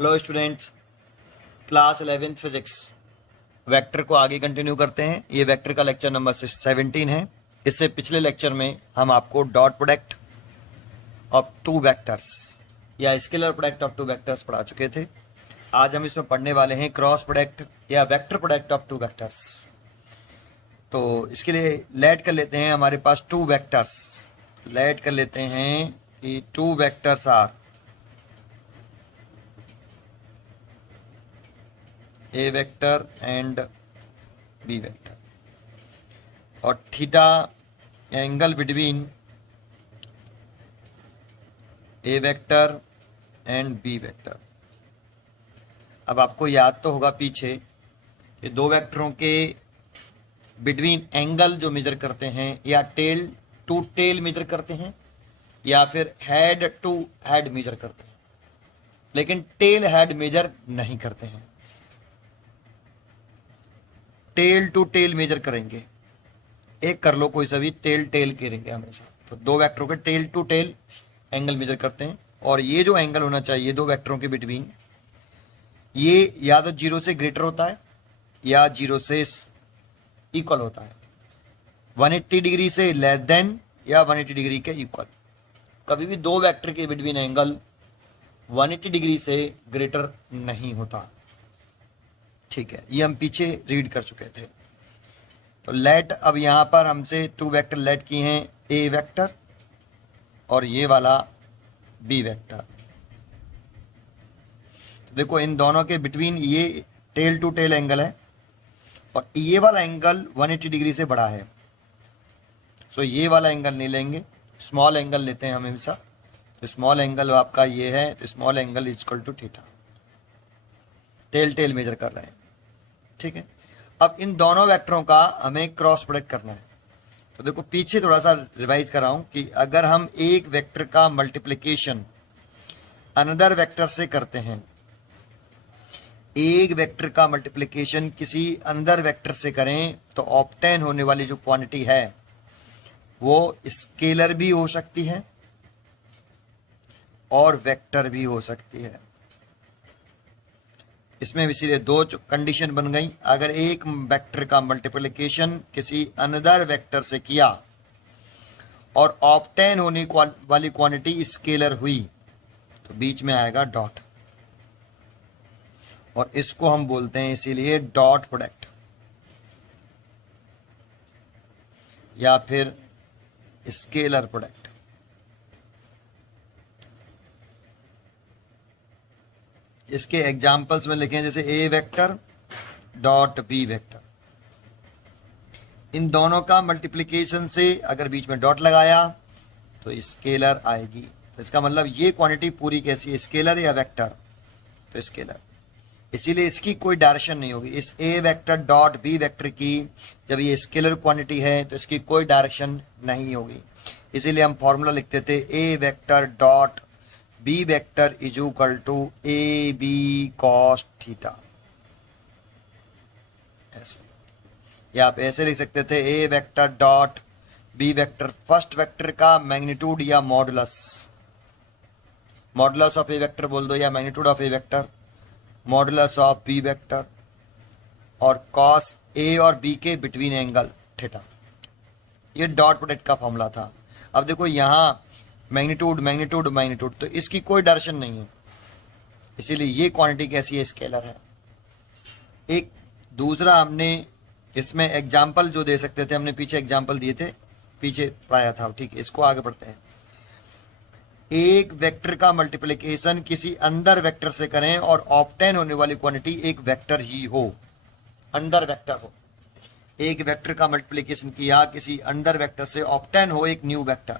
Hello students, class 11th physics vector को आगे continue करते हैं। ये वेक्टर का लेक्चर नंबर 17 है। इससे पिछले लेक्चर में हम आपको dot product of two vectors या scalar product of two vectors पढ़ा चुके थे। आज हम इसमें पढ़ने वाले हैं क्रॉस प्रोडक्ट या vector product of two vectors. तो इसके लिए लेट कर लेते हैं, हमारे पास टू वेक्टर्स। लेट कर लेते हैं कि two vectors are A vector and B vector, और theta angle between A vector and B vector. अब आपको याद तो होगा पीछे कि दो वेक्टरों के बिटवीन एंगल जो मेजर करते हैं या टेल टू टेल मेजर करते हैं या फिर हेड टू हेड मेजर करते हैं, लेकिन टेल हेड मेजर नहीं करते हैं। टेल टू टेल मेजर करेंगे, एक कर लो कोई सा भी, टेल टेल करेंगे हमेशा। तो दो वेक्टरों के tail to tail angle measure करते हैं, और ये जो एंगल होना चाहिए दो वेक्टरों के बिटवीन, ये या तो 0 से ग्रेटर होता है या 0 से इक्वल होता है। 180 डिग्री से लेस देन या 180 डिग्री के इक्वल। कभी भी दो वेक्टर के बिटवीन एंगल 180 डिग्री से ग्रेटर नहीं होता। ठीक है, ये हम पीछे रीड कर चुके थे। तो लेट, अब यहां पर हमसे टू वेक्टर लेट किए हैं, ए वेक्टर और ये वाला बी वेक्टर। तो देखो इन दोनों के बिटवीन ये टेल टू टेल एंगल है और ये वाला एंगल 180 डिग्री से बड़ा है। सो ये वाला एंगल नहीं लेंगे, स्मॉल एंगल लेते हैं हम हमेशा। तो स्मॉल एंगल आपका ये है, तो small angle is equal to theta. Tail tail measure कर रहे हैं, ठीक है। अब इन दोनों वेक्टरों का हमें क्रॉस प्रोडक्ट करना है। तो देखो पीछे थोड़ा सा रिवाइज कर रहा हूं कि अगर हम एक वेक्टर का मल्टीप्लिकेशन अनदर वेक्टर से करते हैं, एक वेक्टर का मल्टीप्लिकेशन किसी अनदर वेक्टर से करें, तो ऑब्टेन होने वाली जो क्वांटिटी है वो स्केलर भी हो सकती है और वेक्टर भी हो सकती है। इसमें इसीलिए दो कंडीशन बन गई। अगर एक वेक्टर का मल्टीप्लिकेशन किसी अनदर वेक्टर से किया और ऑब्टेन होने वाली क्वांटिटी स्केलर हुई, तो बीच में आएगा डॉट, और इसको हम बोलते हैं इसीलिए डॉट प्रोडक्ट या फिर स्केलर प्रोडक्ट। इसके एग्जाम्पल्स में लिखें, जैसे A vector dot B vector. इन दोनों का मल्टीप्लिकेशन से अगर बीच में डॉट लगाया तो स्केलर आएगी। तो इसका मतलब ये क्वांटिटी पूरी कैसी है, स्केलर या वेक्टर? तो स्केलर। इसीलिए इसकी कोई डायरेक्शन नहीं होगी। इस A vector dot B vector की जब ये स्केलर क्वांटिटी है तो इसकी कोई डायरेक्शन नहीं होगी। इसीलिए हम फॉर्मूला लिखते थे A vector dot B vector is equal to A B cos theta. ऐसे, या आप ऐसे लिख सकते थे A vector dot B vector, first vector का मैग्नीट्यूड या modulus, modulus of A vector बोल दो या magnitude of A vector, modulus of B vector, और कॉस ए और बी के बिटवीन एंगल थीटा। ये डॉट प्रोडक्ट का फॉर्मूला था। अब देखो यहां मैग्नीट्यूड मैग्नीट्यूड मैग्नीट्यूड, तो इसकी कोई डायरेक्शन नहीं है, इसीलिए ये क्वांटिटी कैसी है, स्केलर है। एक दूसरा हमने इसमें एग्जाम्पल जो दे सकते थे, हमने पीछे एग्जाम्पल दिए थे, पीछे पाया था, ठीक है। इसको आगे बढ़ते हैं। एक वेक्टर का मल्टीप्लिकेशन किसी अंदर वेक्टर से करें और ऑब्टेन होने वाली क्वांटिटी एक वेक्टर ही हो, अंदर वेक्टर हो। एक वेक्टर का मल्टीप्लिकेशन किया किसी अंदर वेक्टर से, ऑब्टेन हो एक न्यू वेक्टर,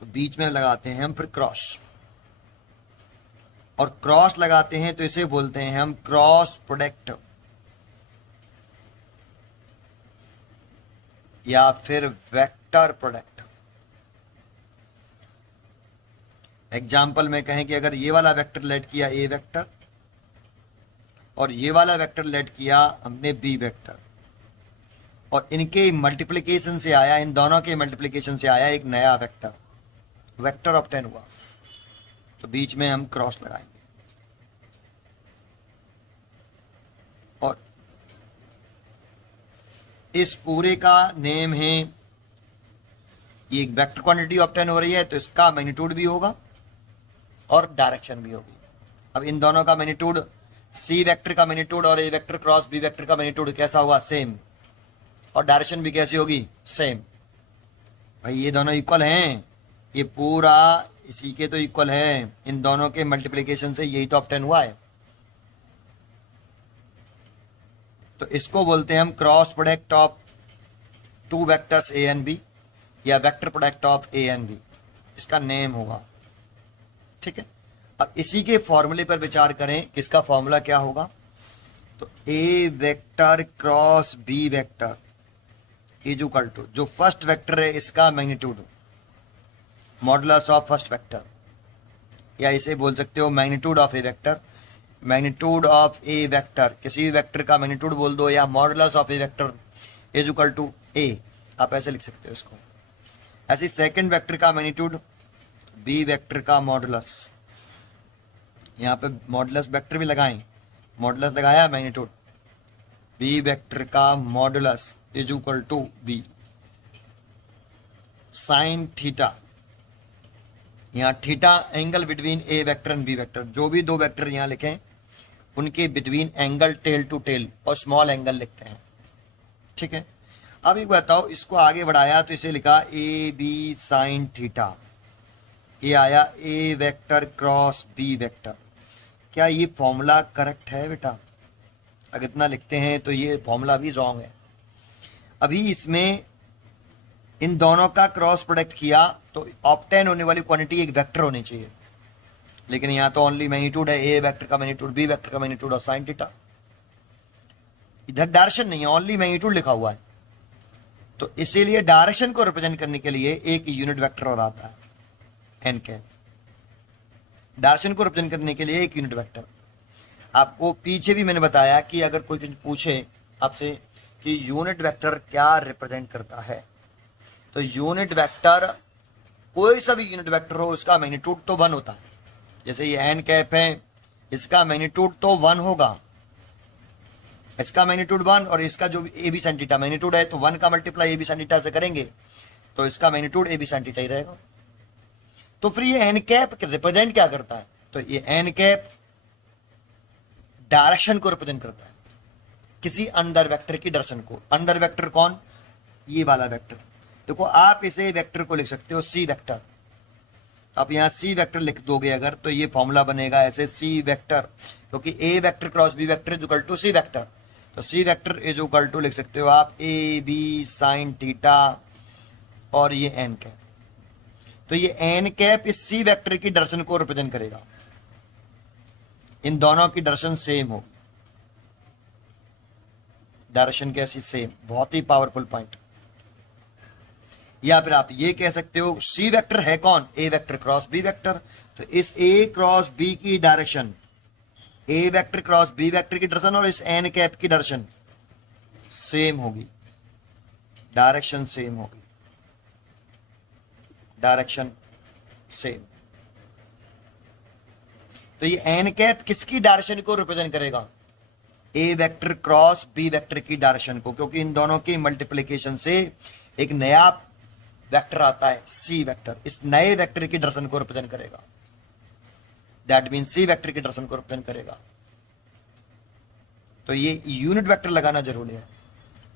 तो बीच में लगाते हैं हम फिर क्रॉस, और क्रॉस लगाते हैं तो इसे बोलते हैं हम क्रॉस प्रोडक्ट या फिर वेक्टर प्रोडक्ट। एग्जाम्पल में कहें कि अगर ये वाला वेक्टर लेट किया ए वेक्टर और ये वाला वेक्टर लेट किया हमने बी वेक्टर, और इनके मल्टीप्लिकेशन से आया, इन दोनों के मल्टीप्लिकेशन से आया एक नया वेक्टर, वेक्टर ऑब्टेन हुआ, तो बीच में हम क्रॉस लगाएंगे। इस पूरे का नेम है, ये एक वेक्टर क्वांटिटी ऑब्टेन हो रही है तो इसका मैग्नीट्यूड भी होगा और डायरेक्शन भी होगी। अब इन दोनों का मैग्नीट्यूड, सी वेक्टर का मैग्नीट्यूड और A vector cross B vector का मैग्नीट्यूड कैसा होगा? सेम। और डायरेक्शन भी कैसी होगी? सेम। भाई ये दोनों इक्वल हैं, ये पूरा इसी के तो इक्वल है, इन दोनों के मल्टीप्लिकेशन से यही तो ऑब्टेन हुआ है। तो इसको बोलते हैं हम cross product of two vectors A and B, या vector product of A and B, इसका नेम होगा। ठीक है, अब इसी के फॉर्मूले पर विचार करें, किसका फॉर्मूला क्या होगा? तो A vector cross B vector is equal to, जो फर्स्ट वेक्टर है इसका magnitude modulus of first vector, या इसे बोल सकते हो magnitude of A vector, magnitude of A vector, किसी भी वेक्टर का मैग्नीट्यूड बोल दो, या modulus of A vector is equal to A, आप ऐसे लिख सकते हो इसको। ऐसे सेकंड वेक्टर का मैग्नीट्यूड बी वेक्टर का मॉडुलस, यहाँ पे मॉडुलस वेक्टर भी लगाएं, मॉडुलस लगाया मैग्नीट्यूड, बी वेक्टर का modulus is equal to B sine theta, यहाँ theta angle between A vector and B vector, जो भी दो वेक्टर यहाँ लिखें उनके between angle tail to tail और स्मॉल एंगल लिखते हैं। ठीक है, अब एक बताओ, इसको आगे बढ़ाया तो इसे लिखा ए बी साइन थीटा, ये आया ए वेक्टर क्रॉस बी वेक्टर। क्या ये फॉर्मूला करेक्ट है बेटा? अगर इतना लिखते हैं तो ये फॉर्मूला भी रॉन्ग है। अभी इसमें इन दोनों का क्रॉस प्रोडक्ट किया तो ऑब्टेन होने वाली क्वांटिटी एक वेक्टर होनी चाहिए, लेकिन यहाँ तो ओनली मैग्नीट्यूड है, ए वेक्टर का मैग्नीट्यूड, बी वेक्टर का मैग्नीट्यूड और साइन थीटा। इधर डायरेक्शन नहीं है, ओनली मैग्नीट्यूड लिखा हुआ है। तो इसीलिए डायरेक्शन को रिप्रेजेंट करने के लिए एक यूनिट वेक्टर और आता है, एन कैप। डायरेक्शन को रिप्रेजेंट करने के लिए एक यूनिट वेक्टर। आपको पीछे भी मैंने बताया कि अगर कोई चीज पूछे आपसे कि यूनिट वेक्टर क्या रिप्रेजेंट करता है, तो यूनिट वेक्टर, कोई सा भी यूनिट वेक्टर हो उसका मैग्नीट्यूड तो 1 होता है। जैसे ये एन कैप है, इसका मैग्नीट्यूड तो 1 होगा, इसका मैग्नीट्यूड 1, और इसका जो A B sine theta magnitude है तो 1 का multiply A B sine theta से करेंगे तो इसका magnitude A B sine theta ही रहेगा। तो फिर ये एन कैप रिप्रेजेंट क्या करता है? तो ये एन कैप डायरेक्शन को रिप्रेजेंट करता है, किसी अंडर वेक्टर की डायरेक्शन को। अंडर वेक्टर कौन? ये वाला वेक्टर। देखो आप इसे वेक्टर को लिख सकते हो सी वेक्टर, आप यहां सी वेक्टर लिख दोगे अगर, तो ये फॉर्मूला बनेगा ऐसे सी वेक्टर, क्योंकि A vector cross B vector is equal to C vector, तो C vector is equal to लिख सकते हो आप ए बी साइन थीटा और ये एन कैप। तो ये एन कैप इस सी वेक्टर की डायरेक्शन को रिप्रेजेंट करेगा, इन दोनों की डायरेक्शन सेम हो, डायरेक्शन कैसी? सेम। बहुत ही पावरफुल पॉइंट। या फिर आप ये कह सकते हो सी वेक्टर है कौन? ए वेक्टर क्रॉस बी वेक्टर, तो इस ए क्रॉस बी की डायरेक्शन, ए वेक्टर क्रॉस बी वेक्टर की डायरेक्शन और इस एन कैप की डायरेक्शन सेम होगी, डायरेक्शन सेम होगी, डायरेक्शन सेम। तो ये एन कैप किसकी डायरेक्शन को रिप्रेजेंट करेगा? ए वेक्टर क्रॉस बी वेक्टर की डायरेक्शन को, क्योंकि इन दोनों के मल्टीप्लिकेशन से एक नया वेक्टर आता है सी वेक्टर, इस नए वेक्टर की डायरेक्शन को रिप्रेजेंट करेगा, दैट मीन सी वेक्टर की डायरेक्शन को रिप्रेजेंट करेगा। तो ये यूनिट वेक्टर लगाना जरूरी है।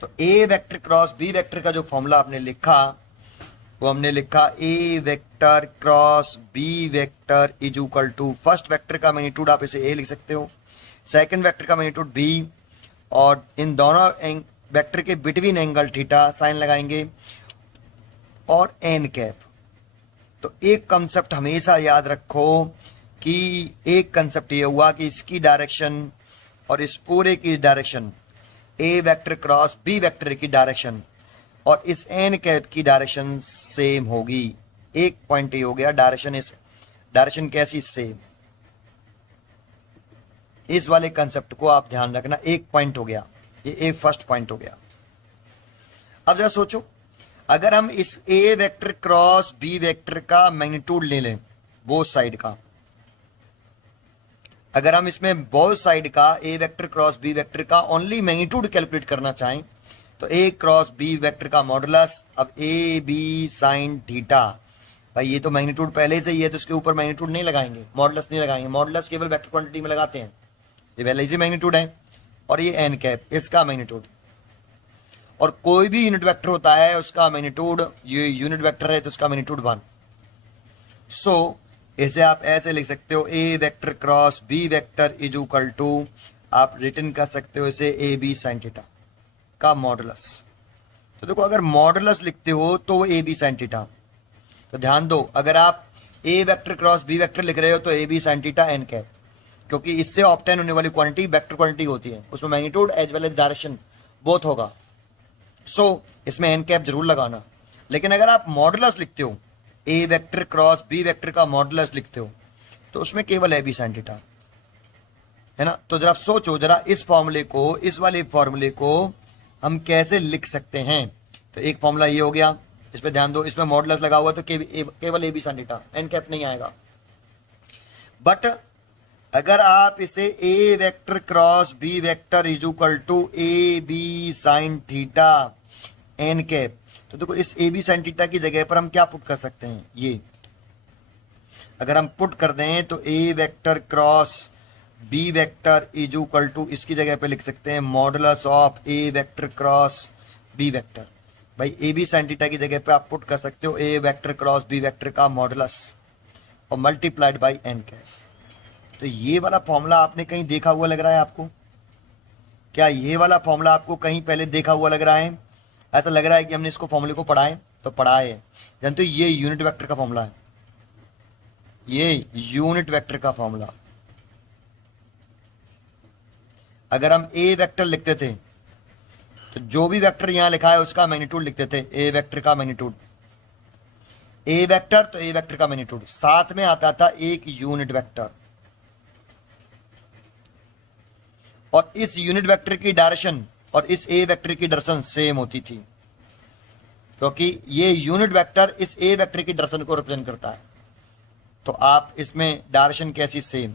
तो A vector cross B vector का जो फॉर्मूला आपने लिखा वो हमने लिखा A vector cross B vector is equal to, first vector का मैग्नीट्यूड आप इसे ए लिख सकते हो, सेकंड वेक्टर का मैग्नीट्यूड बी, और इन दोनों वेक्टर के बिटवीन एंगल थीटा, साइन लगाएंगे, और एन कैप। तो एक कंसेप्ट हमेशा याद रखो कि एक कंसेप्ट ये हुआ कि इसकी डायरेक्शन और इस पूरे की डायरेक्शन, ए वेक्टर क्रॉस बी वेक्टर की डायरेक्शन और इस एन कैप की डायरेक्शन सेम होगी। एक पॉइंट ये हो गया, डायरेक्शन कैसी? सेम। इस वाले कंसेप्ट को आप ध्यान रखना, एक पॉइंट हो गया, ये एक फर्स्ट पॉइंट हो गया। अब जरा सोचो, अगर हम इस A vector cross B vector का मैग्नीट्यूड ले लें बोथ साइड का, अगर हम इसमें बोथ साइड का ए वेक्टर क्रॉस बी वेक्टर का ओनली मैग्नीट्यूड कैलकुलेट करना चाहें तो ए क्रॉस बी वेक्टर का मॉडुलस, अब ए बी साइन थीटा, भाई ये तो मैग्नीट्यूड पहले से ही है तो इसके ऊपर मैग्नीट्यूड नहीं लगाएंगे, मॉडुलस नहीं लगाएंगे, मॉडुलस केवल वेक्टर क्वांटिटी में लगाते हैं। ये पहले से मैग्नीट्यूड है और ये एन कैप इसका मैग्नीट्यूड, और कोई भी यूनिट वेक्टर होता है उसका मैग्नीट्यूड, ये यूनिट वेक्टर है तो उसका मैग्नीट्यूड 1। सो इसे आप ऐसे लिख सकते हो A vector cross B vector is equal to, आप रिटर्न कर सकते हो इसे ए बी साइन थीटा का मॉडुलस। तो देखो अगर मॉडुलस लिखते हो तो वो ए बी साइन थीटा, तो ध्यान दो अगर आप A vector cross B vector लिख रहे हो तो A B sine theta N cap, क्योंकि इससे ऑब्टेन होने वाली क्वांटिटी वेक्टर क्वांटिटी होती है, उसमें magnitude as well as direction both होगा। सो इसमें एन कैप जरूर लगाना। लेकिन अगर आप मॉडुलस लिखते हो, A vector cross B vector का मॉडुलस लिखते हो, तो उसमें केवल ए बी साइन थीटा है ना। तो जरा सोचो जरा इस फॉर्मूले को, इस वाले फॉर्मूले को हम कैसे लिख सकते हैं। तो एक फॉर्मूला ये हो गया, इस पे ध्यान दो, इसमें मॉडुलस लगा हुआ तो केवल A B sine theta, N cap नहीं आएगा। बट अगर आप इसे A vector cross B vector is equal to A B sine theta N cap, तो देखो इस ए बी साइन थीटा की जगह पर हम क्या पुट कर सकते हैं, ये अगर हम पुट कर दें तो A vector cross B vector is equal to, इसकी जगह पे लिख सकते हैं modulus of A vector cross B vector. भाई ए बी साइन थीटा की जगह पे आप पुट कर सकते हो A vector cross B vector का मॉडुलस और मल्टीप्लाइड बाई एन कैप। तो ये वाला फॉर्मूला आपने कहीं देखा हुआ लग रहा है आपको? क्या ये वाला फॉर्मूला आपको कहीं पहले देखा हुआ लग रहा है? ऐसा लग रहा है कि हमने इसको फॉर्मूले को पढ़ा है? तो पढ़ा है, जानते हो ये यूनिट वेक्टर का फॉर्मूला है, ये यूनिट वेक्टर का फॉर्मूला। अगर हम ए वेक्टर लिखते थे तो जो भी वेक्टर यहां लिखा है उसका मैग्नीट्यूड लिखते थे, ए वेक्टर का मैग्नीट्यूड, ए वेक्टर तो ए वेक्टर का मैग्नीट्यूड, साथ में आता था एक यूनिट वेक्टर, और इस यूनिट वेक्टर की डायरेक्शन और इस ए वेक्टर की डायरेक्शन सेम होती थी, क्योंकि ये यूनिट वेक्टर इस ए वेक्टर की डायरेक्शन को रिप्रेजेंट करता है। तो आप इसमें डायरेक्शन कैसी, सेम।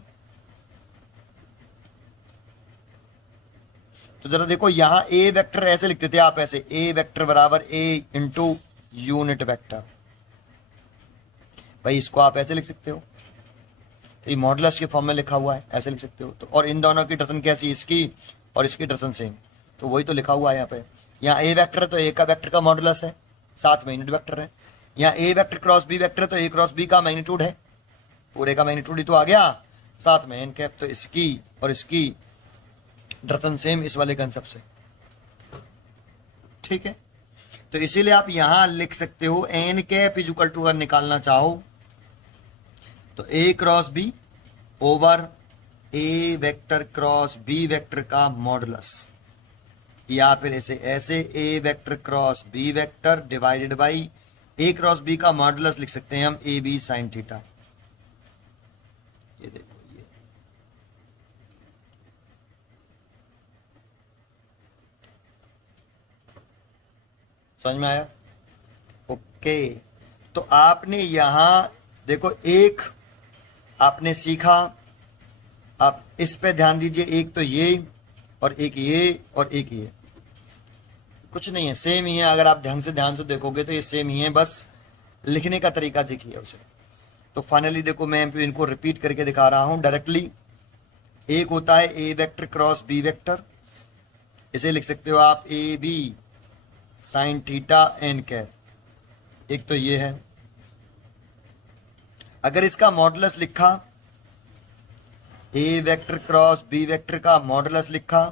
तो जरा देखो यहां ए वेक्टर ऐसे लिखते थे आप, ऐसे ए वेक्टर बराबर ए इंटू यूनिट वेक्टर, भाई इसको आप ऐसे लिख सकते हो, तो ये मॉडुलस के फॉर्म में लिखा हुआ है, ऐसे लिख सकते हो। तो और इन दोनों की डायरेक्शन कैसी, इसकी और इसकी डायरेक्शन सेम, तो वही तो लिखा हुआ है यहाँ पे। यहाँ ए वेक्टर है तो ए का वेक्टर का मॉडुलस है, साथ में यूनिट वेक्टर है। यहाँ ए वेक्टर क्रॉस बी वेक्टर है तो ए क्रॉस बी का मैग्नीट्यूड है, पूरे का मैग्नीट्यूड ही तो आ गया, साथ में एन कैप, तो इसकी और इसकी डायरेक्शन सेम इस वाले कंसेप्ट से, ठीक है। तो इसीलिए आप यहां लिख सकते हो N cap is equal to, अगर निकालना चाहो तो A cross B over A vector cross B vector का मॉडुलस, या फिर ऐसे A vector cross B vector divided by A cross B का मॉडुलस लिख सकते हैं हम ए बी साइन थीटा। ये देखो, ये समझ में आया? ओके, तो आपने यहां देखो एक आपने सीखा, आप इस पे ध्यान दीजिए, एक तो ये और एक ये और एक ये, कुछ नहीं है, सेम ही है। अगर आप ध्यान से देखोगे तो ये सेम ही है, बस लिखने का तरीका देखिए उसे। तो फाइनली देखो मैं इनको रिपीट करके दिखा रहा हूं डायरेक्टली। एक होता है A vector cross B vector, इसे लिख सकते हो आप A B sine theta N cap, एक तो ये है। अगर इसका मॉडुलस लिखा, A vector cross B vector का मॉडुलस लिखा,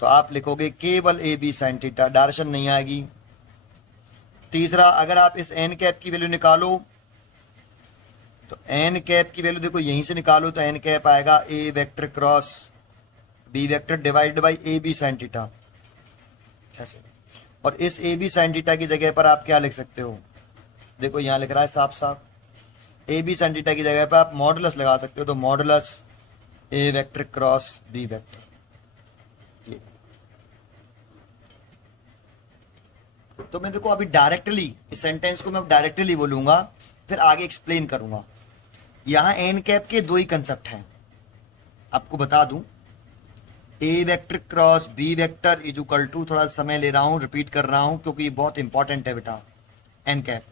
तो आप लिखोगे केवल A B sine theta, direction नहीं आएगी। तीसरा, अगर आप इस एन कैप की वैल्यू निकालो तो एन कैप की वैल्यू देखो यहीं से निकालो तो एन कैप आएगा A vector cross B vector divided by A B sine theta, ऐसे। और इस ए बी साइन थीटा की जगह पर आप क्या लिख सकते हो, देखो यहां लिख रहा है साफ साफ, ए बी साइन थीटा की जगह पर आप मॉडुलस लगा सकते हो, तो मॉडुलस ए वेक्टर क्रॉस बी वेक्टर। तो मैं देखो अभी डायरेक्टली इस सेंटेंस को मैं डायरेक्टली बोलूंगा, फिर आगे एक्सप्लेन करूंगा। यहां एन कैप के दो ही कंसेप्ट हैं, आपको बता दूं। A vector cross B vector is equal to, थोड़ा समय ले रहा हूं, रिपीट कर रहा हूं क्योंकि ये बहुत इंपॉर्टेंट है बेटा, एन कैप।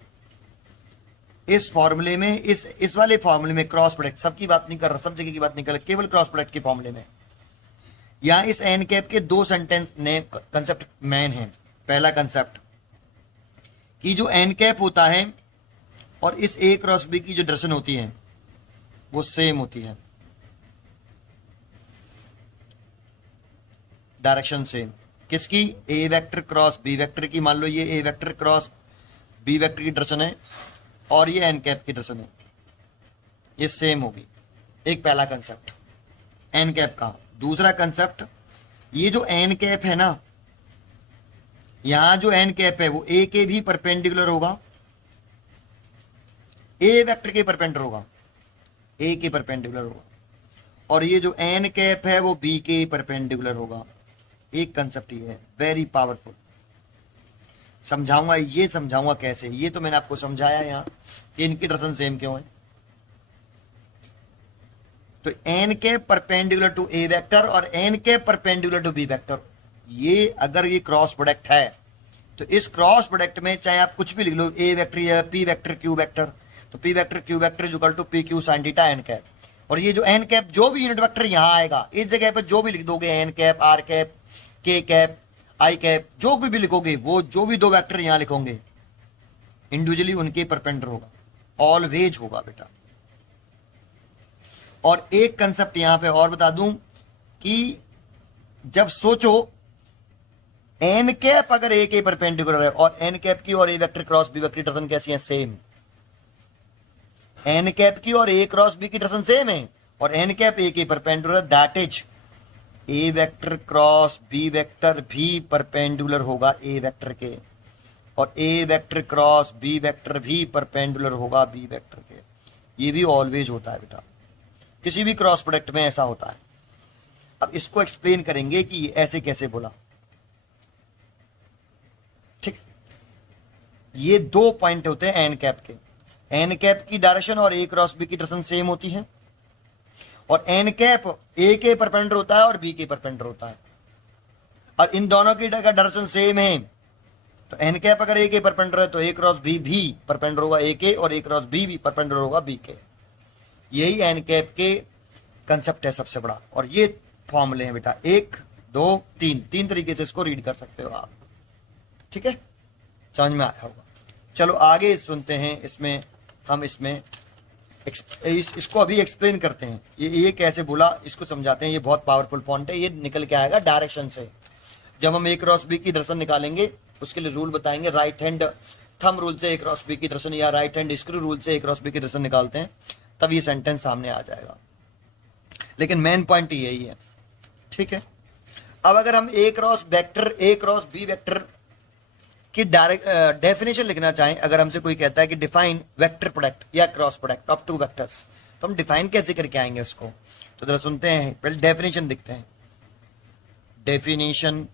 इस फॉर्मूले में, इस वाले फॉर्मूले में क्रॉस प्रोडक्ट, सबकी बात नहीं कर रहा, सब जगह की बात नहीं कर रहा, केवल क्रॉस प्रोडक्ट के फॉर्मूले में यहां इस एन कैप के दो सेंटेंस ने कंसेप्ट मैन है। पहला कंसेप्ट कि जो एन कैप होता है और इस ए क्रॉस बी की जो डायरेक्शन होती है वो सेम होती है, डायरेक्शन सेम। किसकी? ए वेक्टर क्रॉस बी वेक्टर की। मान लो ये ए वेक्टर क्रॉस बी वेक्टर की डायरेक्शन है और ये एन कैप की डायरेक्शन है, ये सेम होगी। एक पहला कंसेप्ट एन कैप का। दूसरा कंसेप्ट, ये जो एन कैप है ना, यहां जो एन कैप है वो ए के भी परपेंडिकुलर होगा, ए वेक्टर के परपेंडिकुलर होगा, ए के परपेंडिकुलर होगा, और ये जो एन कैप है वो बी के परपेंडिकुलर होगा। एक कंसेप्ट ये है, वेरी पावरफुल। समझाऊंगा, ये समझाऊंगा कैसे, ये तो मैंने आपको समझाया यहां कि इनकी डायरेक्शन सेम क्यों है। तो N cap perpendicular to A vector और N cap perpendicular to B vector, ये अगर ये क्रॉस प्रोडक्ट है तो इस क्रॉस प्रोडक्ट में चाहे आप कुछ भी लिख लो, ए वेक्टर या पी वेक्टर क्यू वेक्टर, तो P vector Q vector is equal to P Q sine theta N cap. और ये जो एन कैप जो भी यूनिट वेक्टर यहां आएगा, इस जगह पे जो भी लिख दोगे, N cap, are cap, K cap, I cap, जो कोई भी लिखोगे, वो जो भी दो वेक्टर यहां लिखोगे इंडिविजुअली उनके परपेंडिकुलर होगा, ऑलवेज होगा बेटा। और एक कंसेप्ट यहां पे और बता दूं कि जब सोचो एन कैप अगर ए के परपेंडिकुलर है और एन कैप की और A vector cross B vector की डायरेक्शन कैसी है? सेम। एन कैप की और ए क्रॉस बी की डायरेक्शन सेम है और एन कैप ए के perpendicular, that is A vector cross B vector भी परपेंडिकुलर होगा ए वेक्टर के, और A vector cross B vector भी परपेंडिकुलर होगा बी वेक्टर के। ये भी ऑलवेज होता है बेटा, किसी भी क्रॉस प्रोडक्ट में ऐसा होता है। अब इसको एक्सप्लेन करेंगे कि ऐसे कैसे बोला। ठीक, ये दो पॉइंट होते हैं एन कैप के। एन कैप की डायरेक्शन और ए क्रॉस बी की डायरेक्शन सेम होती है, और एन कैप ए के परपेंडिकुलर होता है और बी के परपेंडिकुलर होता है, और इन दोनों की डायरेक्शन सेम है। तो एन कैप अगर ए के परपेंडिकुलर है तो ए क्रॉस बी भी परपेंडिकुलर होगा ए के, और ए क्रॉस बी भी परपेंडिकुलर होगा बी के। यही एन कैप के कंसेप्ट है सबसे बड़ा। और ये फॉर्मूले हैं बेटा, 1 2 3, 3 तरीके से इसको रीड कर सकते हो आप। ठीक है, समझ में आया होगा। चलो आगे सुनते हैं, इसमें हम इसको अभी एक्सप्लेन करते हैं। ये कैसे बोला इसको समझाते हैं। ये बहुत पावरफुल पॉइंट है, ये निकल के आएगा डायरेक्शन से। जब हम ए क्रॉस बी की डायरेक्शन निकालेंगे उसके लिए रूल बताएंगे, राइट हैंड थंब रूल से ए क्रॉस बी की डायरेक्शन या राइट हैंड स्क्रू रूल से ए क्रॉस बी की डायरेक्शन निकालते हैं, तब ये सेंटेंस सामने आ जाएगा। लेकिन मेन पॉइंट यही है। ठीक है, अब अगर हम ए क्रॉस बी वेक्टर की डेफिनेशन लिखना चाहें, अगर हमसे कोई कहता है कि डिफाइन वेक्टर प्रोडक्ट या cross product of two vectors, तो हम डिफाइन कैसे करके आएंगे उसको? तो जरा सुनते हैं, पहले डेफिनेशन दिखते हैं। डेफिनेशन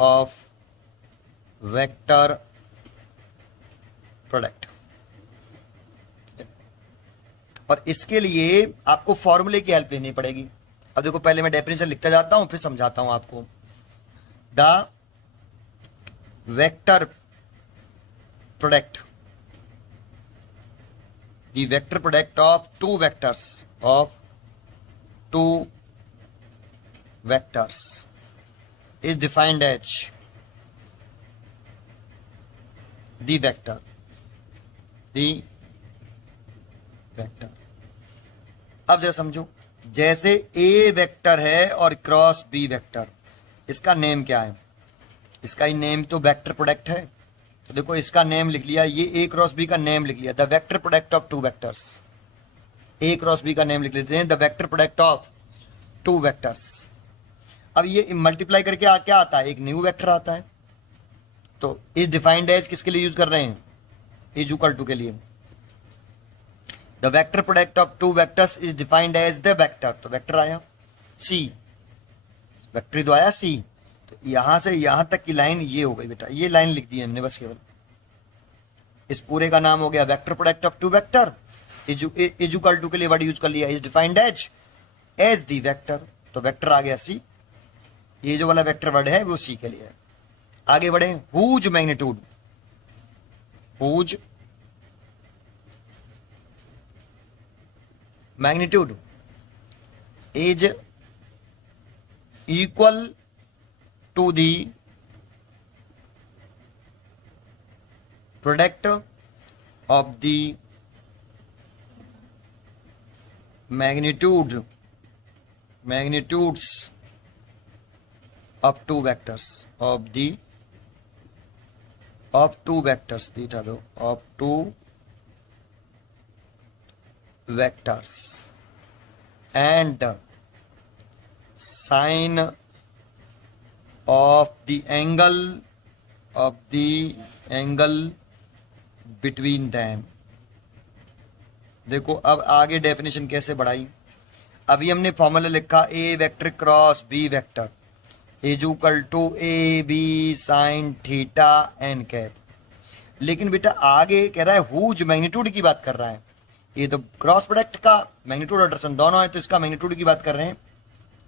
ऑफ वेक्टर प्रोडक्ट, और इसके लिए आपको फॉर्मूले की हेल्प लेनी पड़ेगी। अब देखो, पहले मैं डेफिनेशन लिखता जाता हूं फिर समझाता हूं आपको। The vector product, the vector product of two vectors is defined as the vector अब जरा समझो, जैसे ए वेक्टर है और क्रॉस बी वेक्टर, इसका नेम क्या है? इसका ही नेम तो वेक्टर प्रोडक्ट है। तो देखो, इसका नेम लिख लिया, ये ए क्रॉस बी का नेम लिख लिया, the vector product of two vectors. A cross B का नेम लिख लेते हैं, the vector product of two vectors. अब ये मल्टीप्लाई करके क्या आता है? एक न्यू वेक्टर आता है। तो इज डिफाइंड एज किसके लिए यूज कर रहे हैं? इज इक्वल टू के लिए। The vector product of two vectors is defined as the vector, तो वेक्टर आया सी, वेक्टर तो आया सी। तो यहां से यहां तक की लाइन ये हो गई बेटा, ये लाइन लिख दी हमने बस केवल। इस पूरे का नाम हो गया vector product of two vector. Is equal to के लिए वर्ड यूज कर लिया, is defined as the vector, तो वेक्टर आ गया सी। ये जो वाला वेक्टर वर्ड है वो सी के लिए है। आगे बढ़े, whose magnitude, whose magnitude is equal to the product of the magnitudes of two vectors of two vectors, theta दो, of two vectors and sine of the angle between them। देखो अब आगे डेफिनेशन कैसे बढ़ाई। अभी हमने फॉर्मूला लिखा A vector cross B vector is equal to A B sine theta N cap. लेकिन बेटा आगे कह रहा है हुज मैग्नीट्यूड की बात कर रहा है। ये तो क्रॉस प्रोडक्ट का मैग्नीट्यूड और डायरेक्शन दोनों है, तो इसका मैग्नीट्यूड की बात कर रहे हैं।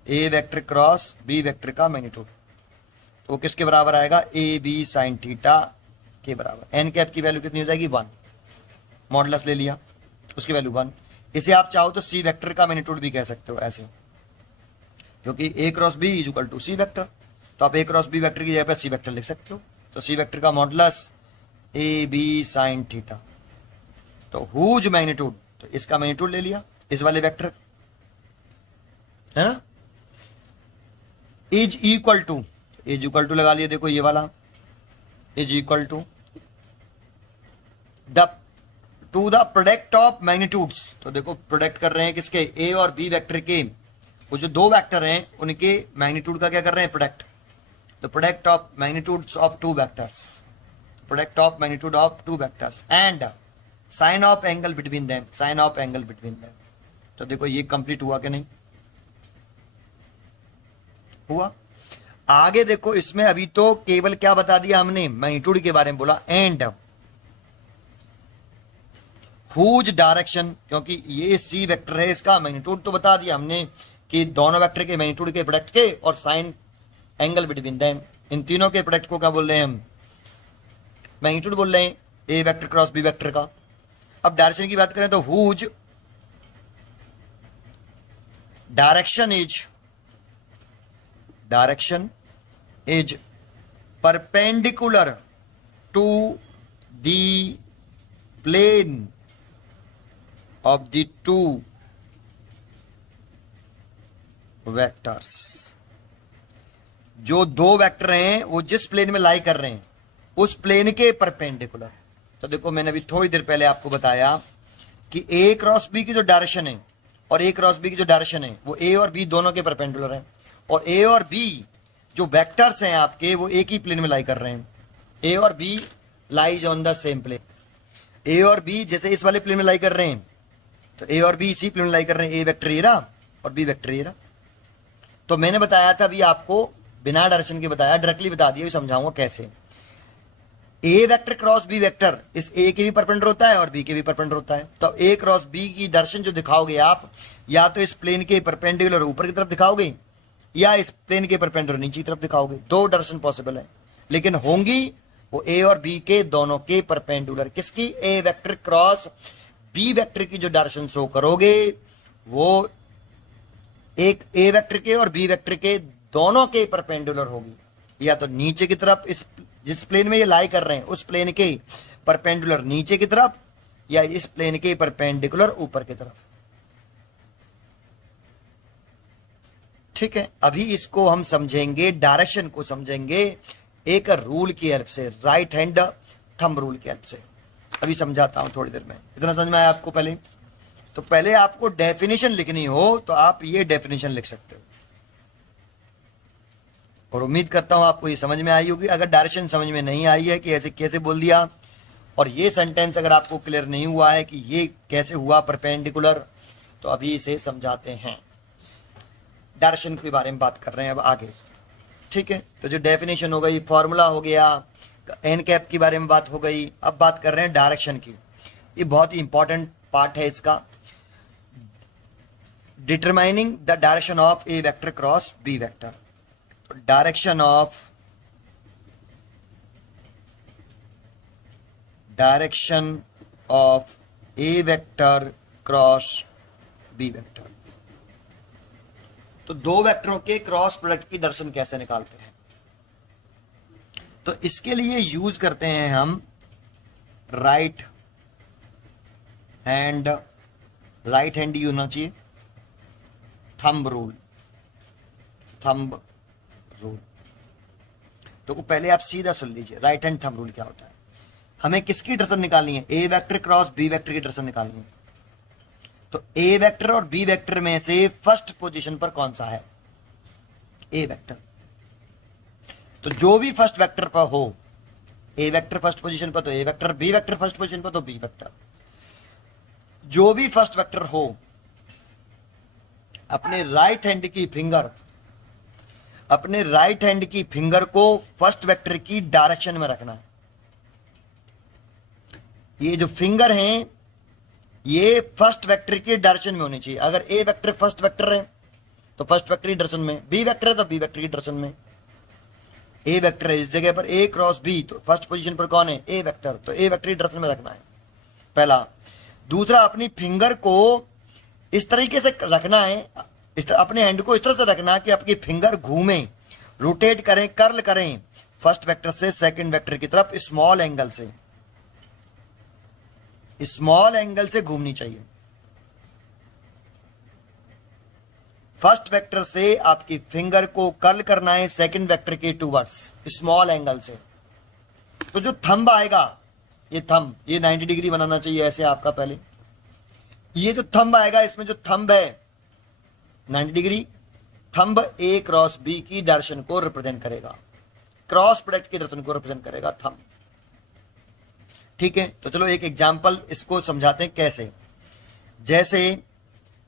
A vector cross B vector का मैग्नीट्यूड तो किसके बराबर आएगा, ए बी साइन थीटा के बराबर। एन कैप की वैल्यू कितनी हो जाएगी, 1। मॉडुलस ले लिया, उसकी वैल्यू 1। इसे आप चाहो तो सी वेक्टर का मैग्नीट्यूड भी कह सकते हो ऐसे, क्योंकि A cross B is equal to C vector, तो आप ए क्रॉस बी वेक्टर की जगह पर सी वेक्टर लिख सकते हो। तो सी वेक्टर का modulus A B sine theta, तो हुज मैग्नीट्यूड, तो इसका मैग्नीट्यूड ले लिया इस वाले वेक्टर, है ना, इज इक्वल टू लगा लिया। देखो ये वाला is equal to the product of magnitudes. तो देखो प्रोडक्ट कर रहे हैं किसके, ए और बी वेक्टर के, वो जो दो वेक्टर हैं उनके मैग्नीट्यूड का क्या कर रहे हैं, प्रोडक्ट। तो product of magnitudes of two vectors, product of magnitude of two vectors and sine of angle between them, sine of angle between them. तो देखो ये कंप्लीट हुआ कि नहीं हुआ। आगे देखो इसमें अभी तो केवल क्या बता दिया हमने, मैग्नीट्यूड के बारे में बोला, एंड हुज डायरेक्शन, क्योंकि ये सी वेक्टर है इसका मैग्नीट्यूड तो बता दिया हमने कि दोनों वेक्टर के मैग्नीट्यूड के प्रोडक्ट के और साइन एंगल बिटवीन देम, इन तीनों के प्रोडक्ट को क्या बोल रहे हैं हम, मैग्नीट्यूड बोल रहे हैं A vector cross B vector का। अब डायरेक्शन की बात करें तो whose direction is perpendicular to the plane of the two vectors। जो दो वेक्टर हैं वो जिस प्लेन में लाई कर रहे हैं उस प्लेन के परपेंडिकुलर। तो देखो मैंने अभी थोड़ी देर पहले आपको बताया कि ए क्रॉस बी की जो डायरेक्शन है और ए क्रॉस बी की जो डायरेक्शन है वो ए और बी दोनों के परपेंडिकुलर है, और ए और बी जो वेक्टर्स हैं आपके वो एक ही प्लेन में लाई कर रहे हैं। ए और B lies on the same plane. A और बी जैसे इस वाले प्लेन में लाई कर रहे हैं, तो ए और बी इसी प्लेन में लाई कर रहे हैं, ए वेक्टर ये रहा और बी वेक्टर ये रहा। तो मैंने बताया था अभी आपको, बिना डायरेक्शन के बताया, डायरेक्टली बता दिया, समझाऊंगा कैसे। ए वेक्टर क्रॉस बी वेक्टर इस ए के भी परपेंडिकुलर होता है और बी के भी परपेंडिकुलर होता है। तो ए क्रॉस बी की डायरेक्शन जो दिखाओगे आप, या तो इस प्लेन के परपेंडिकुलर ऊपर की तरफ दिखाओगे या इस प्लेन के परपेंडिकुलर नीचे की तरफ दिखाओगे। दो डायरेक्शन पॉसिबल है, लेकिन होंगी वो ए और बी के दोनों के परपेंडिकुलर। किसकी, ए वेक्टर क्रॉस बी वेक्टर की जो डायरेक्शन शो करोगे वो एक ए वेक्टर के और बी वेक्टर के दोनों के परपेंडिकुलर होगी, या तो नीचे की तरफ इस जिस प्लेन में ये लाई कर रहे हैं उस प्लेन के परपेंडिकुलर नीचे की तरफ, या इस प्लेन के परपेंडिकुलर ऊपर की तरफ। ठीक है, अभी इसको हम समझेंगे, डायरेक्शन को समझेंगे एक रूल की हेल्प से, राइट हैंड थंब रूल की हेल्प से। अभी समझाता हूं थोड़ी देर में। इतना समझ में आया आपको? पहले तो पहले आपको डेफिनेशन लिखनी हो तो आप ये डेफिनेशन लिख सकते हो, और उम्मीद करता हूं आपको ये समझ में आई होगी। अगर डायरेक्शन समझ में नहीं आई है कि ऐसे कैसे बोल दिया, और ये सेंटेंस अगर आपको क्लियर नहीं हुआ है कि ये कैसे हुआ परपेंडिकुलर, तो अभी इसे समझाते हैं। डायरेक्शन के बारे में बात कर रहे हैं अब आगे। ठीक है, तो जो डेफिनेशन हो गई, फॉर्मूला हो गया, एन कैप के बारे में बात हो गई, अब बात कर रहे हैं डायरेक्शन की। ये बहुत ही इंपॉर्टेंट पार्ट है इसका, determining the direction of A vector cross B vector. Direction of A vector cross B vector. तो दो वेक्टरों के क्रॉस प्रोडक्ट की डायरेक्शन कैसे निकालते हैं? तो इसके लिए यूज करते हैं हम राइट हैंड ही होना चाहिए, थंब रूल। तो पहले आप सीधा सुन लीजिए, राइट हैंड थंब रूल क्या होता है। हमें किसकी डायरेक्शन निकालनी है? A vector cross B vector की डायरेक्शन निकालनी है। तो ए वेक्टर और बी वेक्टर में से फर्स्ट पोजीशन पर कौन सा है? A vector. तो जो भी फर्स्ट वेक्टर पर हो, ए वेक्टर फर्स्ट पोजीशन पर तो A vector, B vector first position पर तो बी वेक्टर, जो भी फर्स्ट वेक्टर हो, अपने राइट हैंड की फिंगर को फर्स्ट वेक्टर की डायरेक्शन में रखना है। ये जो फिंगर हैं ये फर्स्ट वेक्टर की डायरेक्शन में होनी चाहिए। अगर ए वेक्टर फर्स्ट वेक्टर है तो फर्स्ट वेक्टर की डायरेक्शन में, बी वेक्टर है तो बी वेक्टर की डायरेक्शन में। ए वेक्टर है इस जगह पर ए क्रॉस बी, तो फर्स्ट पोजीशन पर कौन है? ए वेक्टर, तो ए वेक्टर की डायरेक्शन में रखना है पहला। दूसरा, अपनी फिंगर को इस तरीके से रखना है, अपने हैंड को इस तरह से रखना कि आपकी फिंगर घूमे, रोटेट करें, कर्ल करें फर्स्ट वेक्टर से सेकंड वेक्टर की तरफ स्मॉल एंगल से घूमनी चाहिए। फर्स्ट वेक्टर से आपकी फिंगर को कर्ल करना है सेकंड वेक्टर के टूवर्ड्स स्मॉल एंगल से। तो जो थंब आएगा, ये 90 डिग्री बनाना चाहिए ऐसे आपका। पहले ये जो थंब आएगा, इसमें जो थंब है 90 डिग्री, थंब ए क्रॉस बी की डायरेक्शन को रिप्रेजेंट करेगा, क्रॉस प्रोडक्ट की डायरेक्शन को रिप्रेजेंट करेगा थंब। ठीक है, तो चलो एक एग्जांपल इसको समझाते हैं कैसे। जैसे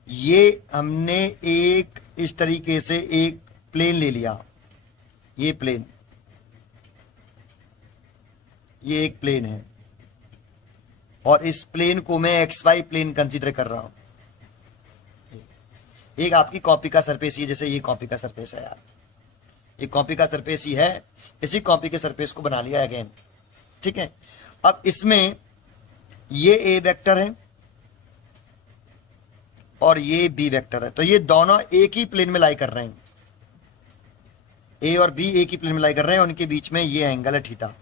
ये हमने एक इस तरीके से एक प्लेन ले लिया, ये एक प्लेन है और इस प्लेन को मैं XY प्लेन कंसीडर कर रहा हूं। एक आपकी कॉपी का सरफेस ही है, जैसे ये कॉपी का सरफेस है यार, ये कॉपी का सरफेस ही है, इसी कॉपी के सरफेस को बना लिया अगेन। ठीक है, अब इसमें ये ए वेक्टर है और ये बी वेक्टर है, तो ये दोनों एक ही प्लेन में लाई कर रहे हैं, ए और बी एक ही प्लेन में लाई कर रहे हैं, उनके बीच में ये एंगल है थीटा।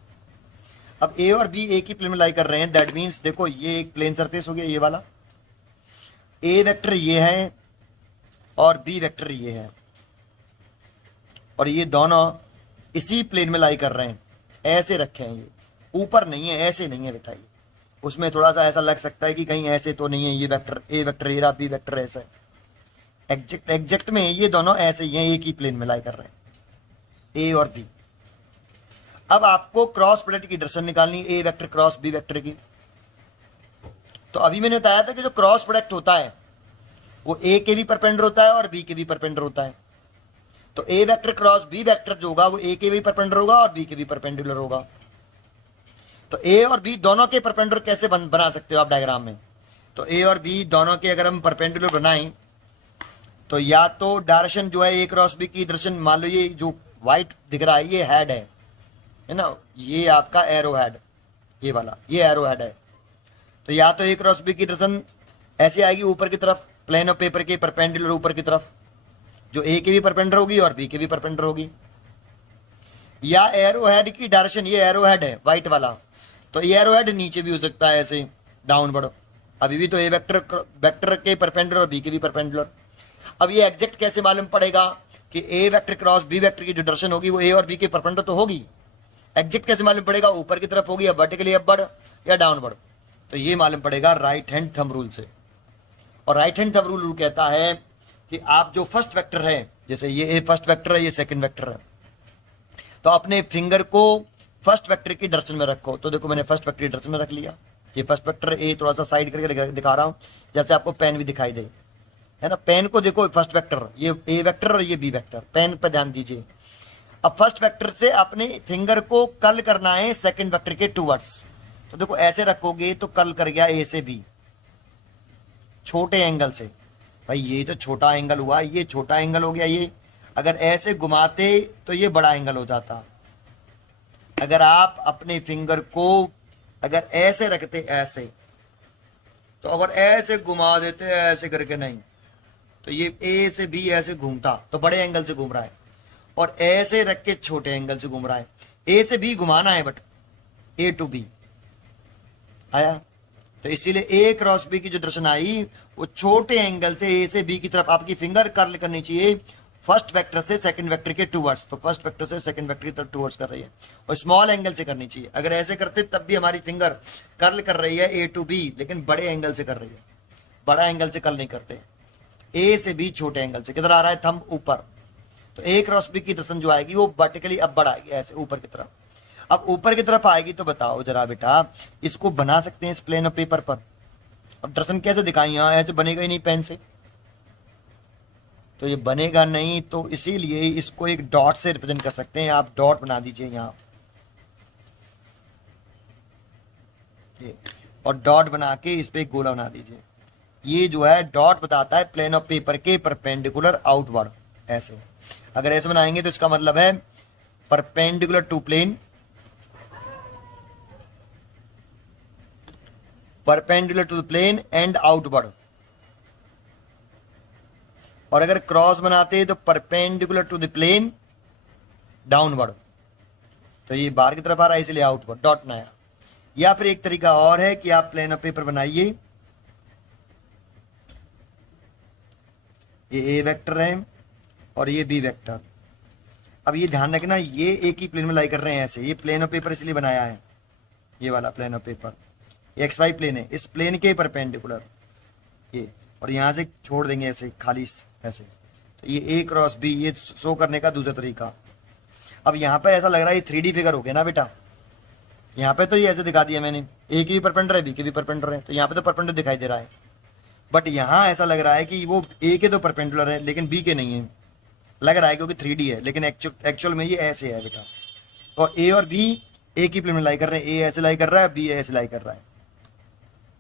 अब ए और बी एक ही प्लेन में लाई कर रहे हैं, दैट मीन्स देखो ये एक प्लेन सरफेस हो गया, ये वाला ए वेक्टर ये है और बी वेक्टर ये है, और ये दोनों इसी प्लेन में लाई कर रहे हैं, ऐसे रखे हैं, ये ऊपर नहीं है, ऐसे नहीं है बेटा। ये उसमें थोड़ा सा ऐसा लग सकता है कि कहीं ऐसे तो नहीं है, ये वेक्टर ए वेक्टर ये रहा, बी वेक्टर ऐसा है, एग्जैक्ट में ये दोनों ऐसे ही हैं, एक ही प्लेन में लाई कर रहे हैं, ए और बी। अब आपको क्रॉस प्रोडक्ट की डायरेक्शन निकालनी है, A vector cross B vector की। तो अभी मैंने बताया था कि जो क्रॉस प्रोडक्ट होता है वो ए के भी परपेंडिकुलर होता है और बी के भी परपेंडिकुलर होता है। तो A vector cross B vector जो होगा वो ए के भी परपेंडिकुलर होगा और बी के भी परपेंडिकुलर होगा। तो ए और बी दोनों के परपेंडिकुलर कैसे बना सकते हो आप डायग्राम में? तो ए और बी दोनों के अगर हम परपेंडिकुलर बनाएं तो या तो डायरेक्शन जो है ए क्रॉस बी की डायरेक्शन, मान लो ये जो व्हाइट दिख रहा है ये हेड है ना, ये आपका एरो हेड, ये वाला ये एरो हेड है। तो या तो ए क्रॉस बी की डायरेक्शन ऐसे आएगी ऊपर की तरफ, प्लेन ऑफ पेपर के परपेंडिकुलर ऊपर की तरफ, जो ए के भी परपेंडिकुलर होगी और बी के भी परपेंडिकुलर होगी। या एरो हेड की डायरेक्शन, ये एरो हेड है व्हाइट वाला, तो ये एरो हेड नीचे भी हो सकता है ऐसे डाउनवर्ड, अभी भी तो ए वेक्टर के परपेंडिकुलर और बी के भी परपेंडिकुलर। अब ये एग्जैक्ट कैसे मालूम पड़ेगा कि A vector cross B vector की जो डायरेक्शन होगी वो ए और बी के परपेंडिकुलर तो होगी, एग्जैक्ट कैसे मालूम पड़ेगा? ऊपर की तरफ होगी या वर्टिकली अपवर्ड या डाउनवर्ड? तो ये मालूम पड़ेगा राइट हैंड थंब रूल से। और राइट हैंड थंब रूल कहता है कि आप जो फर्स्ट वेक्टर है, जैसे ये ए फर्स्ट वेक्टर है, ये सेकंड वेक्टर है, तो अपने फिंगर को फर्स्ट वेक्टर की डायरेक्शन में रखो। तो देखो मैंने फर्स्ट वेक्टर की डायरेक्शन में रख लिया, ये फर्स्ट वेक्टर ए थोड़ा सा साइड करके दिखा रहा हूं जैसे आपको पेन भी दिखाई दे, है ना। पेन को देखो फर्स्ट वेक्टर, ये ए वेक्टर और ये बी वेक्टर, पेन पर ध्यान दीजिए। अब फर्स्ट वेक्टर से अपने फिंगर को कर्ल करना है सेकंड वेक्टर के टूवर्ड्स, तो देखो ऐसे रखोगे तो कर्ल कर गया ए से बी, छोटे एंगल से। भाई ये तो छोटा एंगल हुआ, ये छोटा एंगल हो गया ये। अगर ऐसे घुमाते तो ये बड़ा एंगल हो जाता। अगर आप अपने फिंगर को अगर ऐसे रखते ऐसे, तो अगर ऐसे घुमा देते ऐसे करके नहीं, तो ये ए से बी ऐसे घूमता तो बड़े एंगल से घूम रहा है, और ऐसे रख के छोटे एंगल से घूम रहा है। ए से बी घुमाना है बट ए टू बी आया, तो इसीलिए ए क्रॉस बी की जो दर्शन आई वो छोटे एंगल से ए से बी की तरफ आपकी फिंगर कर्ल करनी चाहिए, फर्स्ट वेक्टर से सेकंड वेक्टर के टूवर्ड्स, तो फर्स्ट वेक्टर से सेकंड वेक्टर की तरफ टूवर्ड्स कर रही है, और स्मॉल एंगल से करनी चाहिए। अगर ऐसे करते तब भी हमारी फिंगर कर्ल कर रही है ए टू बी, लेकिन बड़े एंगल से कर रही है, बड़ा एंगल से कर्ल नहीं करते। ए से बी छोटे एंगल से, किधर आ रहा है थंब ऊपर, तो ए क्रॉस बी की दर्शन जो आएगी वो वर्टिकली अब बढ़ाएगी ऐसे ऊपर की तरफ। अब ऊपर की तरफ आएगी तो बताओ जरा बेटा, इसको बना सकते हैं इस प्लेन ऑफ पेपर पर? अब दर्शन कैसे दिखाएं? यहां ऐसे बनेगा ही नहीं पेन से, तो ये बनेगा नहीं, तो इसीलिए इसको एक डॉट से रिप्रेजेंट कर सकते हैं। आप डॉट बना दीजिए यहां, और डॉट बना के इस पे एक गोला बना दीजिए। ये जो है डॉट बताता है प्लेन ऑफ पेपर के परपेंडिकुलर आउटवर्ड, ऐसे। अगर ऐसे बनाएंगे तो इसका मतलब है perpendicular to plane, perpendicular to the plane and outward. और अगर क्रॉस बनाते हैं तो perpendicular to the plane downward, तो ये बाहर की तरफ आ रहा है इसलिए आउटवर्ड डॉट बनाया। या फिर एक तरीका और है कि आप प्लेन ऑफ पेपर बनाइए, ये ए वेक्टर है और ये बी वेक्टर। अब ये ध्यान रखना ये एक ही प्लेन में लाई कर रहे हैं ऐसे, ये प्लेन ऑफ पेपर इसलिए बनाया है, ये वाला plane of paper X Y plane है, इस प्लेन के परपेंडिकुलर ये, और यहां से छोड़ देंगे ऐसे खाली ऐसे, तो ये ए क्रॉस बी, ये शो करने का दूसरा तरीका। अब यहां पर ऐसा लग रहा है ये 3D फिगर हो गया ना बेटा, यहाँ पे तो ये ऐसे दिखा दिया मैंने, ए की भी परपेंडिकुलर है बी की भी परपेंडिकुलर है, तो यहाँ पे तो परपेंडिकुलर दिखाई दे रहा है, बट यहाँ ऐसा लग रहा है कि वो ए के तो परपेंडिकुलर है लेकिन बी के नहीं है, लग रहा है क्योंकि 3D है, लेकिन एक्चुअल में ये ऐसे है बेटा। और ए और बी ए की प्लेन में लाई कर रहे हैं, ए ऐसे लाई कर रहा है, बी ऐसे लाई कर रहा है,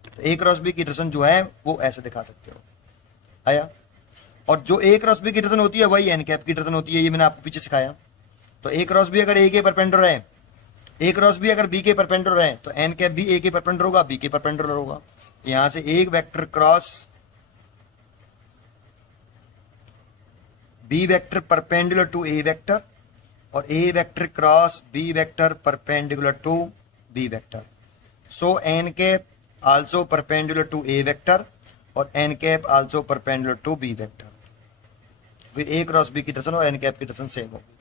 तो ए क्रॉस बी की दर्शन जो है वो ऐसे दिखा सकते हो, आया। और जो ए क्रॉस बी की दर्शन होती है वही एन कैप की दर्शन होती है, ये मैंने आपको पीछे सिखाया। तो ए क्रॉस बी अगर ए के परपेंडिकुलर है, ए क्रॉस बी अगर बी के परपेंडिकुलर है, तो एन कैप भी ए के परपेंडिकुलर होगा, बी के परपेंडिकुलर होगा। यहां से एक vector cross B vector perpendicular to A vector, और A vector cross B vector perpendicular to B vector. So N cap also perpendicular to A vector और N cap also perpendicular to B vector. A cross B की direction और N cap की direction same होगी,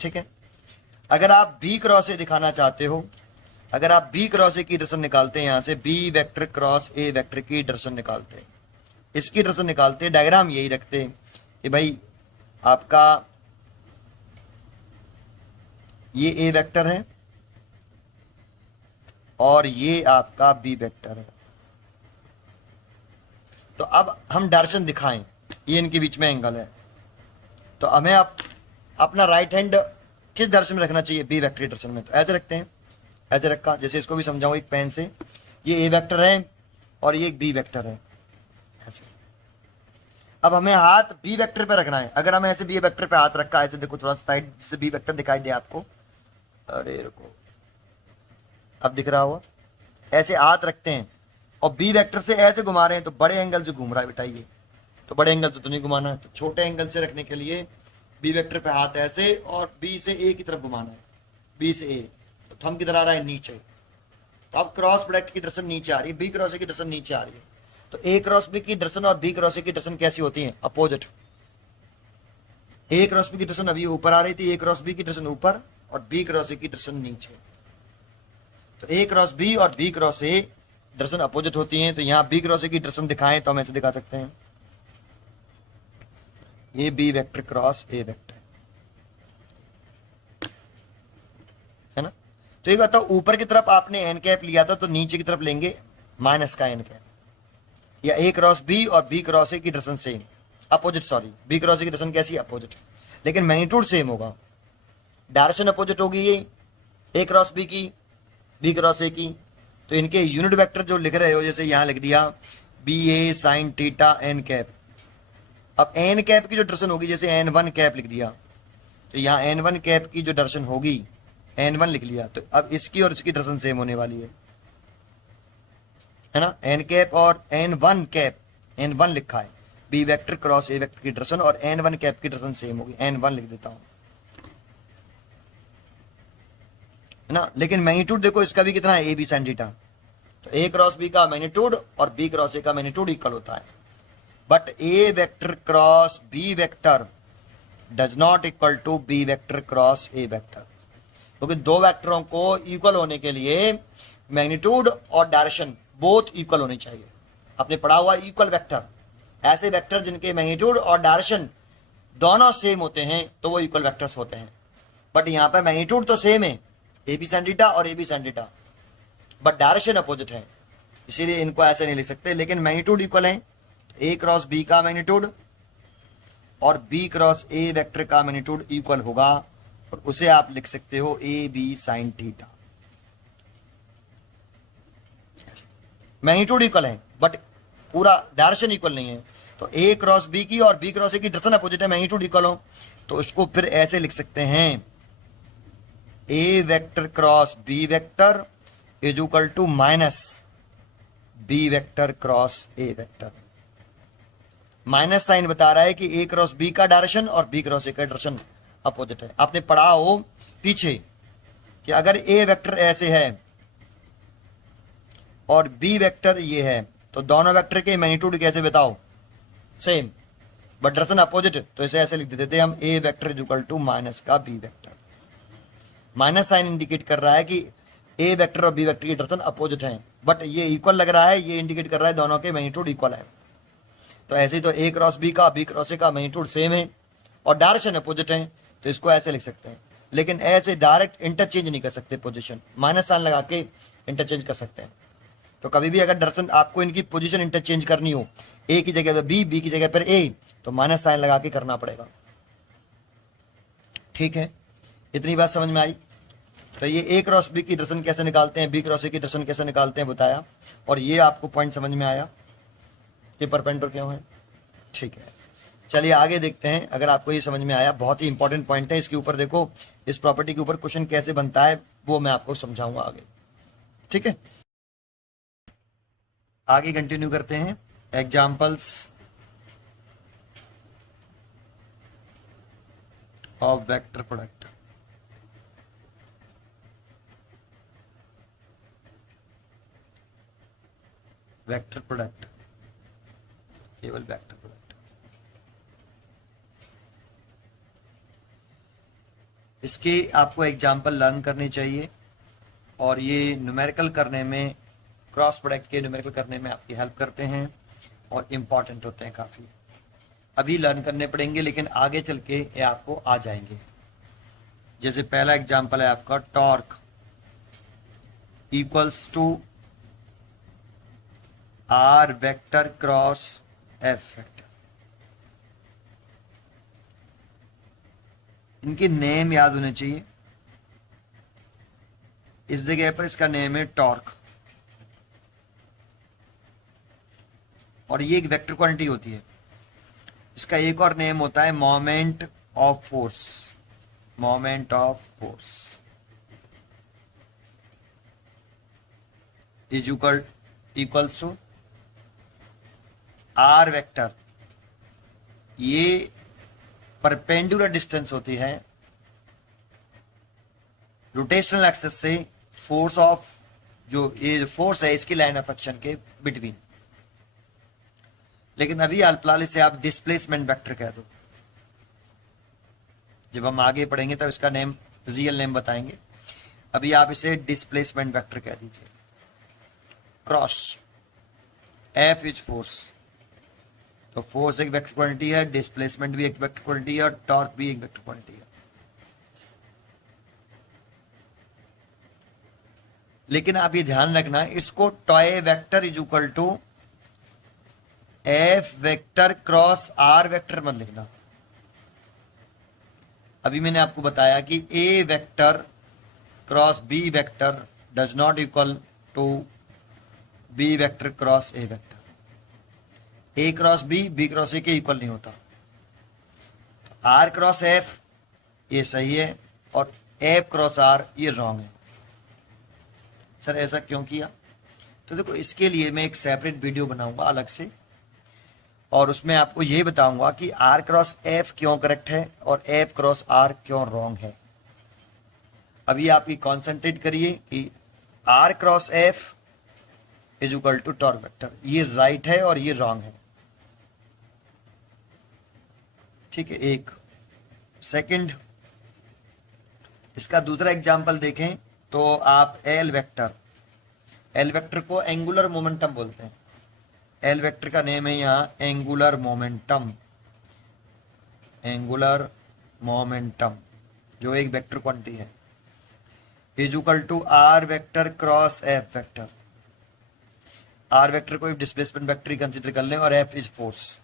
ठीक है। अगर आप B cross ए दिखाना चाहते हो, अगर आप बी क्रॉस ए की दर्शन निकालते हैं, यहां से B vector cross A vector की दर्शन निकालते हैं, इसकी दर्शन निकालते हैं, डायग्राम यही रखते हैं कि भाई आपका ये ए वेक्टर है और ये आपका बी वेक्टर है। तो अब हम डायरेक्शन दिखाएं, ये इनके बीच में एंगल है, तो हमें अपना राइट हैंड किस डायरेक्शन में रखना चाहिए? बी वेक्टर की डायरेक्शन में। तो ऐसे रखते हैं, ऐसे रखा, जैसे इसको भी समझाऊं एक पेन से, ये ए वेक्टर है और ये एक बी वेक्टर है, ऐसे। अब हमें हाथ बी वेक्टर पे रखना है। अगर हमें ऐसे बी वेक्टर पे हाथ रखा है, ऐसे देखो थोड़ा साइड से बी वेक्टर दिखाई दे आपको, अरे रुको, अब दिख रहा हुआ, ऐसे हाथ रखते हैं और बी वेक्टर से ऐसे घुमा रहे हैं, तो बड़े एंगल से घूम रहा है बेटा ये, तो बड़े एंगल से तो नहीं घुमाना है, तो छोटे एंगल से रखने के लिए बी वेक्टर पे हाथ ऐसे और बी से ए की तरफ घुमाना है, बी से ए, तो थंब किधर आ रहा है? नीचे। तो अब क्रॉस प्रोडक्ट की दर्शन नीचे आ रही है, बी क्रॉस ए की दर्शन नीचे आ रही है, तो ए क्रॉस बी की दर्शन और बी क्रॉस ए की दर्शन कैसी होती है? अपोजिट। ए क्रॉस बी की दर्शन अभी ऊपर आ रही थी, ए क्रॉस बी की दर्शन ऊपर और बी क्रॉस ए की दर्शन नीचे। तो ए क्रॉस बी और B cross A direction opposite होती हैं। तो यहां बी क्रॉस ए की दर्शन दिखाएं तो हम ऐसे दिखा सकते हैं, ये B vector cross A vector है ना। तो ये बताओ, ऊपर की तरफ आपने एन कैप लिया था, तो नीचे की तरफ लेंगे माइनस का एन कैप, या ए क्रॉस बी और बी क्रॉस ए की direction same, opposite, sorry, B cross A की दर्शन कैसी? अपोजिट, लेकिन मैग्नीट्यूड सेम होगा, डायरेक्शन अपोजिट होगी ये ए क्रॉस बी की, बी क्रॉस ए की। तो इनके यूनिट वेक्टर जो लिख रहे हो, जैसे यहां लिख दिया बी ए साइन थीटा एन कैप, अब एन कैप की जो डायरेक्शन होगी, जैसे एन वन कैप लिख दिया, तो यहाँ एन वन कैप की जो डायरेक्शन होगी, एन वन लिख लिया, तो अब इसकी और इसकी डायरेक्शन सेम होने वाली है ना। एन कैप और N one cap, N one लिखा है, B vector cross A vector की डायरेक्शन और एन वन कैप की डायरेक्शन सेम होगी, एन वन लिख देता हूं, है ना। लेकिन मैग्नीट्यूड देखो इसका भी कितना है, ए बी साइन थीटा, तो ए क्रॉस बी का मैग्नीट्यूड और बी क्रॉस ए का मैग्नीट्यूड इक्वल होता है, but A vector cross B vector does not equal to B vector cross A vector, क्योंकि दो वेक्टरों को इक्वल होने के लिए मैग्नीट्यूड और डायरेक्शन बोथ इक्वल होनी चाहिए। आपने पढ़ा हुआ इक्वल वेक्टर, ऐसे वेक्टर जिनके मैग्नीट्यूड और डायरेक्शन दोनों सेम होते हैं तो वो इक्वल वेक्टर्स होते हैं। बट यहाँ पे मैग्नीट्यूड तो सेम है, ए बी साइन थीटा और A B sine theta, but direction opposite है, इसीलिए इनको ऐसे नहीं लिख सकते। लेकिन मैग्नीट्यूड इक्वल है, तो ए क्रॉस बी का मैग्नीट्यूड और बी क्रॉस ए वेक्टर का मैग्नीट्यूड इक्वल होगा, और उसे आप लिख सकते हो A B sine theta. Magnitude equal है बट पूरा डायरेक्शन इक्वल नहीं है, तो ए क्रॉस बी की और बी क्रॉस ए की डायरेक्शन अपोजिट है, मैग्नीट्यूड इक्वल हो, तो उसको फिर ऐसे लिख सकते हैं, A vector cross B vector is equal to minus B vector cross A vector. Minus sign बता रहा है कि ए क्रॉस बी का डायरेक्शन और बी क्रॉस ए का डायरेक्शन अपोजिट है। आपने पढ़ा हो पीछे कि अगर ए वेक्टर ऐसे है और बी वेक्टर ये है, तो दोनों वेक्टर के मैग्नीट्यूड कैसे बताओ, सेम, बट डायरेक्शन अपोजिट, तो इसे ऐसे लिख देते हैं हम, A vector is equal to minus का B vector. Minus sign indicate कर रहा है कि ए वेक्टर और बी वेक्टर की डायरेक्शन अपोजिट है, बट ये इक्वल लग रहा है, ये इंडिकेट कर रहा है दोनों के मैग्नीट्यूड इक्वल है। तो ऐसे ही तो ए क्रॉस बी का बी क्रॉस ए का मैग्नीट्यूड सेम है और डायरेक्शन अपोजिट है, तो इसको ऐसे लिख सकते हैं। लेकिन ऐसे डायरेक्ट इंटरचेंज नहीं कर सकते पोजीशन, माइनस साइन लगा के इंटरचेंज कर सकते हैं। तो कभी भी अगर डायरेक्शन आपको इनकी पोजीशन इंटरचेंज करनी हो, ए की जगह पर बी, बी की जगह पर ए, तो माइनस साइन लगा के करना पड़ेगा। ठीक है, इतनी बात समझ में आई। तो ये ए क्रॉस बी की डायरेक्शन कैसे निकालते हैं, बी क्रॉस ए की डायरेक्शन कैसे निकालते हैं बताया, और ये आपको पॉइंट समझ में आया कि परपेंडिकुलर क्यों है। ठीक है, चलिए आगे देखते हैं। अगर आपको ये समझ में आया, बहुत ही इंपॉर्टेंट पॉइंट है, इसके ऊपर देखो, इस प्रॉपर्टी के ऊपर क्वेश्चन कैसे बनता है वो मैं आपको समझाऊंगा आगे। ठीक है, आगे कंटिन्यू करते हैं। Examples of vector product. Vector product, केवल वेक्टर प्रोडक्ट। इसके आपको एग्जाम्पल लर्न करने चाहिए, और ये न्यूमेरिकल करने में, क्रॉस प्रोडक्ट के न्यूमेरिकल करने में आपकी हेल्प करते हैं और इम्पॉर्टेंट होते हैं काफ़ी। अभी लर्न करने पड़ेंगे लेकिन आगे चल के ये आपको आ जाएंगे। जैसे पहला एग्जाम्पल है आपका, torque equals to R vector cross F vector. इनके नेम याद होने चाहिए। इस जगह पर इसका नेम है टॉर्क, और ये एक वेक्टर क्वांटिटी होती है। इसका एक और नेम होता है moment of force, moment of force is equals to R vector. ये परपेंडिकुलर डिस्टेंस होती है रोटेशनल एक्सिस से फोर्स ऑफ, जो ये फोर्स है इसकी लाइन ऑफ एक्शन के बिटवीन। लेकिन अभी अल्पलाल इसे आप डिस्प्लेसमेंट वेक्टर कह दो। जब हम आगे पढ़ेंगे तब इसका नेम, रियल नेम बताएंगे। अभी आप इसे डिस्प्लेसमेंट वेक्टर कह दीजिए। क्रॉस एफ इज फोर्स, तो फोर्स एक वेक्टर क्वांटिटी है, डिस्प्लेसमेंट भी एक वेक्टर क्वांटिटी है, और टॉर्क भी एक वेक्टर क्वांटिटी है। लेकिन आप ये ध्यान रखना, इसको tau vector is equal to F vector cross R vector मत लिखना। अभी मैंने आपको बताया कि A vector cross B vector does not equal to B vector cross A vector. A cross B, B cross A के इक्वल नहीं होता। आर क्रॉस एफ ये सही है और एफ क्रॉस आर ये रॉन्ग है। सर ऐसा क्यों किया? तो देखो इसके लिए मैं एक सेपरेट वीडियो बनाऊंगा अलग से और उसमें आपको ये बताऊंगा कि आर क्रॉस एफ क्यों करेक्ट है और एफ क्रॉस आर क्यों रॉन्ग है। अभी आप ये कॉन्सेंट्रेट करिए कि R cross F is equal to torque vector, ये राइट है और ये रॉन्ग है। ठीक है, एक सेकंड इसका दूसरा एग्जांपल देखें तो आप एल वेक्टर को एंगुलर मोमेंटम बोलते हैं। एल वेक्टर का नेम है यहाँ एंगुलर मोमेंटम जो एक वेक्टर क्वांटिटी है is equal to R vector cross F vector. R vector को डिस्प्लेसमेंट वेक्टर कंसिडर कर लें और F is force.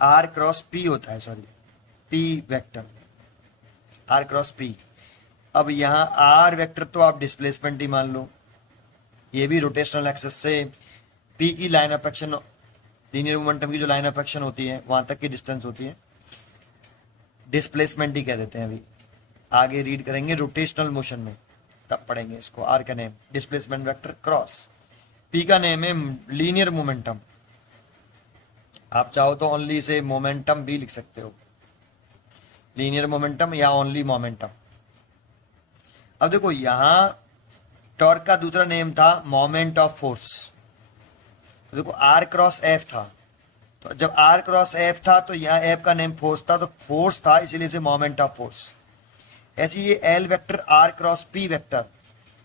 R cross P होता है, sorry P vector, R cross P. अब यहां आर वेक्टर तो आप डिस्प्लेसमेंट ही मान लो, ये भी रोटेशनल एक्सेस से पी की line of action, linear momentum की जो लाइन ऑफ एक्शन होती है वहां तक की डिस्टेंस होती है, डिस्प्लेसमेंट ही कह देते हैं। अभी आगे रीड करेंगे रोटेशनल मोशन में तब पढ़ेंगे इसको। आर का name displacement vector cross, P का नेम है लीनियर मोमेंटम। आप चाहो तो ओनली इसे मोमेंटम भी लिख सकते हो, लीनियर मोमेंटम या ओनली मोमेंटम। अब देखो यहां टॉर्क का दूसरा नेम था मोमेंट ऑफ फोर्स। देखो आर क्रॉस एफ था, तो जब आर क्रॉस एफ था तो यहाँ एफ का नेम फोर्स था, तो फोर्स था इसीलिए से मोमेंट ऑफ फोर्स। ऐसे ये L vector R cross P vector,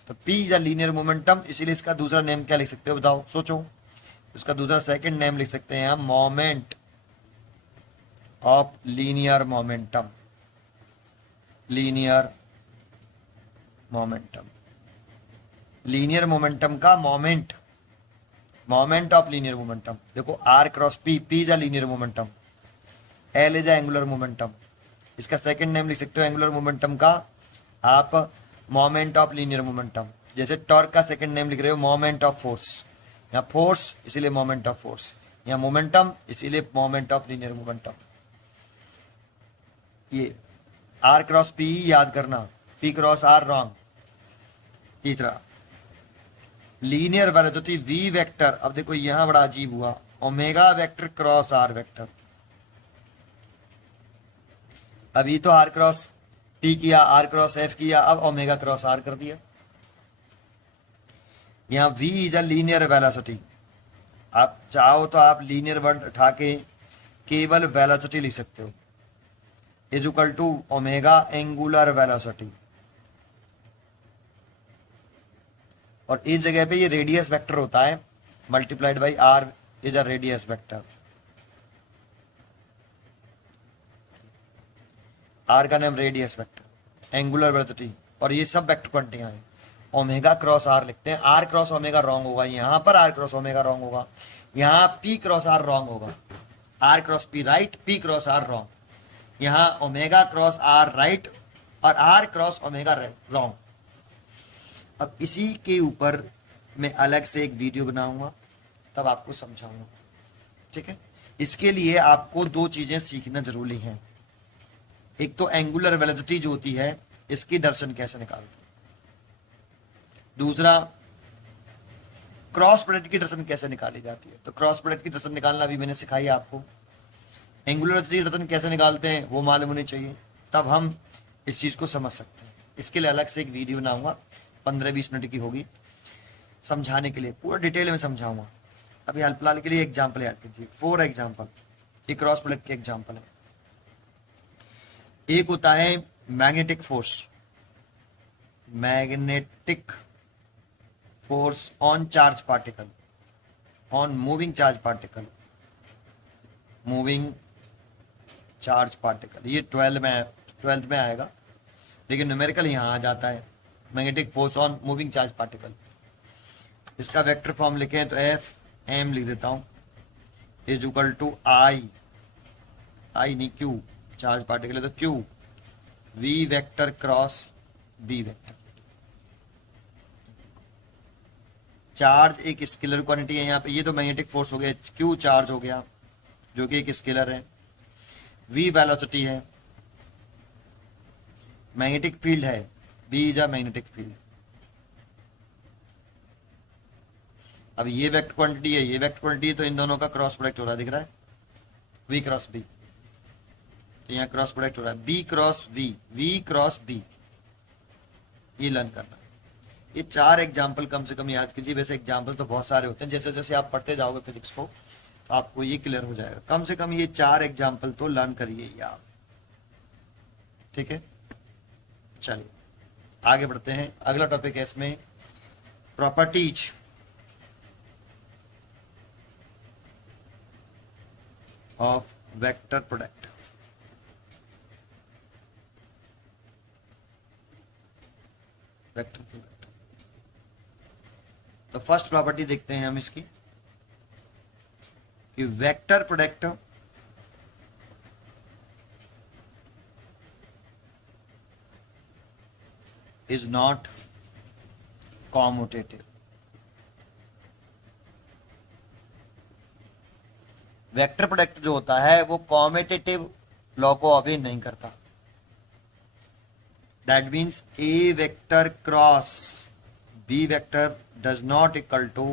तो P is a linear momentum, इसीलिए इसका दूसरा नेम क्या लिख सकते हो बताओ, सोचो। इसका दूसरा सेकंड नेम लिख सकते हैं यहाँ moment of linear momentum. Linear momentum का मोमेंट ऑफ लीनियर मोमेंटम। देखो R cross P, P is a linear momentum, L is a angular momentum. इसका सेकंड नेम लिख सकते हो एंगुलर मोमेंटम का आप मोमेंट ऑफ लीनियर मोमेंटम। जैसे torque का सेकंड नेम लिख रहे हो मोमेंट ऑफ फोर्स, यहाँ फोर्स इसीलिए मोमेंट ऑफ फोर्स, यहाँ मोमेंटम इसीलिए मोमेंट ऑफ लीनियर मोमेंटम। ये आर क्रॉस पी याद करना, पी क्रॉस आर रॉन्ग। तीसरा लीनियर वेलोसिटी वी वेक्टर। अब देखो यहां बड़ा अजीब हुआ, omega vector cross R vector. अभी तो आर क्रॉस पी किया, आर क्रॉस एफ किया, अब ओमेगा क्रॉस आर कर दिया। यहां V is a linear velocity, आप चाहो तो आप लीनियर वर्ड उठा के केवल वेलोसिटी लिख सकते हो, is equal to omega angular velocity. और इस जगह पे ये रेडियस वेक्टर होता है multiplied by R is a radius vector. R का नाम रेडियस वेक्टर, एंगुलर वेलोसिटी, और ये सब वेक्टर क्वांटिटियां हैं। ओमेगा क्रॉस आर लिखते हैं, आर क्रॉस ओमेगा रॉन्ग होगा, यहां पर आर क्रॉस ओमेगा रॉन्ग होगा, यहां पी क्रॉस आर रॉन्ग होगा। R cross P right, P cross R wrong, यहां ओमेगा क्रॉस आर राइट और आर क्रॉस ओमेगा रॉन्ग। अब इसी के ऊपर मैं अलग से एक वीडियो बनाऊंगा, तब आपको समझाऊंगा, ठीक है। इसके लिए आपको दो चीजें सीखना जरूरी है। एक तो एंगुलर वेलोसिटी जो होती है इसकी दर्शन कैसे निकालते हैं, दूसरा क्रॉस प्रोडक्ट की दर्शन कैसे निकाली जाती है। तो क्रॉस प्रोडक्ट की दर्शन निकालना अभी मैंने सिखाई आपको, एंगुलर वेलोसिटी की दर्शन कैसे निकालते हैं वो मालूम होनी चाहिए, तब हम इस चीज को समझ सकते हैं। इसके लिए अलग से एक वीडियो बनाऊंगा, 15-20 मिनट की होगी, समझाने के लिए पूरा डिटेल में समझाऊंगा। अभी हाल फिलहाल के लिए एग्जाम्पल याद कीजिए, 4 एग्जाम्पल, ये क्रॉस प्रोडक्ट के एग्जाम्पल है। एक होता है magnetic force on charge particle, on moving charge particle, ये 12th में आएगा, लेकिन न्यूमेरिकल यहां आ जाता है। Magnetic force on moving charge particle, इसका वेक्टर फॉर्म लिखें तो एफ एम लिख देता हूं, इज इक्वल टू आई नहीं क्यू, चार्ज पार्टिकल है तो Q, V vector cross B vector. Charge एक स्केलर क्वांटिटी है यहाँ पे, ये तो मैग्नेटिक फोर्स हो गया, क्यू चार्ज हो गया जो कि एक स्केलर है, v वेलोसिटी है, मैग्नेटिक फील्ड है, b is a magnetic field. अब ये वेक्टर क्वांटिटी है, ये वेक्टर क्वांटिटी है, तो इन दोनों का क्रॉस प्रोडक्ट हो रहा है, दिख रहा है, v क्रॉस b, तो यहाँ क्रॉस प्रोडक्ट हो रहा है b cross v, v cross b, ये लर्न करना है। ये 4 एग्जाम्पल कम से कम याद कीजिए, वैसे एग्जाम्पल तो बहुत सारे होते हैं, जैसे जैसे आप पढ़ते जाओगे फिजिक्स को तो आपको ये क्लियर हो जाएगा। कम से कम ये 4 एग्जाम्पल तो लर्न करिए ये आप, ठीक है। चलिए आगे बढ़ते हैं, अगला टॉपिक है इसमें properties of vector product. Vector product, तो फर्स्ट प्रॉपर्टी देखते हैं हम इसकी कि vector product is not commutative. Vector product जो होता है वो कॉम्यूटेटिव लॉ को अभी नहीं करता। That means A vector cross B vector does not equal to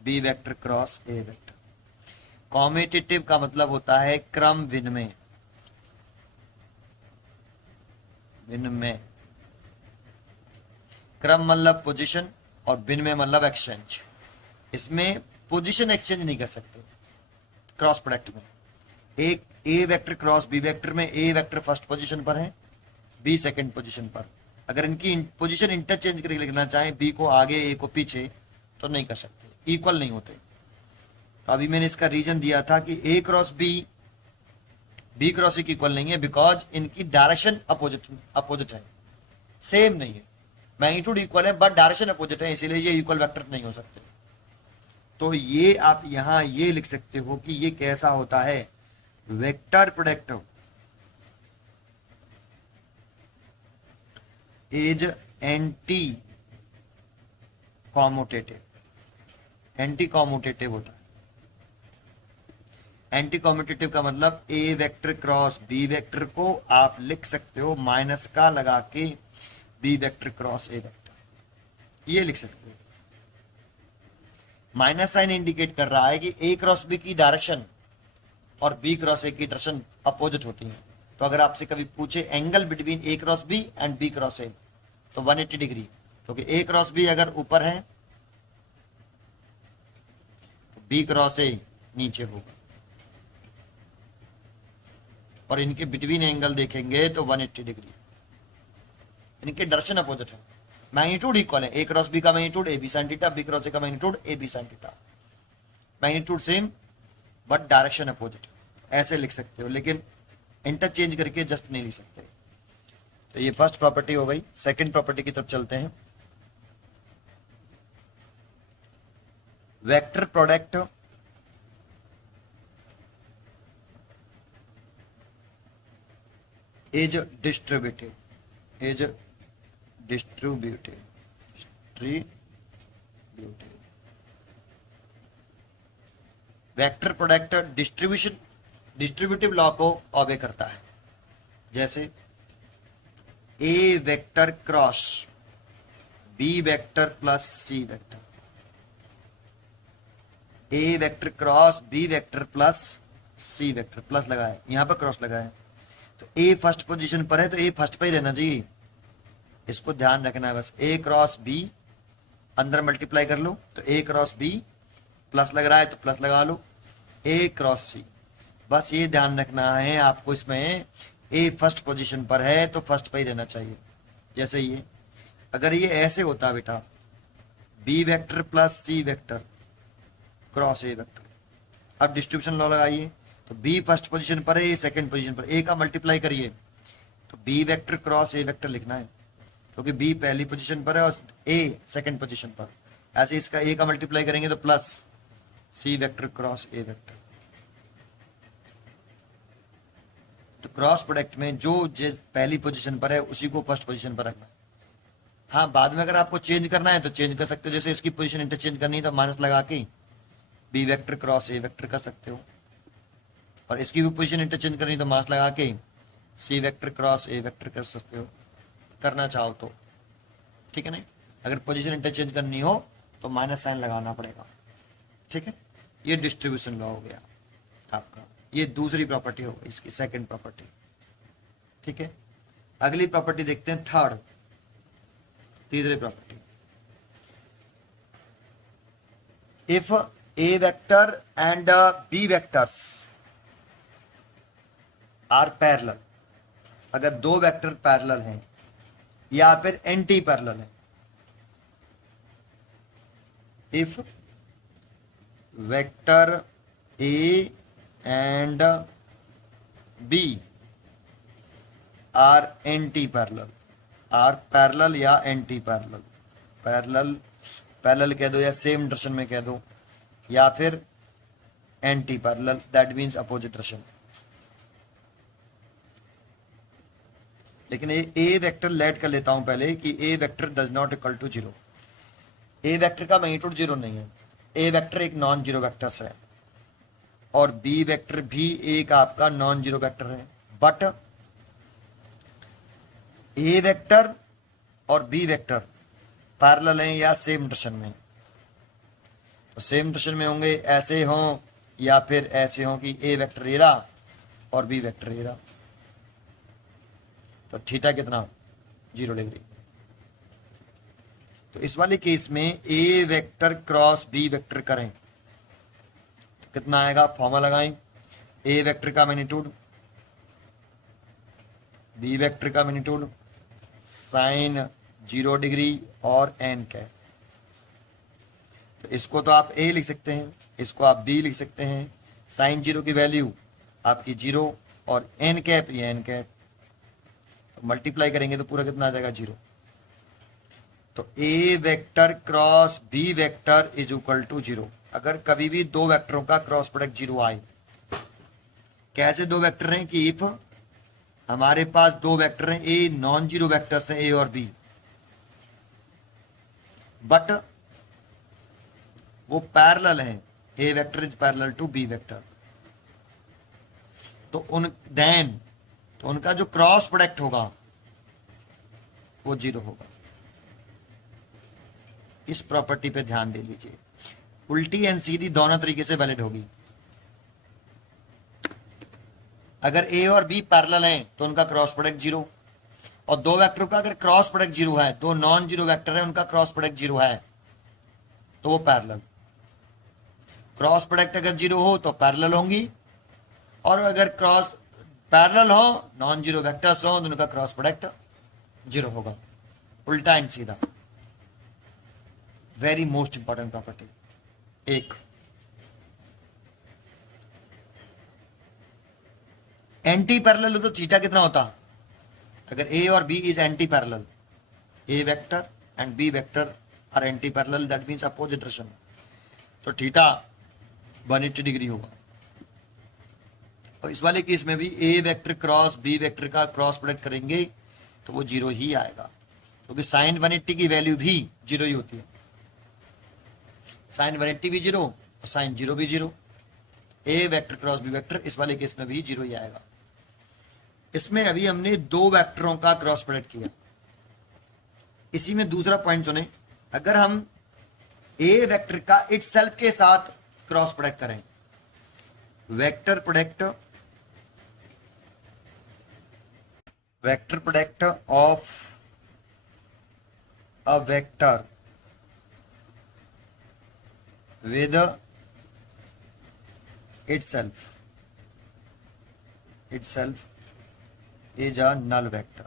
B vector cross A vector. Commutative का मतलब होता है क्रम विनिमय, विनिमय, क्रम मतलब पोजीशन और विनिमय मतलब एक्सचेंज। इसमें पोजीशन एक्सचेंज नहीं कर सकते क्रॉस प्रोडक्ट में। एक ए वेक्टर क्रॉस बी वेक्टर में ए वेक्टर फर्स्ट पोजीशन पर है, बी सेकंड पोजीशन पर। अगर इनकी पोजीशन इंटरचेंज करके लिखना चाहें, बी को आगे ए को पीछे, तो नहीं कर सकते, इक्वल नहीं होते। तो अभी मैंने इसका रीजन दिया था कि ए क्रॉस बी क्रॉस की इक्वल नहीं है, बिकॉज इनकी डायरेक्शन अपोजिट है, सेम नहीं है। मैग्नीट्यूड इक्वल है बट डायरेक्शन अपोजिट है, इसीलिए ये इक्वल वेक्टर नहीं हो सकते। तो ये आप यहां ये लिख सकते हो कि ये कैसा होता है, vector product is anti commutative. Anti commutative होता है। एंटी कॉम्यूटेटिव का मतलब A vector cross B vector को आप लिख सकते हो माइनस का लगा के B vector cross A vector, ये लिख सकते हो। माइनस साइन इंडिकेट कर रहा है कि ए क्रॉस बी की डायरेक्शन और बी क्रॉस ए की डायरेक्शन अपोजिट होती है। तो अगर आपसे कभी पूछे angle between A cross B and B cross A, तो 180 डिग्री, क्योंकि ए क्रॉस बी अगर ऊपर है तो बी क्रॉस ए नीचे होगा, और इनके बिटवीन एंगल देखेंगे तो 180 डिग्री। इनके डायरेक्शन अपोजिट है, मैग्नीट्यूड इक्वल है, ए क्रॉस बी का magnitude A B sine theta, B cross A का magnitude A B sine theta. Magnitude same but direction opposite, ऐसे लिख सकते हो, लेकिन इंटरचेंज करके जस्ट नहीं लिख सकते। तो ये फर्स्ट प्रॉपर्टी हो गई। सेकंड प्रॉपर्टी की तरफ चलते हैं। Vector product is distributive, is distributive, vector product distributive law को ऑबे करता है। जैसे A vector cross B vector plus C vector, A vector cross B vector plus C vector, plus लगाए, यहां पर क्रॉस लगाए, तो ए फर्स्ट पोजीशन पर है तो ए फर्स्ट पे ही रहना चाहिए, इसको ध्यान रखना है बस। ए क्रॉस बी अंदर मल्टीप्लाई कर लो, तो ए क्रॉस बी प्लस लग रहा है तो प्लस लगा लो, ए क्रॉस सी, बस ये ध्यान रखना है आपको। इसमें ए फर्स्ट पोजीशन पर है तो फर्स्ट पे ही रहना चाहिए। जैसे ये अगर ये ऐसे होता बेटा, B vector plus C vector cross A vector, अब डिस्ट्रीब्यूशन लॉ लगाइए, तो बी फर्स्ट पोजीशन पर है, ए सेकंड पोजीशन पर, ए का मल्टीप्लाई करिए तो B vector cross A vector लिखना है, क्योंकि बी पहली पोजीशन पर है और ए सेकंड पोजीशन पर। ऐसे इसका ए का मल्टीप्लाई करेंगे तो plus C vector cross A vector. तो क्रॉस प्रोडक्ट में जो पहली पोजीशन पर है उसी को फर्स्ट पोजीशन पर रखना है। हाँ, बाद में अगर आपको चेंज करना है तो चेंज कर सकते हो, जैसे इसकी पोजीशन इंटरचेंज करनी है तो माइनस लगा के B vector cross A vector कर सकते हो, और इसकी भी पोजीशन इंटरचेंज करनी तो मास लगा के सी वेक्टर क्रॉस ए वेक्टर कर सकते हो, करना चाहो तो, ठीक है नहीं। अगर पोजीशन इंटरचेंज करनी हो तो माइनस साइन लगाना पड़ेगा, ठीक है। ये डिस्ट्रीब्यूशन लॉ हो गया आपका, ये दूसरी प्रॉपर्टी हो गई इसकी, सेकंड प्रॉपर्टी, ठीक है। अगली प्रॉपर्टी देखते हैं थर्ड, तीसरी property. If A vector and B vectors are parallel, अगर दो वेक्टर पैरेलल हैं या फिर एंटी पैरेलल है, if vector A and B are anti parallel, are parallel या एंटी पैरेलल, पैरेलल पैरेलल कह दो या सेम डायरेक्शन में कह दो, या फिर anti parallel, that means opposite direction. लेकिन ए वेक्टर लेट कर लेता हूं पहले कि A vector does not equal to zero. A vector का मैग्नीट्यूड जीरो नहीं है, ए वेक्टर एक नॉन जीरो वेक्टर है और बी वेक्टर भी एक आपका नॉन जीरो वेक्टर है, बट ए वेक्टर और बी वेक्टर पैरेलल हैं या सेम डायरेक्शन में। तो सेम डायरेक्शन में होंगे, ऐसे हों या फिर ऐसे हों कि ए वेक्टर ए रहा और बी वेक्टर ए रहा, तो थीटा कितना 0 डिग्री। तो इस वाले केस में ए वेक्टर क्रॉस बी वेक्टर करें तो कितना आएगा, फॉर्मूला लगाएं, ए वेक्टर का मैग्नीट्यूड बी वेक्टर का मैग्नीट्यूड साइन 0 डिग्री और एन कैप। तो इसको तो आप ए लिख सकते हैं, इसको आप बी लिख सकते हैं। साइन 0 की वैल्यू आपकी 0 और एन कैप ये एन कैप, मल्टीप्लाई करेंगे तो पूरा कितना आ जाएगा 0। तो A vector cross B vector is equal to 0। अगर कभी भी दो वेक्टरों का क्रॉस प्रोडक्ट 0 आए, कैसे दो वेक्टर हैं कि इफ हमारे पास दो वेक्टर हैं, ए नॉन जीरो वेक्टर्स हैं ए और बी, बट वो पैरेलल हैं, A vector is parallel to B vector, तो उनका जो क्रॉस प्रोडक्ट होगा वो 0 होगा। इस प्रॉपर्टी पे ध्यान दे लीजिए, उल्टी एंड सीधी दोनों तरीके से वैलिड होगी। अगर ए और बी पैरेलल हैं तो उनका क्रॉस प्रोडक्ट 0, और दो वेक्टरों का अगर क्रॉस प्रोडक्ट 0 है, दो नॉन जीरो वेक्टर है उनका क्रॉस प्रोडक्ट 0 है तो वो पैरेलल। क्रॉस प्रोडक्ट अगर 0 हो तो पैरेलल होंगी, और अगर क्रॉस पैरेलल हो, नॉन जीरो वेक्टर्स हो, तो उनका क्रॉस प्रोडक्ट 0 होगा। उल्टा एंड सीधा, वेरी मोस्ट इंपॉर्टेंट प्रॉपर्टी। एक एंटी पैरेलल हो तो थीटा कितना होता, अगर ए और B is anti parallel, A vector and B vector are anti parallel, that means opposite direction, तो थीटा 180 डिग्री होगा। और इस वाले केस में भी A vector cross B vector का क्रॉस प्रोडक्ट करेंगे तो वो 0 ही आएगा, क्योंकि साइन 180 की वैल्यू भी 0 ही होती है। साइन 180 भी 0 और साइन 0 भी 0, ए वेक्टर क्रॉस बी वेक्टर इस वाले केस में भी 0 ही आएगा। इसमें अभी हमने दो वेक्टरों का क्रॉस प्रोडक्ट किया, इसी में दूसरा पॉइंट सुने, अगर हम ए वेक्टर का इटसेल्फ के साथ क्रॉस प्रोडक्ट करें, vector product of a vector with itself is a null vector,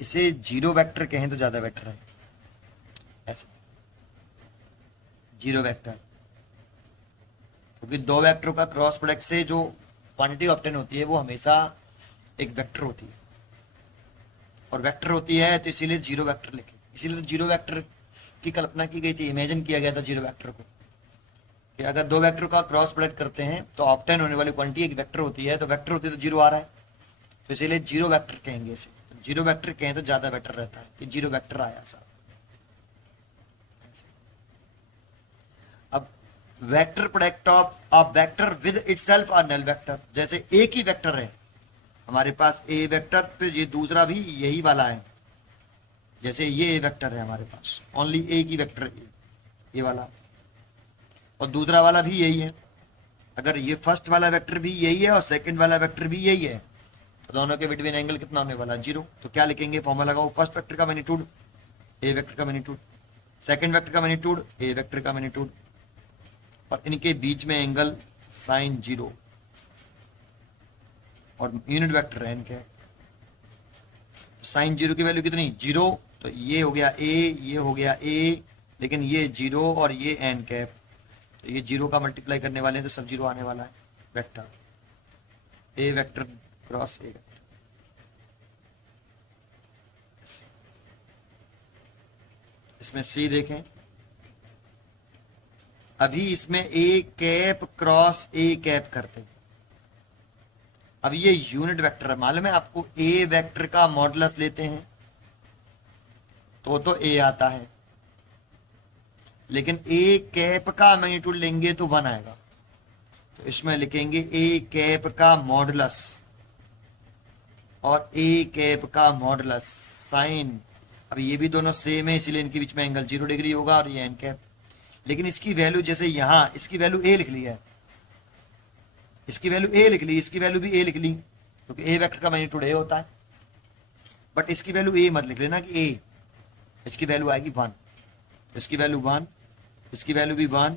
इसे जीरो वेक्टर कहें तो ज्यादा बेटर है, ऐसे जीरो वेक्टर, क्योंकि दो वेक्टरों का क्रॉस प्रोडक्ट से जो क्वांटिटी ऑब्टेन होती है वो हमेशा एक वेक्टर होती है, और वेक्टर होती है तो इसीलिए जीरो वेक्टर लिखे, इसीलिए तो जीरो वेक्टर की कल्पना की गई थी, इमेजिन किया गया था जीरो वेक्टर को, कि अगर दो वेक्टर का क्रॉस प्रोडक्ट करते हैं तो ऑब्टेन होने वाली क्वांटिटी एक वेक्टर होती है, तो वेक्टर होती है तो 0 आ रहा है, तो इसीलिए जीरो वेक्टर कहेंगे इसे। तो जीरो वेक्टर कहें तो ज्यादा बेटर रहता है कि जीरो वेक्टर आया साहब। अब vector product of a vector with itself a null vector. जैसे एक ही वेक्टर है हमारे पास, ए वेक्टर, फिर ये दूसरा भी यही वाला है, जैसे ये ए वेक्टर है हमारे पास, ओनली एक ही वेक्टर ये वाला, और दूसरा वाला भी यही है। अगर ये फर्स्ट वाला वेक्टर भी यही है और सेकंड वाला वेक्टर भी यही है तो दोनों के बिटवीन एंगल कितना होने वाला, 0। तो क्या लिखेंगे, फॉर्मूला लगाओ, फर्स्ट वेक्टर का मैग्नीट्यूड ए वेक्टर का मैग्नीट्यूड, सेकंड वेक्टर का मैग्नीट्यूड ए वेक्टर का मैग्नीट्यूड, और इनके बीच में एंगल साइन 0, और यूनिट वेक्टर है इनके। साइन 0 की वैल्यू कितनी, 0। तो ये हो गया ए, ये हो गया ए, लेकिन ये 0 और ये एन कैप, तो ये 0 का मल्टीप्लाई करने वाले हैं तो सब 0 आने वाला है। Vector A vector cross A vector. इसमें सी देखें, अभी इसमें A cap cross A cap करते हैं। अब ये यूनिट वेक्टर है, मालूम है आपको, ए वेक्टर का मॉडुलस लेते हैं तो ए आता है, लेकिन ए कैप का मैग्नीट्यूड लेंगे तो 1 आएगा। तो इसमें लिखेंगे ए कैप का मॉडुलस और ए कैप का मॉडुलस साइन। अब ये भी दोनों सेम है, इसीलिए इनके बीच में एंगल 0 डिग्री होगा, और ये एन कैप। लेकिन इसकी वैल्यू, जैसे यहां इसकी वैल्यू ए लिख ली है, इसकी वैल्यू ए लिख ली, इसकी वैल्यू भी ए लिख ली, क्योंकि ए वेक्टर का मैग्नीट्यूड ए होता है। बट इसकी वैल्यू ए मत लिख लेना कि ए, इसकी वैल्यू आएगी 1, इसकी वैल्यू 1, इसकी वैल्यू भी 1,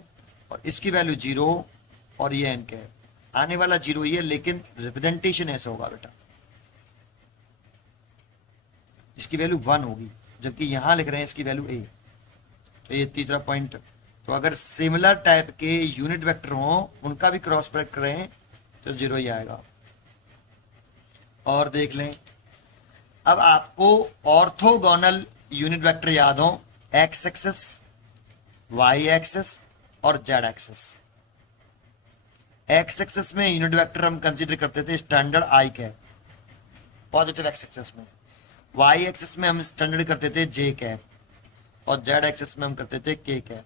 और इसकी वैल्यू 0, और ये एन कैप आने वाला 0 ही है, लेकिन रिप्रेजेंटेशन ऐसा होगा बेटा, इसकी वैल्यू 1 होगी, जबकि यहां लिख रहे हैं इसकी वैल्यू ए। तो ये तीसरा पॉइंट। तो अगर सिमिलर टाइप के यूनिट वेक्टर हों, उनका भी क्रॉस प्रोडक्ट करें तो 0 ही आएगा। और देख लें, अब आपको ऑर्थोगोनल यूनिट वेक्टर याद हो, एक्स एक्सिस, वाई एक्सिस और जेड एक्सिस। एक्स एक्सिस में यूनिट वेक्टर हम कंसीडर करते थे standard I cap, positive x axis में। वाई एक्सिस में हम स्टैंडर्ड करते थे जे कैप, और जेड एक्सिस में हम करते थे के कैप।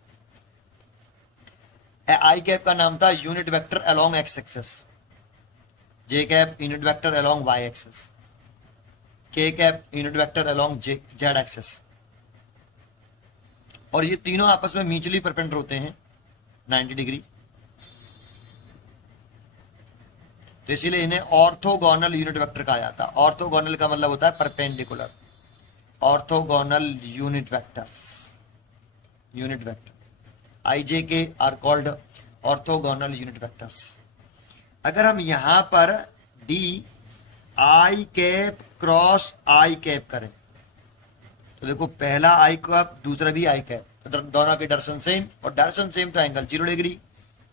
आई कैप का नाम था unit vector along X axis, J cap unit vector along Y axis, K cap unit vector along Z axis. और ये तीनों आपस में म्यूचुअली परपेंडिकुलर होते हैं 90 डिग्री, तो इसीलिए इन्हें ऑर्थोगोनल यूनिट वेक्टर कहा जाता है। ऑर्थोगोनल का मतलब होता है perpendicular. Orthogonal unit vectors, unit vector IJK are called orthogonal unit vectors. अगर हम यहां पर D I cap cross I cap करें तो देखो, पहला आई कैप दूसरा भी आई कैप, तो दोनों के डायरेक्शन सेम, और डायरेक्शन सेम तो एंगल 0 डिग्री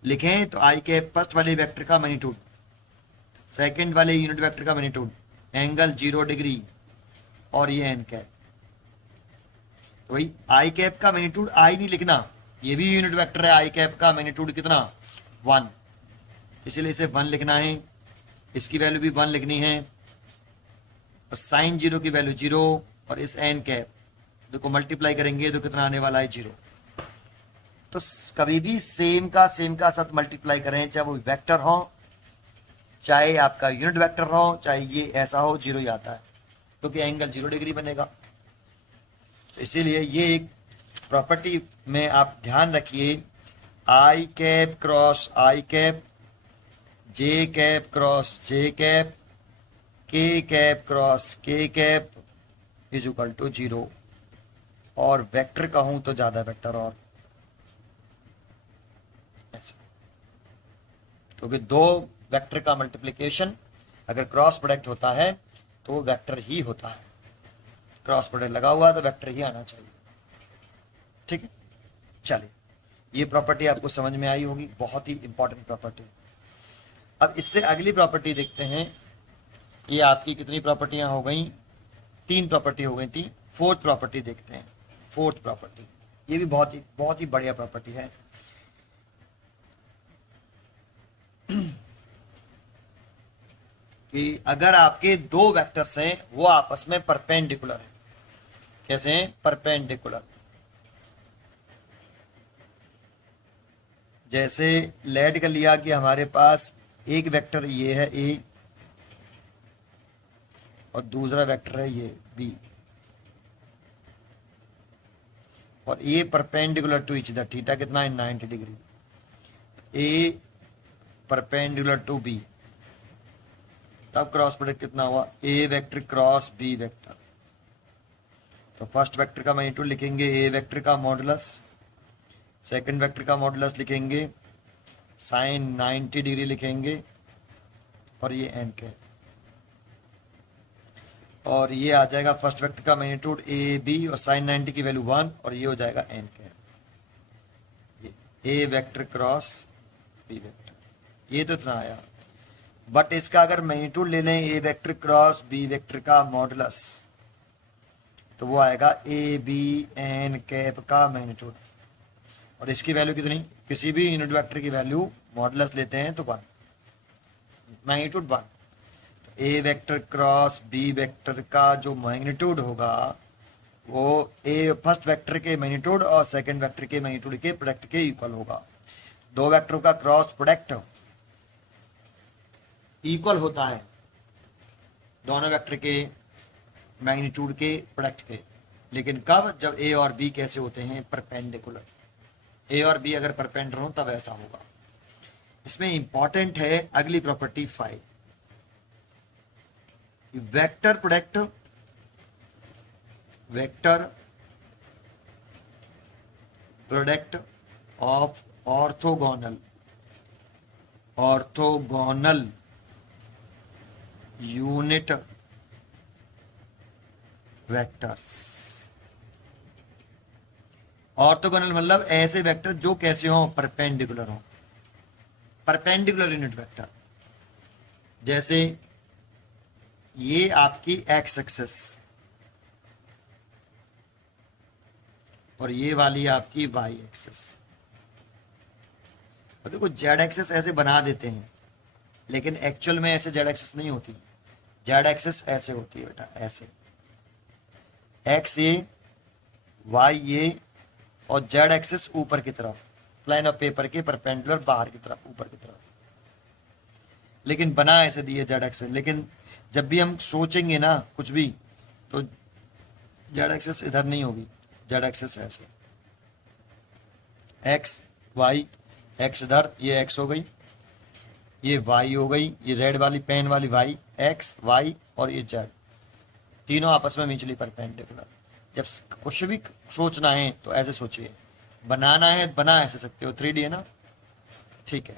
लिखें। तो आई कैप फर्स्ट वाले वेक्टर का मैग्नीट्यूड, सेकंड वाले यूनिट वेक्टर का मैग्नीट्यूड, एंगल 0 डिग्री, और ये एन कैप। तो भाई आई कैप का मैग्नीट्यूड आई नहीं लिखना, ये भी यूनिट वेक्टर है, आई कैप का मैग्नीट्यूड कितना, 1, इसलिए इसे 1 लिखना है, इसकी वैल्यू भी 1 लिखनी है, और साइन 0 की वैल्यू 0, और इस एन कैप देखो मल्टीप्लाई करेंगे तो कितना आने वाला है, 0। तो कभी भी सेम का साथ मल्टीप्लाई करें, चाहे वो वेक्टर हो, चाहे आपका यूनिट वेक्टर हो, चाहे ये ऐसा हो, 0 ही आता है, क्योंकि एंगल 0 डिग्री बनेगा। तो इसीलिए ये एक प्रॉपर्टी में आप ध्यान रखिए, आई cap cross I cap, J cap cross J cap, K cap cross K cap is equal to 0। और वेक्टर कहूं तो ज्यादा वेक्टर, और ऐसा, क्योंकि दो वेक्टर का मल्टीप्लिकेशन अगर क्रॉस प्रोडक्ट होता है तो वो वेक्टर ही होता है। क्रॉस प्रोडक्ट लगा हुआ तो वेक्टर ही आना चाहिए। ठीक है, चलिए, ये प्रॉपर्टी आपको समझ में आई होगी, बहुत ही इंपॉर्टेंट प्रॉपर्टी। अब इससे अगली प्रॉपर्टी देखते हैं। ये आपकी कितनी प्रॉपर्टियां हो गई, 3 प्रॉपर्टी हो गई थी। फोर्थ प्रॉपर्टी देखते हैं। फोर्थ प्रॉपर्टी, ये भी बहुत ही बढ़िया प्रॉपर्टी है। कि अगर आपके 2 वेक्टर्स हैं वो आपस में परपेंडिकुलर हैं। कैसे हैं? परपेंडिकुलर। जैसे लेट कर लिया कि हमारे पास एक वेक्टर ये है ए और दूसरा वेक्टर है ये बी, और A perpendicular to each other, theta कितना है 90 degree, A perpendicular to B, तब क्रॉस प्रोडक्ट कितना हुआ A vector cross B vector. तो फर्स्ट वेक्टर का मैग्नीट्यूड लिखेंगे ए वेक्टर का मॉडुलस, सेकंड वेक्टर का मॉडुलस लिखेंगे साइन 90 डिग्री लिखेंगे, और ये एन के, और ये आ जाएगा फर्स्ट वेक्टर का मैग्नीट्यूड ए बी और साइन 90 की वैल्यू 1, और ये हो जाएगा एन के, ए वेक्टर क्रॉस बी वेक्टर। ये तो इतना आया, बट इसका अगर मैग्नीट्यूड ले लें ए वेक्टर क्रॉस बी वेक्टर का मॉडुलस, तो वो आएगा ए बी एन कैप का मैग्नीट्यूड, और इसकी वैल्यू कितनी, किसी भी यूनिट वेक्टर की वैल्यू मॉडुलस लेते हैं तो 1, मैग्नीट्यूड 1। तो A vector cross B vector का जो मैग्नीट्यूड होगा वो ए फर्स्ट वेक्टर के मैग्नीट्यूड और सेकंड वेक्टर के मैग्नीट्यूड के प्रोडक्ट के इक्वल होगा। दो वेक्टरों का क्रॉस प्रोडक्ट इक्वल होता है दोनों वेक्टर के मैग्नीट्यूड के प्रोडक्ट के, लेकिन कब, जब ए और बी कैसे होते हैं परपेंडिकुलर, ए और बी अगर परपेंडिकुलर हो तब ऐसा होगा। इसमें इंपॉर्टेंट है अगली property 5, vector product, vector product of orthogonal, orthogonal unit vectors. Orthogonal मतलब ऐसे वेक्टर जो कैसे हो, परपेंडिकुलर हो, परपेंडिकुलर यूनिट वेक्टर। जैसे ये आपकी एक्स एक्सिस और ये वाली आपकी वाई एक्सिस। और देखो जेड एक्सिस ऐसे बना देते हैं, लेकिन एक्चुअल में ऐसे जेड एक्सिस नहीं होती, जेड एक्सिस ऐसे होती है बेटा, ऐसे एक्स ए वाई ए और जेड एक्सिस ऊपर की तरफ, प्लेन ऑफ पेपर के परपेंडिकुलर बाहर की तरफ, ऊपर की तरफ, लेकिन बना ऐसे दिए जेड एक्सिस। लेकिन जब भी हम सोचेंगे ना कुछ भी, तो जेड एक्सिस इधर नहीं होगी, जेड एक्सिस ऐसे, एक्स वाई, एक्स इधर, ये एक्स हो गई, ये वाई हो गई, ये रेड वाली पेन वाली वाई, एक्स वाई, और ये जेड, तीनों आपस में म्यूचुअली परपेंडिकुलर। जब कुछ भी सोचना है तो ऐसे सोचिए, बनाना है बना ऐसे सकते हो, 3D है ना, ठीक है।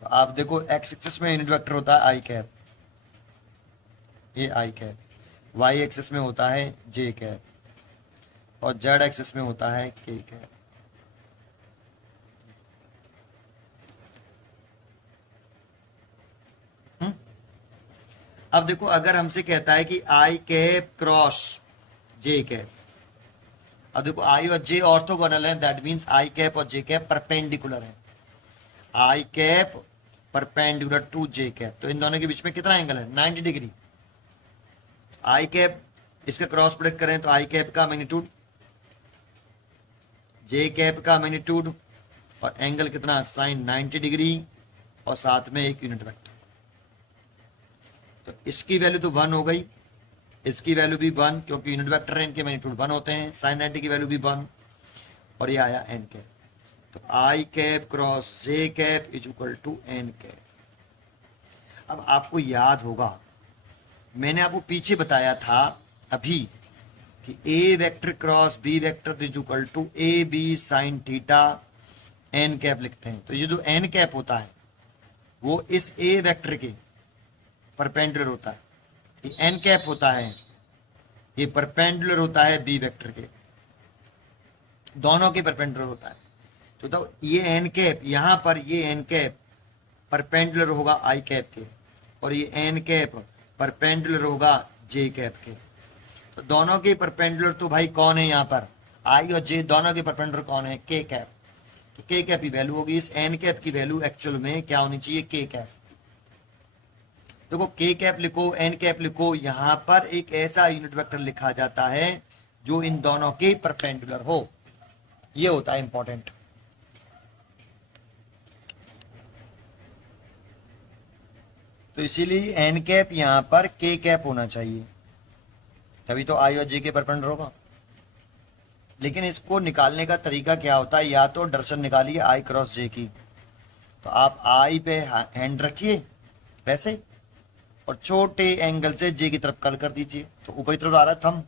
तो आप देखो एक्स एक्सिस में यूनिट वेक्टर होता है आई कैप, ये आई कैप, वाई एक्सिस में होता है जे कैप, और जेड एक्सिस में होता है के कैप। अब देखो अगर हमसे कहता है कि I cap cross J cap, अब देखो आई और जे ऑर्थोगोनल है, दैट मींस आई कैप और जे कैप परपेंडिकुलर है, I cap perpendicular to J cap, तो इन दोनों के बीच में कितना एंगल है 90 डिग्री। आई कैप इसका क्रॉस प्रोडक्ट करें तो आई कैप का मैग्नीट्यूड, जे कैप का मैग्नीट्यूड, और एंगल कितना साइन 90 डिग्री, और साथ में एक यूनिट वेक्टर। तो इसकी वैल्यू तो 1 हो गई, इसकी वैल्यू भी 1, क्योंकि यूनिट वेक्टर है, इनके मैग्नीट्यूड 1 होते हैं, साइन 90 की वैल्यू भी 1, और ये आया एन कैप। तो I cap cross J cap is equal to N cap. अब आपको याद होगा मैंने आपको पीछे बताया था अभी कि A vector cross B vector is equal to A B sine theta N cap लिखते हैं। तो ये जो एन कैप होता है वो इस ए वेक्टर के परपेंडिकुलर होता है, ये एन कैप होता है, ये परपेंडिकुलर होता है बी वेक्टर के, दोनों के परपेंडिकुलर होता है। तो ये एन कैप, यहां पर ये एन कैप परपेंडिकुलर होगा आई कैप के, और ये एन कैप परपेंडिकुलर होगा जे कैप के। तो दोनों के परपेंडिकुलर तो भाई कौन है यहाँ पर, आई और जे, दोनों के परपेंडिकुलर कौन है, के कैप। तो के कैप की वैल्यू होगी, इस एन कैप की वैल्यू एक्चुअल में क्या होनी चाहिए, के कैप। देखो के कैप लिखो, एन कैप लिखो, यहां पर एक ऐसा यूनिट वेक्टर लिखा जाता है जो इन दोनों के परपेंडिकुलर हो, ये होता है इंपॉर्टेंट। तो इसीलिए एन कैप यहाँ पर के कैप होना चाहिए, तभी तो आई और जे के परपेंडिकुलर होगा। लेकिन इसको निकालने का तरीका क्या होता है, या तो डायरेक्शन निकालिए आई क्रॉस जे की, तो आप आई पे हैंड रखिए वैसे, और छोटे एंगल से जे की तरफ कल कर दीजिए, तो ऊपर की तरफ आ रहा है थंब,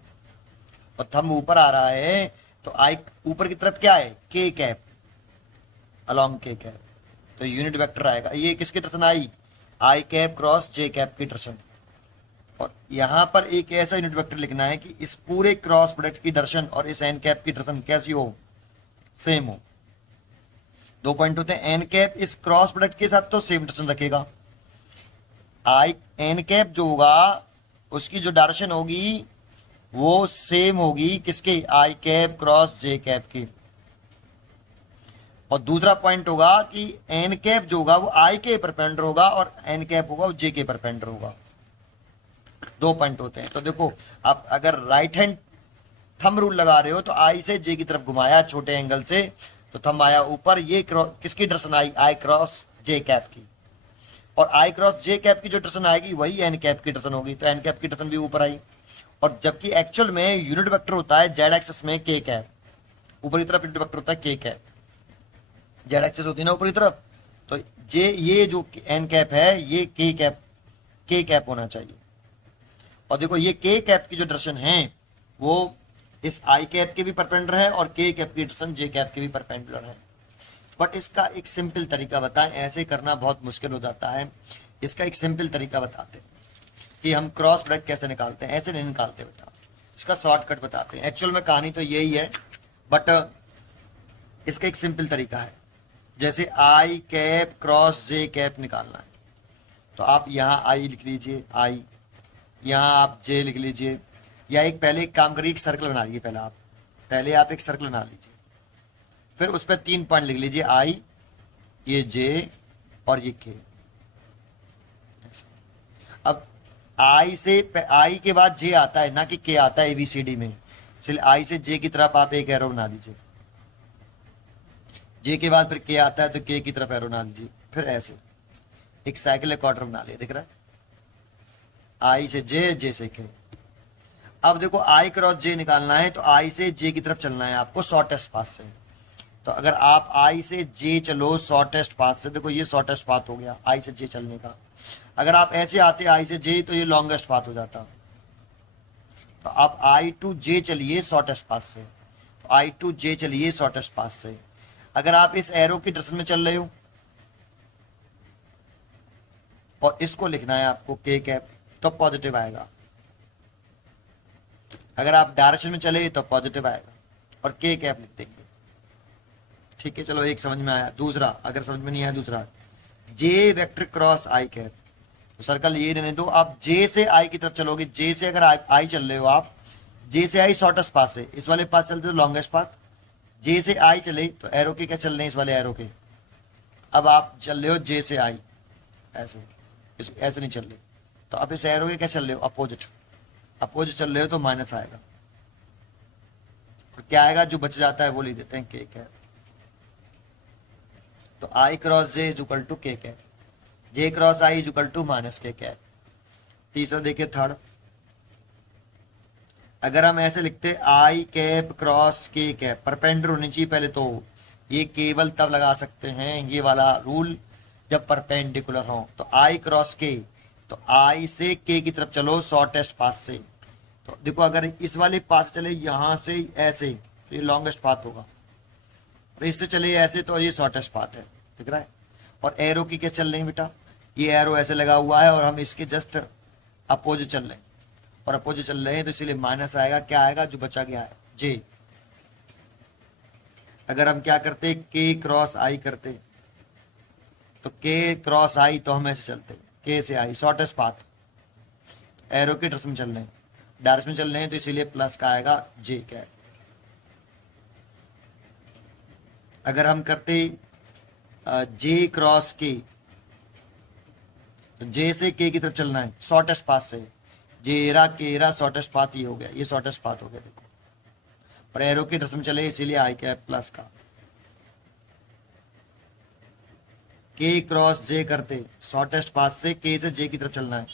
और थंब ऊपर आ रहा है, तो आई ऊपर की तरफ क्या है, के कैप, अलोंग के कैप, तो यूनिट वेक्टर आएगा। ये किसकी direction I, I cap cross J cap की डायरेक्शन। और यहां पर एक ऐसा यूनिट वेक्टर लिखना है कि इस पूरे क्रॉस प्रोडक्ट की डायरेक्शन और इस एन कैप की डायरेक्शन कैसी हो, सेम हो। 2 पॉइंट होते हैं, एन कैप इस क्रॉस प्रोडक्ट के साथ तो सेम डायरेक्शन रखेगा, आई एन कैप जो होगा उसकी जो डायरेक्शन होगी वो सेम होगी किसके, आई कैप क्रॉस जे कैप की। और दूसरा पॉइंट होगा कि एन कैप जो होगा वो आई के परपेंडिकुलर होगा और एन कैप होगा वो जे के परपेंडिकुलर होगा। 2 पॉइंट होते हैं। तो देखो आप अगर राइट हैंड थंब रूल लगा रहे हो तो आई से जे की तरफ घुमाया छोटे एंगल से, तो थंब आया ऊपर, ये किसकी direction I, I cross J cap की, और आई क्रॉस जे कैप की जो डायरेक्शन आएगी वही एन कैप की डायरेक्शन होगी, तो एन कैप की डायरेक्शन भी ऊपर आई। और जबकि एक्चुअल में यूनिट वेक्टर होता है जेड एक्सिस में के कैप, ऊपर की तरफ यूनिट वेक्टर होता है के कैप, जेड एक्सिस होती है ना ऊपर की तरफ, तो जे ये जो एन कैप है ये के कैप होना चाहिए। और देखो ये के कैप की जो डायरेक्शन है वो इस आई कैप के भी परपेंडिकुलर है और के कैप की डायरेक्शन जे कैप के भी परपेंडिकुलर है। बट इसका एक सिंपल तरीका बताएं, ऐसे करना बहुत मुश्किल हो जाता है, इसका एक सिंपल तरीका बताते हैं कि हम क्रॉस प्रोडक्ट कैसे निकालते हैं, ऐसे नहीं निकालते बेटा, इसका शॉर्टकट बताते हैं। एक्चुअल में कहानी तो यही है, बट इसका एक सिंपल तरीका है। जैसे I cap cross J cap निकालना है, तो आप यहाँ आई लिख लीजिए, आई, यहाँ आप जे लिख लीजिए, या पहले एक काम करिए, एक सर्कल बना लीजिए, पहले आप एक सर्कल बना लीजिए, फिर उस पर 3 पॉइंट लिख लीजिए, आई, ये जे और ये के। अब आई के बाद जे आता है ना कि के आता है एबीसीडी में, इसलिए आई से जे की तरफ आप एक एरो बना दीजिए, जे के बाद फिर के आता है तो के की तरफ एरो बना दीजिए, फिर ऐसे एक साइकिल क्वार्टर बना लिया, दिख रहा है, आई से जे से के। अब देखो आई क्रॉस जे निकालना है तो आई से जे की तरफ चलना है आपको शॉर्टेस्ट पाथ से। तो अगर आप आई से जे चलो शॉर्टेस्ट पाथ से, देखो ये शॉर्टेस्ट पाथ हो गया आई से जे चलने का। अगर आप ऐसे आते आई से जे तो ये लॉन्गेस्ट पाथ हो जाता। तो आप आई टू जे चलिए शॉर्टेस्ट पाथ से, तो आई टू जे चलिए शॉर्टेस्ट पाथ से। अगर आप इस एरो की डायरेक्शन में चल रहे हो और इसको लिखना है आपको के कैप, तो पॉजिटिव आएगा। अगर आप डायरेक्शन में चले तो पॉजिटिव आएगा और के कैप लिख देंगे। ठीक है, चलो एक समझ में आया। दूसरा अगर समझ में नहीं आया, दूसरा जे वेक्टर क्रॉस आई कैप, तो सर्कल ये रहने दो, आप जे से आई की तरफ चलोगे, जे से अगर आई चल रहे हो आप, जे से आई शॉर्टेस्ट पाथ से, इस वाले पाथ चलते हो लॉन्गेस्ट पाथ, जे से आई चले तो एरो के क्या चल रहे हैं, इस वाले एरो के। अब आप चल रहे हो जे से आई ऐसे, ऐसे नहीं चल रहे, तो आप इस एरो के क्या चल रहे हो, अपोजिट चल रहे हो तो माइनस आएगा, और क्या आएगा, जो बच जाता है वो लिख देते हैं के कैप। तो I cross J is equal to K cap, J cross I is equal to minus K cap. तीसरा देखिए थर्ड, अगर हम ऐसे लिखते I cap cross K cap, perpendicular होनी चाहिए पहले, तो ये केवल तब लगा सकते हैं ये वाला रूल जब परपेंडिकुलर हो। तो आई क्रॉस के, तो आई से के की तरफ चलो शॉर्टेस्ट पाथ से। तो देखो अगर इस वाले पाथ चले यहां से ऐसे तो ये लॉन्गेस्ट पाथ होगा, और इससे चले ऐसे तो ये शॉर्टेस्ट पाथ है, दिख रहा है। और एरो की कैसे चल रही है बेटा, ये एरो ऐसे लगा हुआ है और हम इसके जस्ट अपोजिट चल रहे हैं, और अपोजिट चल रहे हैं तो इसीलिए माइनस आएगा। क्या आएगा, जो बचा गया है जे। अगर हम क्या करते, के क्रॉस आई करते, तो के क्रॉस आई तो हम ऐसे चलते, के से आई शॉर्टेस्ट पाथ, एरो के डायरेक्शन में चल रहे हैं, डायरेक्शन में चल रहे हैं तो इसीलिए प्लस का आएगा जे कैप। अगर हम करते जे क्रॉस के, तो जे से के की तरफ चलना है शॉर्टेस्ट पाथ से, जेरा केरा शॉर्टेस्ट पाथ ये हो गया, ये शॉर्टेस्ट पाथ हो गया देखो, और एरो की डायरेक्शन में चले इसीलिए आई कैप प्लस का। के क्रॉस जे करते शॉर्टेस्ट पाथ से के से जे की तरफ चलना है,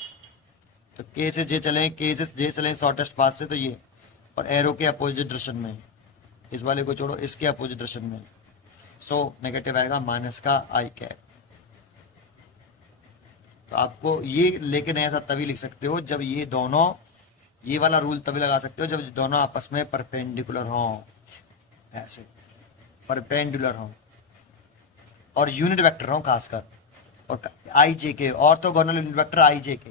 तो के से जे चलें, के से जे चलें शॉर्टेस्ट पाथ से, तो ये और एरो के अपोजिट डायरेक्शन में, इस वाले को छोड़ो, इसके अपोजिट डायरेक्शन में, सो नेगेटिव आएगा माइनस का आई कैप। तो आपको ये लेकिन ऐसा तभी लिख सकते हो जब ये दोनों, ये वाला रूल तभी लगा सकते हो जब दोनों आपस में परपेंडिकुलर हों, ऐसे परपेंडिकुलर हों और यूनिट वेक्टर हों खासकर, और आई जे के ऑर्थोगोनल यूनिट वेक्टर आई जे के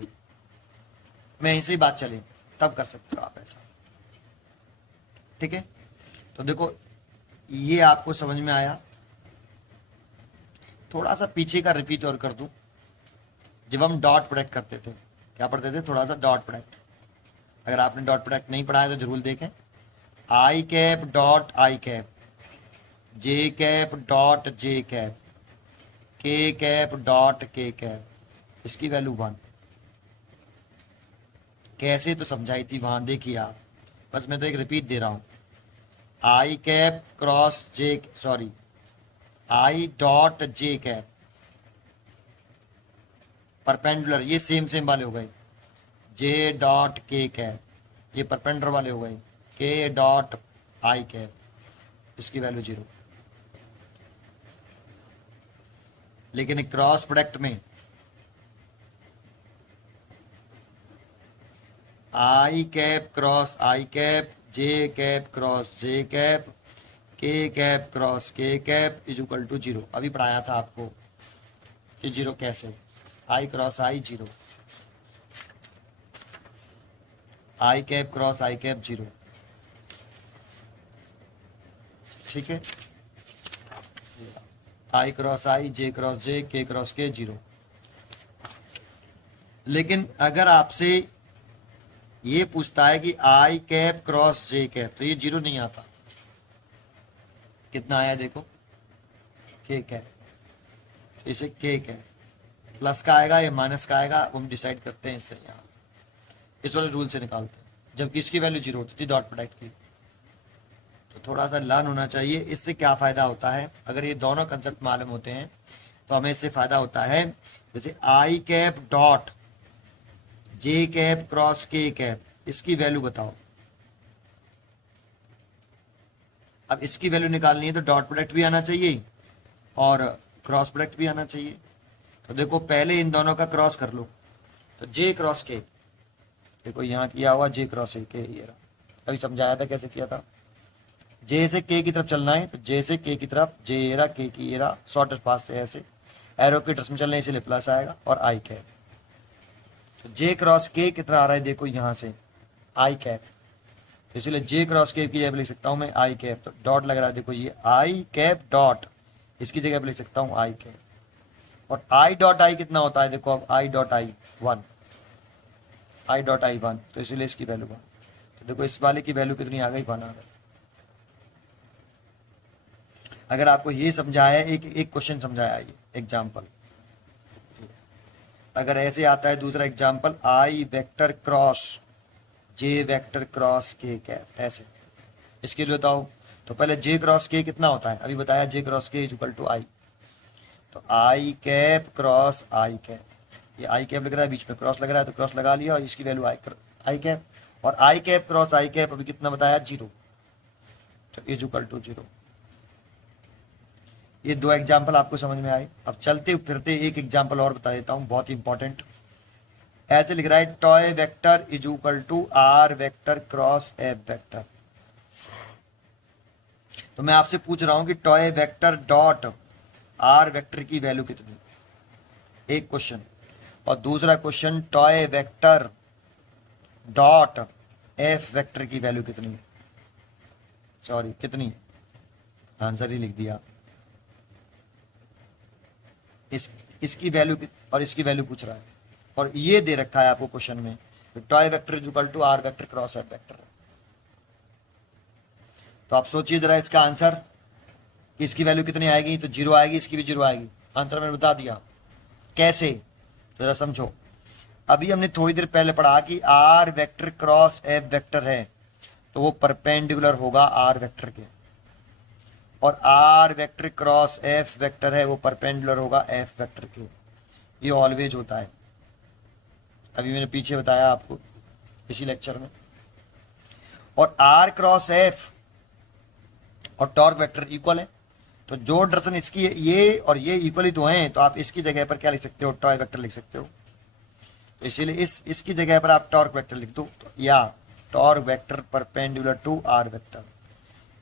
में ऐसे ही बात चले तब कर सकते हो आप ऐसा। ठीक है, तो देखो ये आपको समझ में आया। थोड़ा सा पीछे का रिपीट और कर दूं, जब हम डॉट प्रोडक्ट करते थे क्या पढ़ते थे, थोड़ा सा डॉट प्रोडक्ट, अगर आपने डॉट प्रोडक्ट नहीं पढ़ा है तो जरूर देखें। I cap dot I cap, J cap dot J cap, K cap dot K cap, इसकी वैल्यू 1। कैसे तो समझाई थी वहां, देखिए आप, बस मैं तो एक रिपीट दे रहा हूं। I cap cross J, sorry I dot J cap perpendicular, ये सेम सेम वाले हो गए। जे डॉट के कैप ये परपेंडुलर वाले हो गए। के डॉट आई कैप इसकी वैल्यू 0। लेकिन एक क्रॉस प्रोडक्ट में I cap cross I cap, J cap cross J cap, K cap cross K cap is equal to 0। अभी पढ़ाया था आपको कि 0 कैसे, I cross I 0, I cap cross I cap 0। ठीक है, आई क्रॉस आई, जे क्रॉस जे, के क्रॉस के 0। लेकिन अगर आपसे ये पूछता है कि I cap cross J cap, तो ये 0 नहीं आता। कितना आया देखो, के कैप, तो इसे के कैप प्लस का आएगा या माइनस का आएगा, हम डिसाइड करते हैं इससे, यहाँ इस वाले रूल से निकालते हैं, जबकि इसकी वैल्यू 0 होती थी डॉट प्रोडक्ट की। तो थोड़ा सा लर्न होना चाहिए। इससे क्या फायदा होता है, अगर ये दोनों कंसेप्ट मालूम होते हैं तो हमें इससे फायदा होता है। जैसे I cap dot J cap cross K cap, इसकी वैल्यू बताओ। अब इसकी वैल्यू निकालनी है तो डॉट प्रोडक्ट भी आना चाहिए और क्रॉस प्रोडक्ट भी आना चाहिए। तो देखो पहले इन दोनों का क्रॉस कर लो, तो जे क्रॉस के, देखो यहाँ किया हुआ जे क्रॉस के, ये रहा, अभी समझाया था कैसे किया था। जे से के की तरफ चलना है, तो जे से के की तरफ, जे ये रहा, के की ये रहा, शॉर्टेस्ट पाथ से ऐसे एरो के टर्म्स में चलने, इसीलिए प्लस आएगा और आई कैप। तो जे क्रॉस के कितना आ रहा है देखो यहाँ से आई कैप, तो इसलिए जे क्रॉस के की जगह लिख सकता हूँ मैं आई कैप, तो डॉट लग रहा है देखो ये आई कैप डॉट, इसकी जगह पे लिख सकता हूँ आई कैप। और आई डॉट आई कितना होता है देखो, अब I dot I 1, I dot I 1, तो इसीलिए इसकी वैल्यू 1। तो देखो इस वाले की वैल्यू कितनी आ गई, 1 आ गई। अगर आपको ये समझाया, एक क्वेश्चन समझाया, ये एग्जाम्पल, अगर ऐसे आता है दूसरा एग्जाम्पल, आई वेक्टर क्रॉस जे वेक्टर क्रॉस के कैप, ऐसे, इसके लिए बताओ। तो पहले जे क्रॉस के कितना होता है, अभी बताया जे क्रॉस के इज इक्वल टू आई, तो I cap cross I cap, ये आई कैप लग रहा है, बीच में क्रॉस लग रहा है तो क्रॉस लगा लिया और इसकी वैल्यू आई कैप, और आई कैप क्रॉस आई कैप अभी कितना बताया 0, तो इज इक्वल टू 0। ये 2 एग्जाम्पल आपको समझ में आए। अब चलते फिरते एक एग्जाम्पल और बता देता हूं, बहुत इंपॉर्टेंट। ऐसे लिख रहा है tau vector is equal to R vector cross F vector. तो मैं आपसे पूछ रहा हूं कि tau vector dot R vector की वैल्यू कितनी, एक क्वेश्चन, और दूसरा question tau vector dot F vector की वैल्यू कितनी, सॉरी कितनी, आंसर ही लिख दिया। इसकी वैल्यू और इसकी वैल्यू पूछ रहा है, और ये दे रखा है आपको क्वेश्चन में, tau vector is equal to R vector cross F vector. तो आप सोचिए जरा इसका आंसर, इसकी वैल्यू कितनी आएगी, तो 0 आएगी, इसकी भी 0 आएगी। आंसर मैंने बता दिया कैसे, तो जरा समझो। अभी हमने थोड़ी देर पहले पढ़ा कि R vector cross F vector है, तो वो परपेंडिकुलर होगा आर वेक्टर के। और R vector cross F vector है वो परपेंडिकुलर होगा एफ वेक्टर के। ये ऑलवेज होता है, अभी मैंने पीछे बताया आपको इसी लेक्चर में। और आर क्रॉस एफ और टॉर्क वेक्टर इक्वल है, तो जो डायरेक्शन इसकी ये और ये इक्वली तो हैं, तो आप इसकी जगह पर क्या लिख सकते हो, टॉय वेक्टर लिख सकते हो। तो इसीलिए इसकी जगह पर आप टॉर्क वेक्टर लिख दो, तो या torque vector perpendicular to R vector,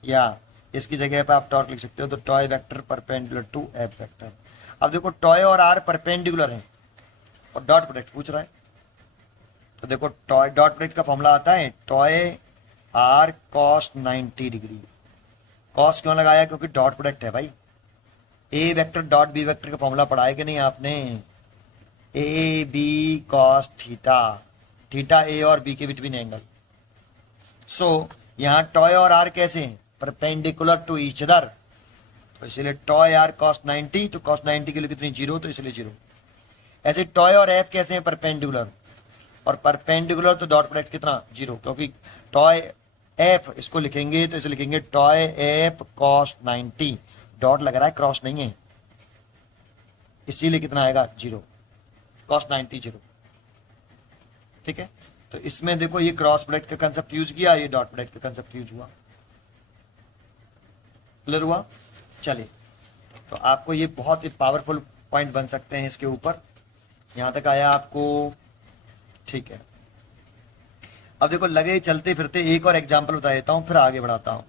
या इसकी जगह पर आप टॉर्क लिख सकते हो तो tau vector perpendicular to F vector. अब देखो टॉय और आर परपेंडिकुलर है और डॉट प्रोडक्ट पूछ रहा है, तो देखो टॉय डॉट प्रोडक्ट का फॉर्मूला आता है टॉय आर कॉस 90 डिग्री। कॉस क्यों लगाया, क्योंकि डॉट प्रोडक्ट है भाई। A vector dot B vector का फॉर्मूला पढ़ा है कि नहीं आपने, A B cos theta, theta A और बी के बिटवीन एंगल। सो यहां टॉय और आर कैसे हैं, परपेंडिकुलर टू ईच अदर, तो इसलिए टॉय आर कॉस 90, तो कॉस 90 के लिए कितनी 0, तो इसलिए 0। ऐसे टॉय और एफ कैसे हैं, परपेंडिकुलर, और परपेंडिकुलर तो डॉट प्रोडक्ट कितना 0, क्योंकि टॉय एफ इसको लिखेंगे तो इसे लिखेंगे टॉय एफ कॉस 90, डॉट लग रहा है क्रॉस नहीं है, इसीलिए कितना आएगा 0, कॉस 90 0। ठीक है, तो इसमें देखो ये क्रॉस प्रोडक्ट का कंसेप्ट यूज किया, ये डॉट प्रोडक्ट का कंसेप्ट यूज हुआ। क्लियर हुआ? चलिए, तो आपको ये बहुत ही पावरफुल पॉइंट बन सकते हैं इसके ऊपर। यहां तक आया आपको? ठीक है, अब देखो लगे चलते फिरते एक और एग्जाम्पल बता देता हूं, फिर आगे बढ़ाता हूं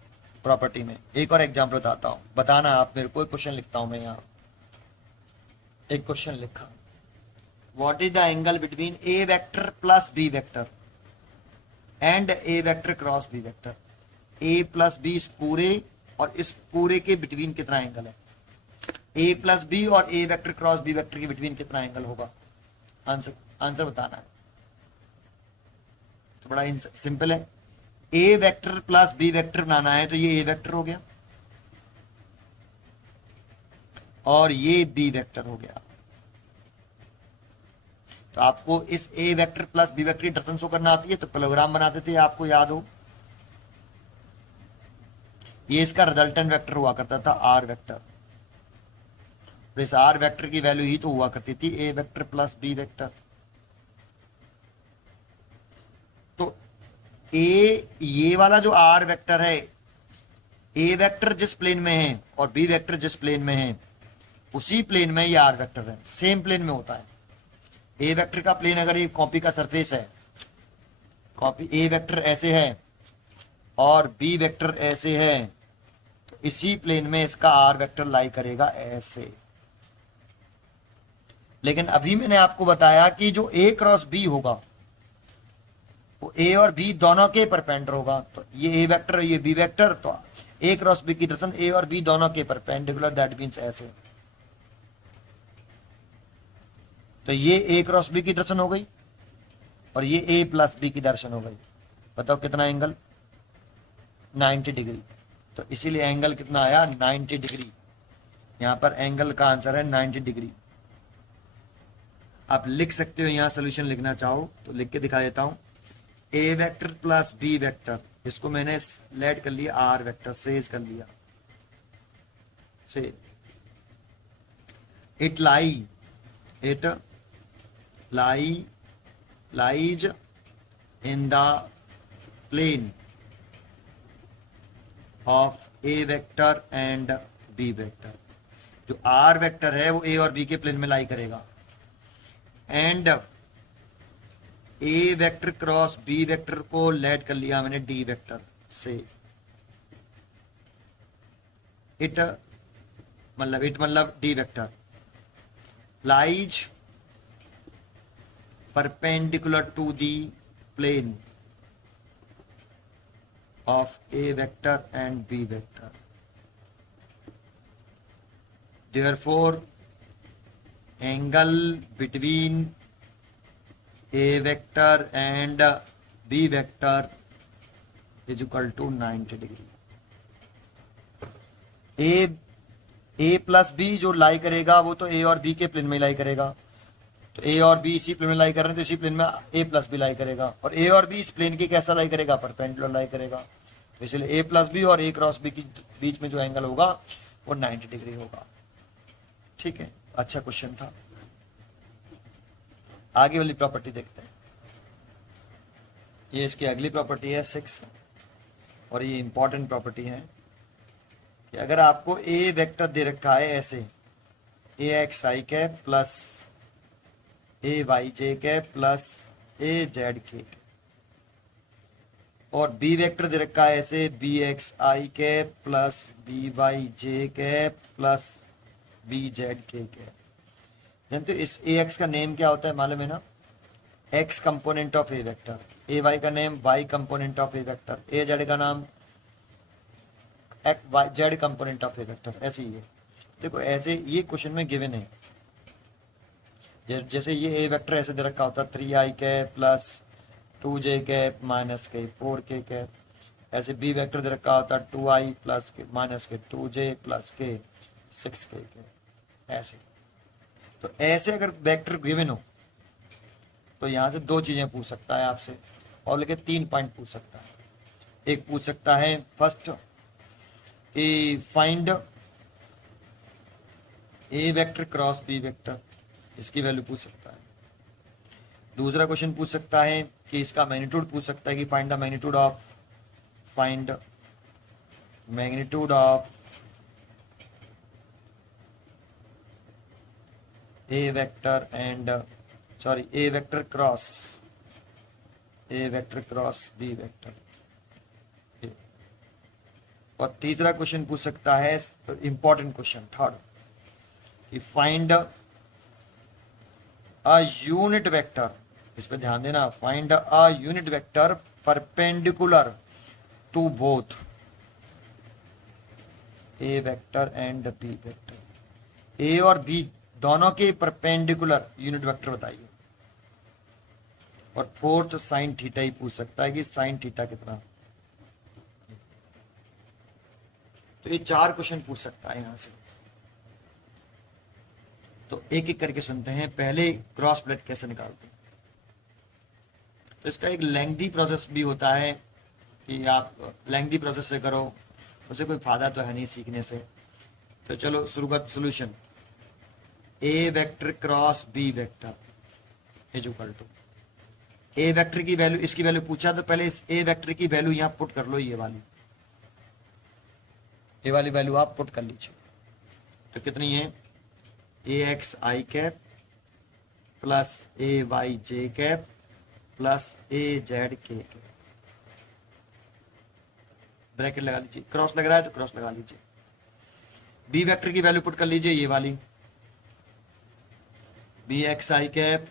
प्रॉपर्टी में। एक और एग्जाम्पल बताता हूं, बताना आप मेरे को। क्वेश्चन लिखता हूं मैं यहां, एक क्वेश्चन लिखा, what is the angle between A vector plus B vector and A vector cross B vector. A plus B इस पूरे और इस पूरे के बिटवीन कितना एंगल है, ए प्लस बी और A vector cross B vector के बिटवीन कितना एंगल होगा, आंसर बताना है। तो बड़ा सिंपल है, A vector plus B vector बनाना है, तो ये ए वेक्टर हो गया और ये बी वेक्टर हो गया। तो आपको इस A vector plus B vector की डायरेक्शन शो करना आती है, तो प्रोग्राम बनाते थे, आपको याद हो, ये इसका रिजल्टेंट वेक्टर हुआ करता था आर वेक्टर, तो इस आर वेक्टर की वैल्यू ही तो हुआ करती थी ए वेक्टर प्लस बी वेक्टर। तो ये वाला जो आर वेक्टर है, ए वेक्टर जिस प्लेन में है और बी वेक्टर जिस प्लेन में है, उसी प्लेन में ये आर वेक्टर है, सेम प्लेन में होता है। ए वेक्टर का प्लेन अगर ये कॉपी का सरफेस है, कॉपी ए वेक्टर ऐसे है और बी वेक्टर ऐसे है, तो इसी प्लेन में इसका आर वेक्टर लाई करेगा ऐसे। लेकिन अभी मैंने आपको बताया कि जो ए क्रॉस बी होगा वो ए और बी दोनों के परपेंडिकुलर होगा, तो ये ए वेक्टर ये बी वेक्टर, तो ए क्रॉस बी की डायरेक्शन ए और बी दोनों के परपेंडिकुलर, दैट मींस ऐसे। तो ये ए क्रॉस बी की डायरेक्शन हो गई और ये ए प्लस बी की डायरेक्शन हो गई। बताओ कितना एंगल, 90 डिग्री। तो इसीलिए एंगल कितना आया, 90 डिग्री। यहां पर एंगल का आंसर है 90 डिग्री। आप लिख सकते हो, यहां सोल्यूशन लिखना चाहो तो लिख के दिखा देता हूं, ए वेक्टर प्लस बी वेक्टर, इसको मैंने लेट कर लिया आर वेक्टर, सेज कर लिया से, it lies in the plane of A vector and B vector. जो आर वेक्टर है वो ए और बी के प्लेन में लाई करेगा, and A vector cross B vector को लेट कर लिया मैंने डी वेक्टर से। इट मतलब D vector lies perpendicular to the plane of A vector and B vector, therefore angle between A vector and B vector is equal to 90 degree. A plus B जो lie करेगा वो तो ए और B के plane में lie करेगा, तो ए और बी इसी प्लेन में लाई कर रहे हैं, तो इसी प्लेन में ए प्लस बी लाई करेगा, और ए और बी इस प्लेन के कैसा लाई करेगा, परपेंडिकुलर लाई करेगा। इसलिए ए प्लस बी और ए क्रॉस बी के बीच में जो एंगल होगा वो 90 डिग्री होगा। ठीक है, अच्छा क्वेश्चन था। आगे वाली प्रॉपर्टी देखते हैं। ये इसकी अगली प्रॉपर्टी है 6, और ये इंपॉर्टेंट प्रॉपर्टी है कि अगर आपको ए वेक्टर दे रखा है ऐसे, ए X I cap plus A Y J cap plus A Z के, और बी वेक्टर दे रखा है ऐसे, B X I cap plus B Y J cap plus B Z K cap. जानते हो इस ए एक्स का नेम क्या होता है, मालूम है ना? X component of A vector. A Y का name Y component of A vector. A Z का नाम Z component of A vector. ऐसे ही है, देखो ऐसे ये क्वेश्चन में गिवन है। जैसे ये ए वेक्टर ऐसे दे रखा होता है 3i cap plus 2j cap minus के 4k कैप। ऐसे बी वेक्टर दे रखा होता है 2i प्लस के माइनस के 2j प्लस के 6k कैप। ऐसे तो ऐसे अगर वेक्टर गिवन हो तो यहाँ से दो चीजें पूछ सकता है आपसे, और लेके 3 पॉइंट पूछ सकता है। एक पूछ सकता है फर्स्ट कि फाइंड ए वेक्टर क्रॉस बी वेक्टर, इसकी वैल्यू पूछ सकता है। दूसरा क्वेश्चन पूछ सकता है कि इसका मैग्नीट्यूड पूछ सकता है कि find the magnitude of A vector and A vector cross B vector. और तीसरा क्वेश्चन पूछ सकता है इंपॉर्टेंट क्वेश्चन थर्ड कि फाइंड अ यूनिट वेक्टर, इस पे ध्यान देना, find a unit vector perpendicular to both A vector and B vector. A और बी दोनों के परपेंडिकुलर यूनिट वेक्टर बताइए। और फोर्थ साइन थीटा ही पूछ सकता है कि साइन थीटा कितना। तो ये 4 क्वेश्चन पूछ सकता है यहां से। तो एक एक करके सुनते हैं। पहले क्रॉस प्लेट कैसे निकालते हैं। तो इसका एक लेंथी प्रोसेस भी होता है कि आप लेंथी प्रोसेस से करो, उसे कोई फायदा तो है नहीं सीखने से। तो चलो शुरू कर। Solution A vector cross B vector is equal to, A vector की वैल्यू, इसकी वैल्यू पूछा तो पहले इस ए वेक्टर की वैल्यू यहां पुट कर लो। ये वाली वैल्यू आप पुट कर लीजिए। तो कितनी है, A X I cap plus A Y J cap plus A Z K cap. Bracket लगा लीजिए, क्रॉस लग रहा है तो क्रॉस लगा लीजिए। बी वेक्टर की वैल्यू पुट कर लीजिए, ये वाली B X I cap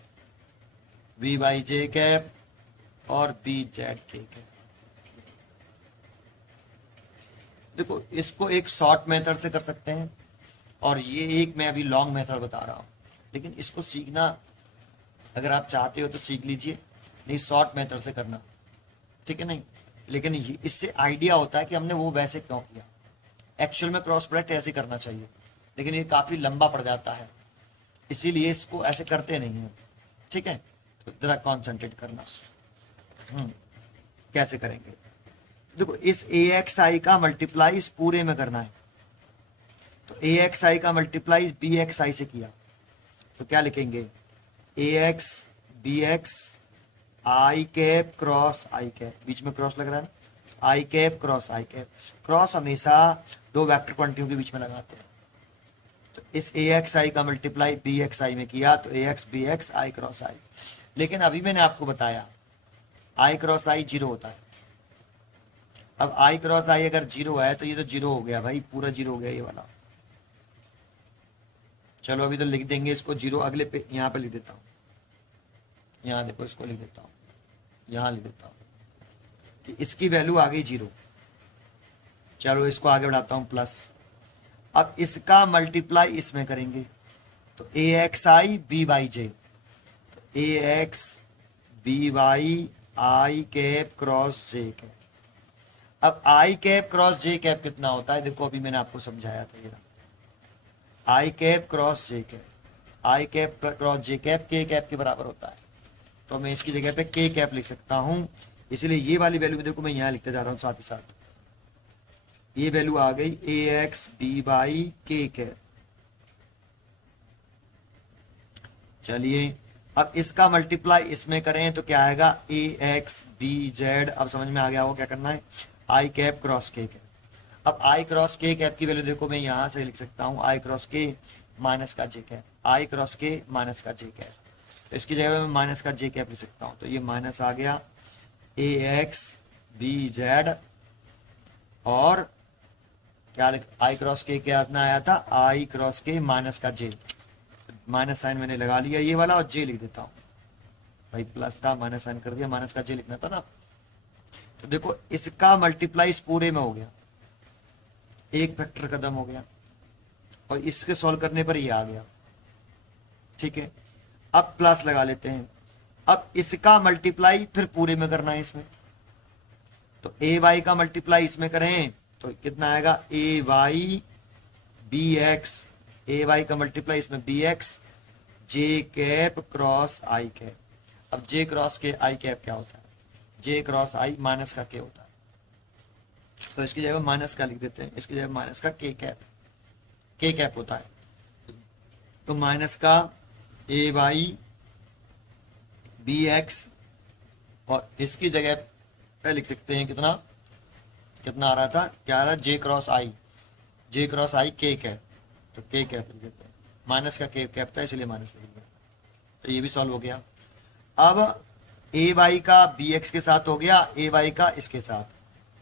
B Y J cap और बी जेड के कैप। देखो इसको एक शॉर्ट मेथड से कर सकते हैं, और ये एक मैं अभी लॉन्ग मेथड बता रहा हूं। लेकिन इसको सीखना अगर आप चाहते हो तो सीख लीजिए, नहीं शॉर्ट मेथड से करना, ठीक है नहीं। लेकिन इससे आइडिया होता है कि हमने वो वैसे क्यों किया। एक्चुअल में क्रॉस प्रोडक्ट ऐसे करना चाहिए, लेकिन ये काफी लंबा पड़ जाता है, इसीलिए इसको ऐसे करते नहीं है। ठीक है, तो जरा कॉन्सेंट्रेट करना। कैसे करेंगे, देखो इस ए एक्स आई का मल्टीप्लाई इस पूरे में करना है। तो ए एक्स आई का मल्टीप्लाई बी एक्स आई से किया तो क्या लिखेंगे, ए X B X I cap cross I cap, बीच में क्रॉस लग रहा है ना, आई cap cross I cap. Cross हमेशा दो वेक्टर क्वांटिटियों के बीच में लगाते हैं। तो इस ए एक्स आई का मल्टीप्लाई बी एक्स आई में किया तो A X B X I cross आई। लेकिन अभी मैंने आपको बताया आई क्रॉस आई 0 होता है। अब आई क्रॉस आई अगर 0 है तो ये तो 0 हो गया भाई, पूरा 0 हो गया ये वाला। चलो अभी तो लिख देंगे इसको 0, अगले पे यहाँ पे लिख देता हूँ। यहाँ देखो इसको लिख देता हूँ, यहाँ लिख देता हूँ कि इसकी वैल्यू आ गई 0। चलो इसको आगे बढ़ाता हूँ प्लस। अब इसका मल्टीप्लाई इसमें करेंगे तो A X I B Y जे, तो A X B Y I cap cross J cap. अब आई कैप क्रॉस जे कैप कितना होता है, देखो अभी मैंने आपको समझाया था। ये आई कैप क्रॉस जे कैप, आई cap cross J cap K cap के बराबर होता है। तो मैं इसकी जगह पे के कैप लिख सकता हूं, इसलिए ये वाली वैल्यू देखो मैं यहाँ लिखते जा रहा हूँ साथ ही साथ ये वैल्यू आ गई ए एक्स बी बाई के कैप। चलिए अब इसका मल्टीप्लाई इसमें करें तो क्या आएगा, ए एक्स बी जेड। अब समझ में आ गया हो क्या करना है, I cap cross K cap. अब आई क्रॉस के कैप की वैल्यू देखो मैं यहां से लिख सकता हूं, आई क्रॉस के माइनस का जे कैप, आई क्रॉस के माइनस का जे कैप। तो इसकी जगह मैं माइनस का जे कैप लिख सकता हूं, तो ये माइनस आ गया ए एक्स बी जेड और क्या लिख, आई क्रॉस के क्या इतना आया था, आई क्रॉस के माइनस का जे, माइनस साइन मैंने लगा लिया ये वाला और जे लिख देता हूं भाई, प्लस था माइनस साइन कर दिया, माइनस का जे लिखना था ना। तो देखो इसका मल्टीप्लाई इस पूरे में हो गया, एक फैक्टर खत्म हो गया और इसके सॉल्व करने पर ये आ गया। ठीक है, अब प्लस लगा लेते हैं। अब इसका मल्टीप्लाई फिर पूरे में करना है इसमें, तो ए वाई का मल्टीप्लाई इसमें करें तो कितना आएगा, A Y B X, A Y का मल्टीप्लाई इसमें B x J cap cross I cap. अब जे क्रॉस के आई कैप क्या होता है, जे क्रॉस आई माइनस का के होता है, तो इसकी जगह माइनस का लिख देते हैं, इसकी जगह माइनस का के कैप होता है। तो माइनस का ए वाई बी एक्स और इसकी जगह पे लिख सकते हैं कितना कितना आ रहा था, क्या आ रहा है, जे क्रॉस आई, जे क्रॉस आई के कैप, तो के कैप लिख देते हैं, माइनस का के कैप था इसलिए माइनस लिख दिया। तो ये भी सॉल्व हो गया। अब ए वाई का बी एक्स के साथ हो गया, ए वाई का इसके साथ,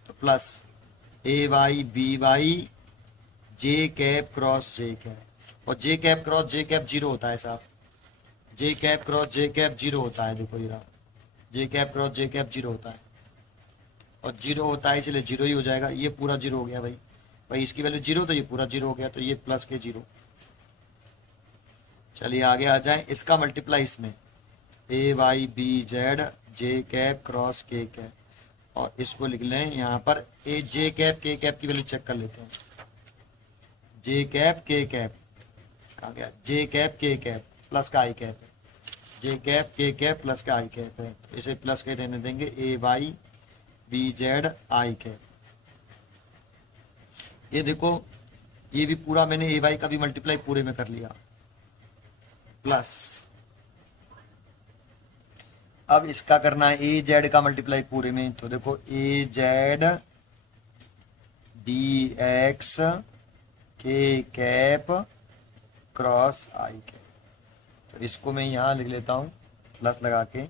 तो प्लस ए Y B Y J cap cross J cap, और J cap cross J cap zero होता है साहब, जे cap cross J cap zero होता है, देखो ये जे cap cross J cap zero होता है और जीरो होता है इसलिए जीरो ही हो जाएगा, ये पूरा जीरो हो गया भाई, भाई इसकी वैल्यू जीरो तो ये पूरा जीरो हो गया, तो ये प्लस के जीरो। चलिए आगे आ जाए, इसका मल्टीप्लाई इसमें ए Y B Z J cap cross K cap, और इसको लिख लें यहाँ पर ए जे कैप के कैप की वैल्यू चेक कर लेते हैं, जे कैप के कैप कहाँ गया, जे कैप के कैप प्लस का आई कैप है, जे कैप के कैप प्लस का आई कैप है, तो इसे प्लस के रहने देंगे, A Y B Z I cap. ये देखो ये भी पूरा मैंने ए वाई का भी मल्टीप्लाई पूरे में कर लिया, प्लस अब इसका करना है ए जेड का मल्टीप्लाई पूरे में, तो देखो ए जेड डी एक्स के कैप क्रॉस आई कैप, तो इसको मैं यहां लिख लेता हूं प्लस लगा के,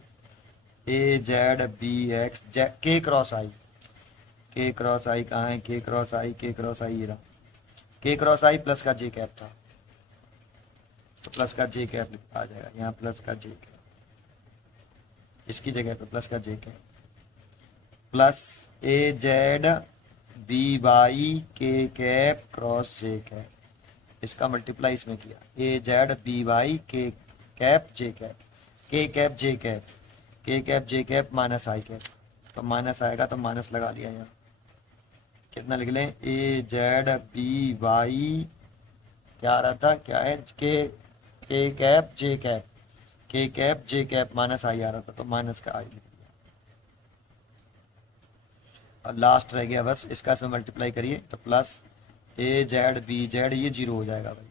ए जेड बी एक्स के क्रॉस आई, के क्रॉस आई कहाँ है, के क्रॉस आई, के क्रॉस आई ये रहा, के क्रॉस आई प्लस का जे कैप था, तो प्लस का जे कैप आ जाएगा यहाँ, प्लस का जे कैप, इसकी जगह पे प्लस का जे कैप, प्लस ए जेड बी वाई के कैप क्रॉस जे कैप, इसका मल्टीप्लाई इसमें किया, ए जेड बी वाई के cap J cap, K cap J cap, K cap J cap minus आई कैप, तो माइनस आएगा तो माइनस लगा लिया यहाँ, कितना लिख लें, ए जेड बी वाई क्या आ रहा था, क्या है, के cap J cap, K cap J cap minus आई आ रहा था, तो माइनस का आई लिख दिया, और लास्ट रह गया बस इसका से मल्टीप्लाई करिए तो प्लस ए जेड बी जेड, ये जीरो हो जाएगा भाई,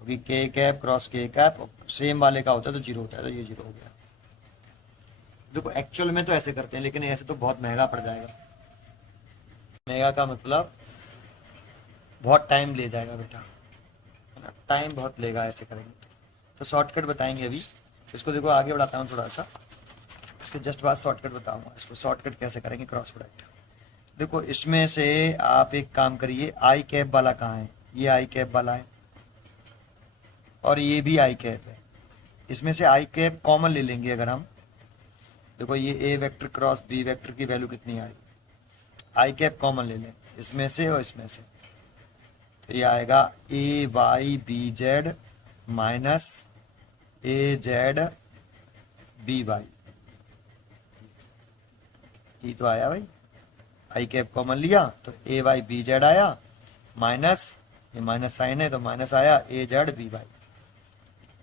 क्योंकि के cap cross K cap same वाले का होता है तो जीरो होता है, तो ये जीरो हो गया। देखो एक्चुअल में तो ऐसे करते हैं, लेकिन ऐसे तो बहुत महंगा पड़ जाएगा, महंगा का मतलब बहुत टाइम ले जाएगा बेटा, है ना, टाइम बहुत लेगा ऐसे करेंगे तो शॉर्टकट बताएंगे अभी, इसको देखो आगे बढ़ाता हूँ थोड़ा सा, इसके जस्ट बाद शॉर्टकट बताऊंगा, इसको शॉर्टकट कैसे करेंगे क्रॉस प्रोडक्ट। देखो इसमें से आप एक काम करिए, आई कैप वाला कहाँ है, ये आई कैप वाला है और ये भी आई कैप है, इसमें से आई कैप कॉमन ले लेंगे अगर हम, देखो ये ए वेक्टर क्रॉस बी वेक्टर की वैल्यू कितनी आई, आई कैप कॉमन ले लें इसमें से और इसमें से, तो ये आएगा A Y B Z minus A Z B Y, ये तो आया भाई, आई कैप कॉमन लिया तो ए वाई बी जेड आया, माइनस ये माइनस साइन है तो माइनस आया ए जेड बी वाई।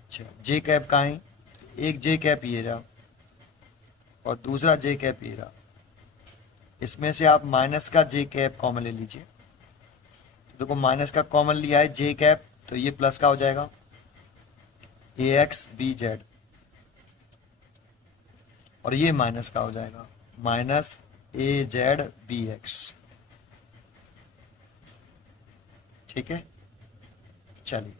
अच्छा जे कैप कहाँ है, एक जे कैप ये रहा और दूसरा जे कैप ये रहा, इसमें से आप माइनस का जे कैप कॉमन ले लीजिए, देखो माइनस का कॉमन लिया है जे कैप, तो ये प्लस का हो जाएगा ए एक्स बी जेड, और ये माइनस का हो जाएगा minus A Z B x. ठीक है, चलिए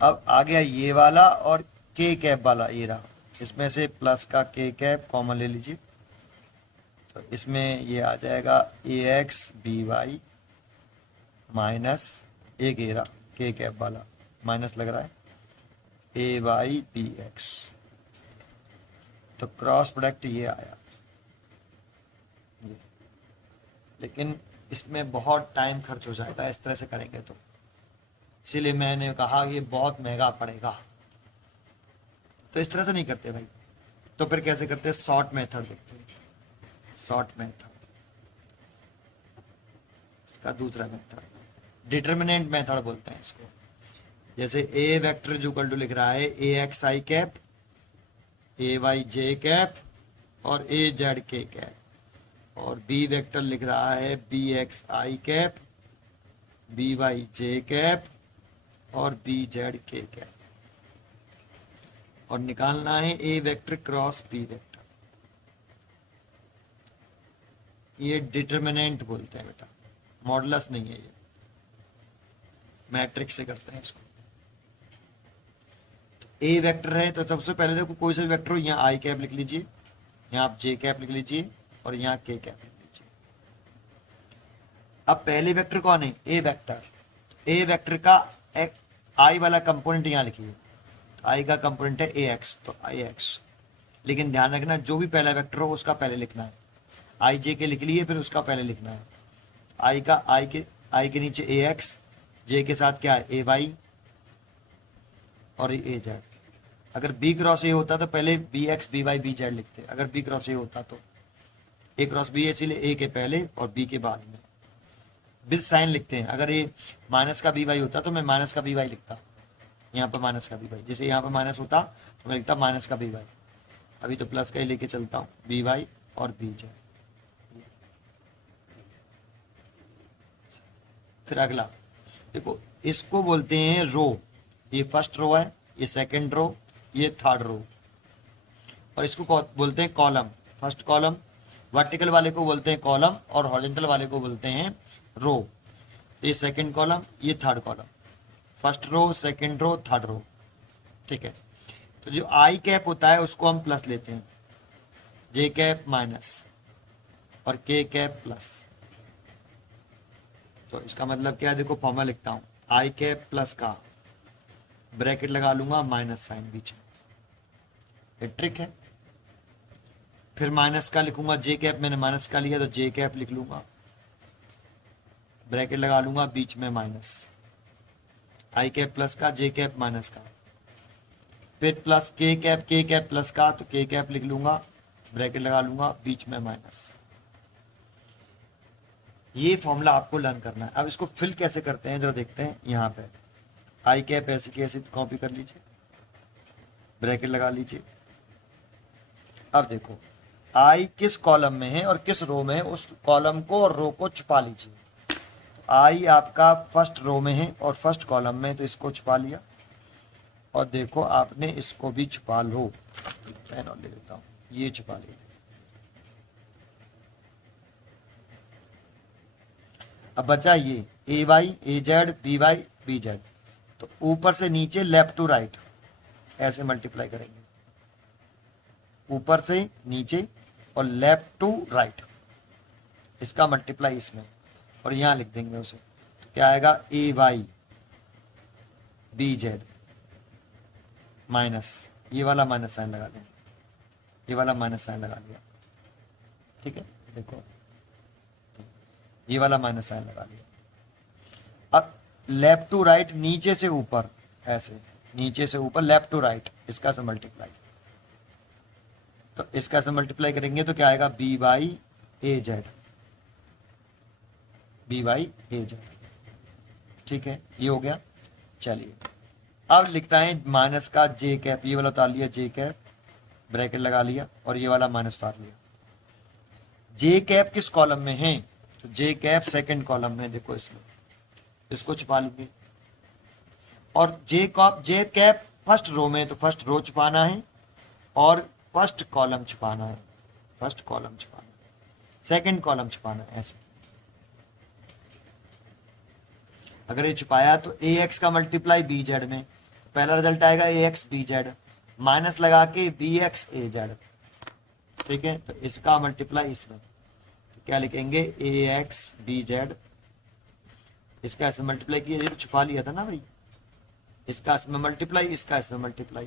अब आ गया ये वाला और के कैप वाला, ये रहा। इसमें से प्लस का के कैप कॉमन ले लीजिए, तो इसमें ये आ जाएगा ए एक्स बी वाई माइनस एक एरा के कैप वाला माइनस लग रहा है ए वाई बी एक्स, तो क्रॉस प्रोडक्ट ये आया ये। लेकिन इसमें बहुत टाइम खर्च हो जाएगा इस तरह से करेंगे तो, इसीलिए मैंने कहा ये बहुत महंगा पड़ेगा। तो इस तरह से नहीं करते भाई, तो फिर कैसे करते हैं, शॉर्ट मेथड देखते हैं। शॉर्ट मेथड, इसका दूसरा मेथड डिटर्मिनेंट मेथड बोलते हैं इसको। जैसे ए वेक्टर जो इक्वल टू लिख रहा है A X I cap A Y J cap और ए जेड के कैप, और बी वेक्टर लिख रहा है B X I cap B Y J cap और बी जेड के कैप, और निकालना है A vector cross B vector. ये डिटर्मिनेंट बोलते हैं बेटा, मॉडुलस नहीं है, ये मैट्रिक्स से करते हैं इसको। तो ए वेक्टर है तो सबसे पहले देखो कोई सा वेक्टर हो, यहाँ आई कैप लिख लीजिए, यहाँ आप जे कैप लिख लीजिए और यहाँ के कैप लिख लीजिए। अब पहले वेक्टर कौन है, ए वेक्टर। ए वेक्टर का आई वाला कंपोनेंट यहाँ लिखिए, आई का कंपोनेंट है ए एक्स, तो आई एक्स। लेकिन ध्यान रखना जो भी पहला वेक्टर हो उसका पहले लिखना है, आई जे के लिख लिए फिर उसका पहले लिखना है। आई का आई के नीचे ए एक्स, जे के साथ क्या है ए वाई और ए जेड। अगर बी क्रॉस ए होता तो पहले B X B Y B Z लिखते, अगर बी क्रॉस ए होता तो ए क्रॉस बी, इसीलिए ए के पहले और बी के बाद में विद साइन लिखते हैं। अगर ये माइनस का बी वाई होता तो मैं माइनस का बी वाई लिखता, यहाँ पर माइनस का बी वाई, जैसे यहाँ पर माइनस होता तो मैं लिखता माइनस का बी वाई। अभी तो प्लस का ही लेके चलता हूँ, बी वाई और बी जेड। फिर अगला देखो, इसको बोलते हैं रो, ये फर्स्ट रो है, ये सेकंड रो, ये थर्ड रो, और इसको बोलते हैं कॉलम। फर्स्ट कॉलम, वर्टिकल वाले को बोलते हैं कॉलम और हॉरिजॉन्टल वाले को बोलते हैं रो। ये सेकंड कॉलम, ये third column, first row second row third row. ठीक है, तो जो आई कैप होता है उसको हम प्लस लेते हैं, जे कैप माइनस और के कैप प्लस। तो इसका मतलब क्या है, देखो फॉर्मूला लिखता हूं, आई कैप प्लस का ब्रैकेट लगा लूंगा माइनस साइन बीच में, ये ट्रिक है। फिर माइनस का लिखूंगा, जे कैप मैंने माइनस का लिया तो जे कैप लिख लूंगा, ब्रैकेट लगा लूंगा बीच में माइनस, आई कैप प्लस का जे कैप माइनस का, फिर प्लस के कैप प्लस का तो के कैप लिख लूंगा, ब्रैकेट लगा लूंगा बीच में माइनस। ये फॉर्मूला आपको लर्न करना है। अब इसको फिल कैसे करते हैं जरा देखते हैं। यहाँ पे आई कैप ऐसे की ऐसे कॉपी कर लीजिए, ब्रैकेट लगा लीजिए। अब देखो आई किस कॉलम में है और किस रो में है, उस कॉलम को और रो को छुपा लीजिए। आई आपका फर्स्ट रो में है और फर्स्ट कॉलम में, तो इसको छुपा लिया। और देखो आपने इसको भी छुपा लो, पेन और ले लेता हूं, ये छुपा लिया। अब बचा ये A Y A Z B Y B Z, तो ऊपर से नीचे लेफ्ट टू राइट ऐसे मल्टीप्लाई करेंगे, ऊपर से नीचे और लेफ्ट टू राइट, इसका मल्टीप्लाई इसमें, और यहां लिख देंगे उसे। तो क्या आएगा, A Y B Z minus, ये वाला माइनस साइन लगा देंगे, ये वाला माइनस साइन लगा दिया। ठीक है, देखो ये वाला माइनस साइन लगा लिया। अब लेफ्ट टू राइट, नीचे से ऊपर ऐसे, नीचे से ऊपर लेफ्ट टू राइट, इसका से मल्टीप्लाई। तो इसका से मल्टीप्लाई करेंगे तो क्या आएगा, B Y A Z, B Y A Z. ठीक है, ये हो गया। चलिए अब लिखता है माइनस का जे कैप, ये वाला उतार लिया जे कैप, ब्रैकेट लगा लिया, और ये वाला माइनस उतार लिया। जे कैप किस कॉलम में है, तो जे कैप सेकंड कॉलम में, देखो इसमें इसको छुपा लेंगे। और जे कैप फर्स्ट रो में, तो फर्स्ट रो छुपाना है और फर्स्ट कॉलम छुपाना है, फर्स्ट कॉलम छुपाना है, सेकंड कॉलम छुपाना है, ऐसे। अगर ये छुपाया तो ए एक्स का मल्टीप्लाई बी जेड में, तो पहला रिजल्ट आएगा ए एक्स बी जेड, माइनस लगा के बी एक्स ए जेड, ठीक है। तो इसका मल्टीप्लाई इसमें, तो क्या लिखेंगे, ए एक्स बी जेड, इसका इसमें मल्टीप्लाई किया, ये तो छुपा लिया था ना भाई, इसका इसमें मल्टीप्लाई, इसका इसमें मल्टीप्लाई,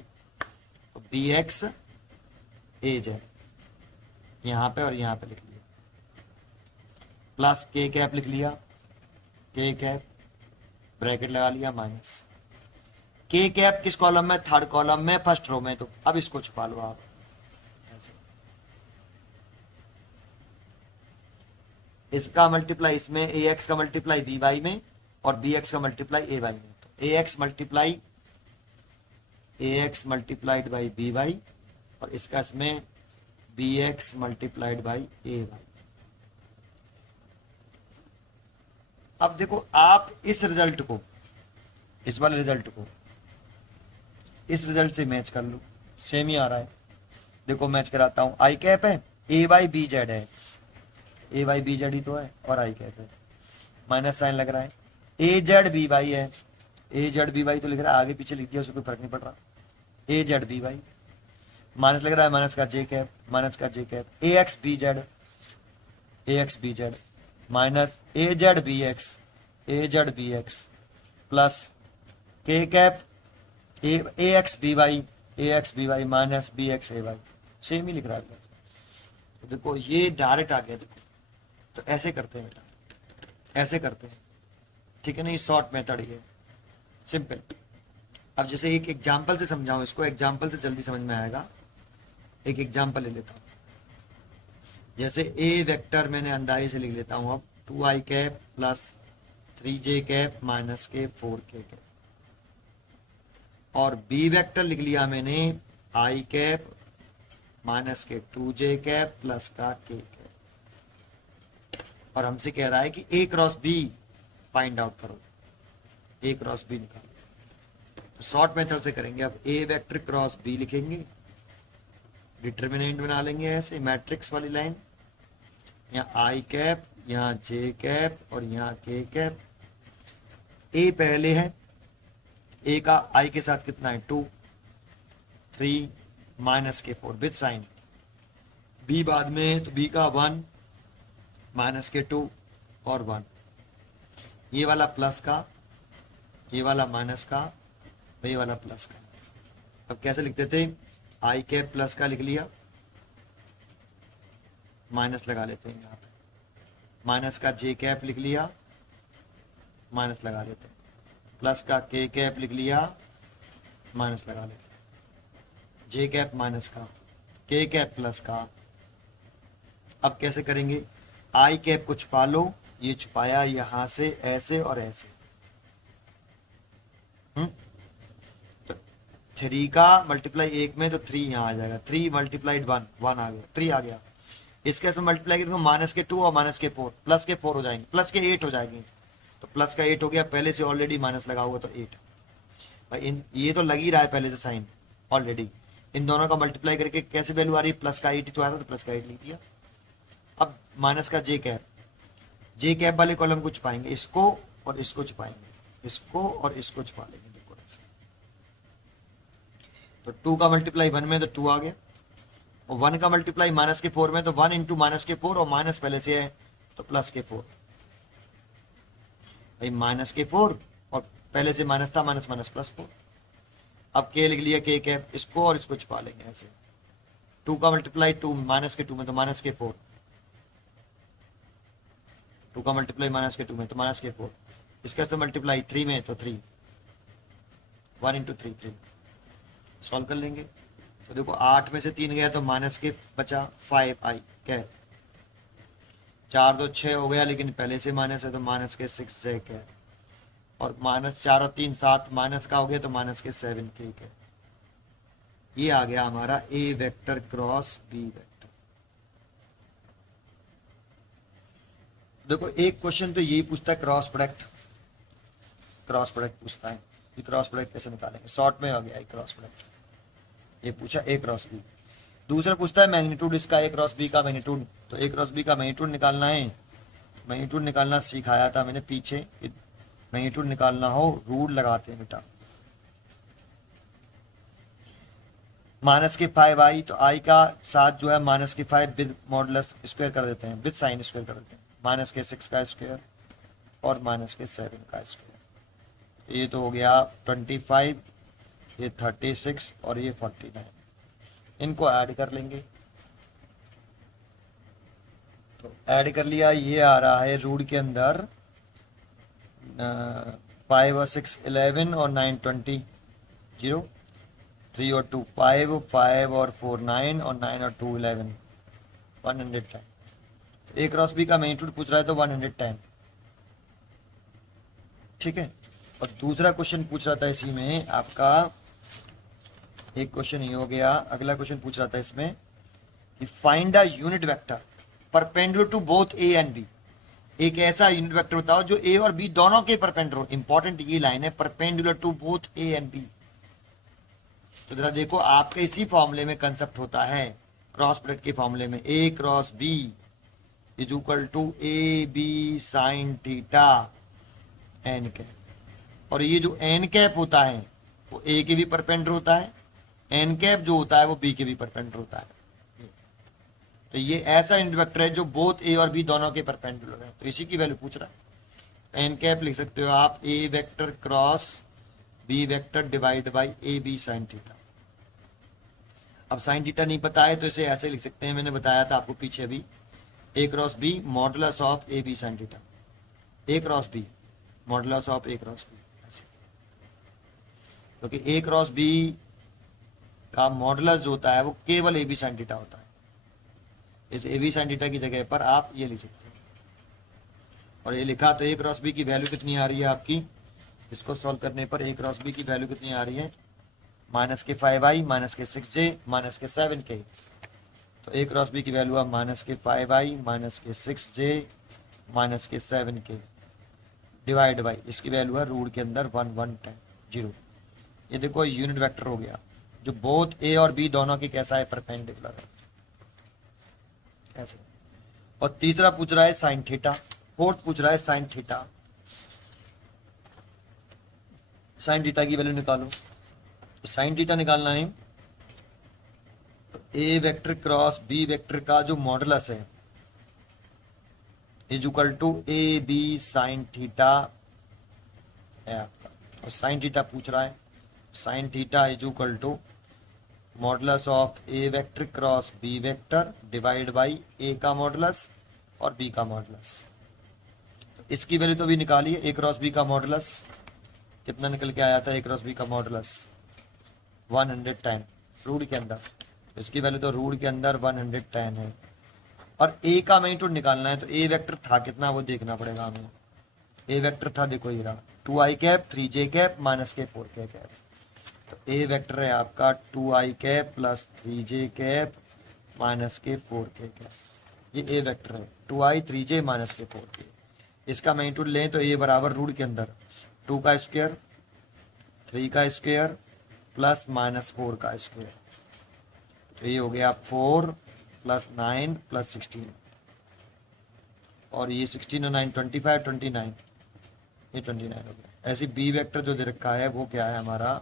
तो बी एक्स ए जेड यहां पे और यहां पे लिख लिया, प्लस के कैप लिख लिया, के कैप ब्रैकेट लगा लिया, माइनस के कैप किस कॉलम में, थर्ड कॉलम में, फर्स्ट रो में, तो अब इसको छुपा लो आप ऐसे। इसका मल्टीप्लाई इसमें, ए एक्स का मल्टीप्लाई बी वाई में और बी एक्स का मल्टीप्लाई ए वाई में, तो A X multiplied by B Y और इसका इसमें B X multiplied by A Y. अब देखो आप इस रिजल्ट को, इस वाले रिजल्ट को इस रिजल्ट से मैच कर लो, सेम ही आ रहा है। देखो मैच कराता हूं, आई कैप है, ए वाई बी जेड है, ए वाई बी जेड ही तो है, और आई कैप है, माइनस साइन लग रहा है, ए जेड बी वाई है, ए जेड बी वाई तो लिख रहा है, आगे पीछे लिख दिया, उसको कोई फर्क नहीं पड़ रहा, A Z B Y, minus लग रहा है, माइनस का जे कैप, माइनस का J cap, A X B Z, A X B Z minus A Z B X, A Z B X plus K cap A X B Y, A X B Y minus B X A Y, same ही लिख रहा है। तो देखो ये direct आ गया, देखो तो ऐसे करते हैं बेटा, ऐसे करते हैं, ठीक है ना, ये शॉर्ट मेथड ये सिंपल। अब जैसे एक एग्जांपल से समझाऊं इसको, एग्जांपल से जल्दी समझ में आएगा, एक एग्जांपल ले लेता हूं। जैसे ए वेक्टर मैंने अंदाजे से लिख लेता हूं, अब 2i cap plus 3j cap minus के 4k कैप, और बी वेक्टर लिख लिया मैंने i कैप माइनस के 2j कैप प्लस का k कैप, और हमसे कह रहा है कि a cross b find out करो, a क्रॉस b निकालो। तो शॉर्ट मेथड से करेंगे, अब a वेक्टर क्रॉस b लिखेंगे, डिटर्मिनेंट बना लेंगे ऐसे मैट्रिक्स वाली लाइन, यहाँ i कैप, यहाँ j कैप और यहाँ k कैप। a पहले है, a का i के साथ कितना है 2, 3 माइनस के 4 विद साइन, b बाद में है तो b का 1 माइनस के 2 और 1, ये वाला प्लस का, ये वाला माइनस का, ये वाला प्लस का। अब कैसे लिखते थे, i कैप प्लस का लिख लिया, माइनस लगा लेते हैं यहाँ पे, माइनस का j कैप लिख लिया, माइनस लगा लेते हैं, प्लस का k कैप लिख लिया, माइनस लगा लेते हैं, j कैप माइनस का, k कैप प्लस का। अब कैसे करेंगे, i कैप को छुपा लो, ये छुपाया यहां से ऐसे और ऐसे, तो 3 का मल्टीप्लाई 1 में, तो 3 यहाँ आ जाएगा, 3 मल्टीप्लाइड 1, 1 आ गया, 3 आ गया। इसके साथ मल्टीप्लाई करेंगे माइनस के 2 और माइनस के 4, प्लस के 4 हो जाएंगे, प्लस के 8 हो जाएंगे, तो प्लस का 8 हो गया, पहले से ऑलरेडी माइनस लगा हुआ तो 8 भाई, ये तो लग ही रहा है पहले से साइन ऑलरेडी, इन दोनों का मल्टीप्लाई करके कैसे वैल्यू आ रही है, प्लस का 8 तो आया था, तो प्लस का 8 लिख दिया। अब माइनस का जे कैप वाले कॉलम को छुपाएंगे, इसको और इसको छुपाएंगे, इसको और इसको छुपा लेंगे, देखो ऐसे। तो 2 का मल्टीप्लाई 1 में तो 2 आ गया, और 1 का मल्टीप्लाई माइनस के 4 में तो 1 इंटू माइनस के 4, और माइनस पहले से है तो प्लस के 4 भाई, माइनस के 4 और पहले से माइनस था, माइनस माइनस प्लस 4। अब के लिख लिया के कैप, इसको और इसको छुपा लेंगे ऐसे, 2 का मल्टीप्लाई 2 माइनस के 2 में तो माइनस के 4, 2 का मल्टीप्लाई माइनस के 2 में तो माइनस के 4, इसका से मल्टीप्लाई 3 में तो 3, 1 इंटू 3 3, सॉल्व कर लेंगे। तो देखो 8 में से 3 गया तो माइनस के बचा 5i कैप, 4 तो 6 हो गया, लेकिन पहले से माइनस है तो माइनस के 6j कैप, और माइनस 4 और 3 7 माइनस का हो गया तो माइनस के 7k कैप। ये आ गया हमारा a vector cross b vector. देखो एक क्वेश्चन तो यही पूछता है क्रॉस प्रोडक्ट, क्रॉस प्रोडक्ट पूछता है कि क्रॉस प्रोडक्ट कैसे निकालेंगे, शॉर्ट में हो गया क्रॉस प्रोडक्ट, ये पूछा ए क्रॉस बी। दूसरा पूछता है मैग्नीट्यूड इसका, ए क्रॉस बी का मैग्नीट्यूड, तो ए क्रॉस बी का मैग्नीट्यूड निकालना है। मैग्नीट्यूड निकालना सिखाया था मैंने पीछे, मैग्नीट्यूड निकालना हो रूट लगाते हैं बेटा, माइनस के 5i, तो i का साथ जो है माइनस के 5 विद मॉडुलस स्क्वायर कर देते हैं, विद साइन स्क्वायर कर देते हैं, माइनस के 6 का स्क्वायर और माइनस के 7 का स्क्वायर। ये तो हो गया 25, ये 36 और ये 49, इनको ऐड कर लेंगे। तो ऐड कर लिया, ये आ रहा है रूट के अंदर 5 और 6 11 और 9 20, 0 3 और 2 5, 5 और 4 9 और 9 और 2 11, 110। ए क्रॉस बी का मैग्नीट्यूड पूछ रहा है तो 110, ठीक है। और दूसरा क्वेश्चन पूछ रहा था इसी में आपका, एक क्वेश्चन ये हो गया, अगला क्वेश्चन पूछ रहा था इसमें कि find a unit vector perpendicular to both A and B. एक ऐसा यूनिट वेक्टर बताओ जो ए और बी दोनों के परपेंडिकुलर, इंपॉर्टेंट ये लाइन है, perpendicular to both A and B. तो जरा देखो आपके इसी फॉर्मूले में कंसेप्ट होता है, क्रॉस प्रोडक्ट के फॉर्मूले में, A cross B is equal to A B sine theta N cap. और ये जो एन कैप होता है वो ए के भी परपेंडिकुलर होता है, एन कैप जो होता है वो बी के भी परपेंडिकुलर होता है। तो ये ऐसा यूनिट वेक्टर है जो बोथ ए और बी दोनों के परपेंडिकुलर है, तो इसी की वैल्यू पूछ रहा है। एन कैप लिख सकते हो आप A vector cross B vector divide by A B sine theta. अब साइन थीटा नहीं पता है तो इसे ऐसे लिख सकते हैं, मैंने बताया था आपको पीछे भी, A cross B modulus of A B sine theta, A cross B modulus of A cross B, ऐसे। क्योंकि ए क्रॉस बी का मॉडुलस जो होता है वो केवल ए बी साइन थीटा होता है, इस ए बी साइन थीटा की जगह पर आप ये लिख सकते हैं। और ये लिखा तो ए क्रॉस बी की वैल्यू कितनी आ रही है आपकी, इसको सॉल्व करने पर ए क्रॉस बी की वैल्यू कितनी आ रही है, माइनस के 5i माइनस के 6j माइनस के 7k। तो ए क्रॉस बी की वैल्यू है माइनस के 5i माइनस के 6j माइनस के 7k डिवाइड बाई, इसकी वैल्यू है रूट के अंदर 110। ये देखो यूनिट वेक्टर हो गया जो बोथ ए और बी दोनों की कैसा है, परपेंडिकुलर है, ऐसे। और तीसरा पूछ रहा है साइन थीटा, फोर्थ पूछ रहा है साइन थीटा। साइन थीटा की वैल्यू निकालो, साइन थीटा निकालना है, A vector cross B vector का जो मॉडुलस है is equal to A B sine theta है आपका। और साइन थीटा पूछ रहा है, sine theta is equal to modulus of A vector cross B vector divide by A का मॉडुलस और बी का मॉडुलस। तो इसकी वैल्यू तो भी निकाली है, ए क्रॉस बी का मॉडुलस कितना निकल के आया था, ए क्रॉस बी का मॉडुलस 110 रूट के अंदर, इसकी वैल्यू तो रूट के अंदर 110 है। और ए का मैग्नीट्यूड निकालना है, तो ए वेक्टर था कितना वो देखना पड़ेगा हमें। ए वेक्टर था देखो ये रहा 2i cap 3j cap minus के 4k कैप। तो ए वेक्टर है आपका 2i cap plus 3j cap minus के 4k कैप, ये ए वेक्टर है 2i 3j माइनस के 4k। इसका मैग्नीट्यूड लें तो ए बराबर रूट के अंदर 2 का स्क्वायर 3 का स्क्वायर प्लस माइनस 4 का स्क्वायर। तो ये हो गया 4 प्लस 9 प्लस 16, और ये 16 और 9 25 29, ये 29 हो गया। ऐसे बी वेक्टर जो दे रखा है वो क्या है हमारा,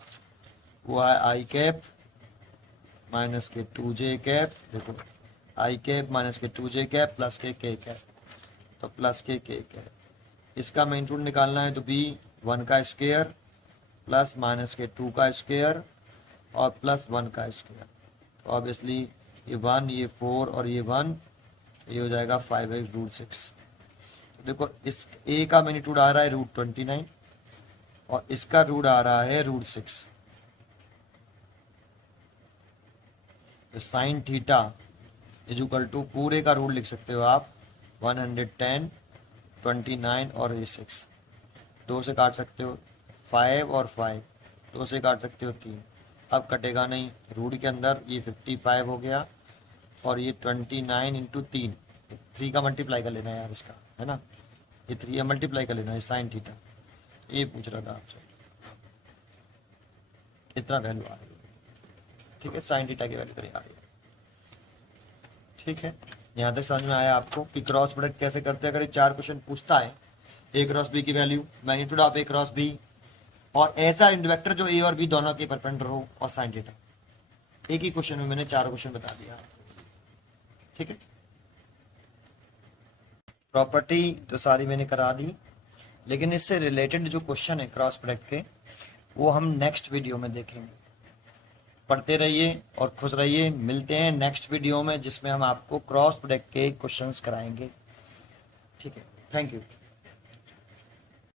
वो है आई कैप माइनस के 2j कैप, देखो आई कैप माइनस के 2j कैप प्लस के k कैप, तो प्लस के k कैप। इसका मैग्नीट्यूड निकालना है तो बी 1 का स्क्वायर प्लस माइनस के 2 का स्क्वायर और प्लस 1 का स्क्वायर। तो ऑब्वियसली ये 1 ये 4 और ये 1, ये हो जाएगा 5/√6। देखो इस ए का मैग्नीट्यूड आ रहा है √29 और इसका रूट आ रहा है √6। तो sine theta is equal to पूरे का रूट लिख सकते हो आप 110 29 और ये 6, 2 से काट सकते हो 5 और 5, 2 से काट सकते हो 3, अब कटेगा नहीं, रूट के अंदर ये 55 हो गया और ये 29 इंटू 3 का मल्टीप्लाई कर लेना है यार इसका, है ना, ये 3 मल्टीप्लाई कर लेना है साइन थीटा। ये पूछ रहा था आपसे, इतना वैल्यू आ रही है, ठीक है, साइन थीटा की वैल्यू इतनी आ रही है, ठीक है। यहाँ तक समझ में आया आपको कि क्रॉस प्रोडक्ट कैसे करते हैं। अगर ये 4 क्वेश्चन पूछता है, ए क्रॉस बी की value, magnitude of A cross B, और ऐसा इंडवेक्टर जो ए और बी दोनों के परपेंडिकुलर हो, और साइन थीटा। एक ही क्वेश्चन में मैंने 4 क्वेश्चन बता दिया, ठीक है। प्रॉपर्टी तो सारी मैंने करा दी, लेकिन इससे रिलेटेड जो क्वेश्चन है क्रॉस प्रोडक्ट के, वो हम नेक्स्ट वीडियो में देखेंगे। पढ़ते रहिए और खुश रहिए। मिलते हैं नेक्स्ट वीडियो में, जिसमें हम आपको क्रॉस प्रोडक्ट के क्वेश्चंस कराएंगे, ठीक है। Thank you.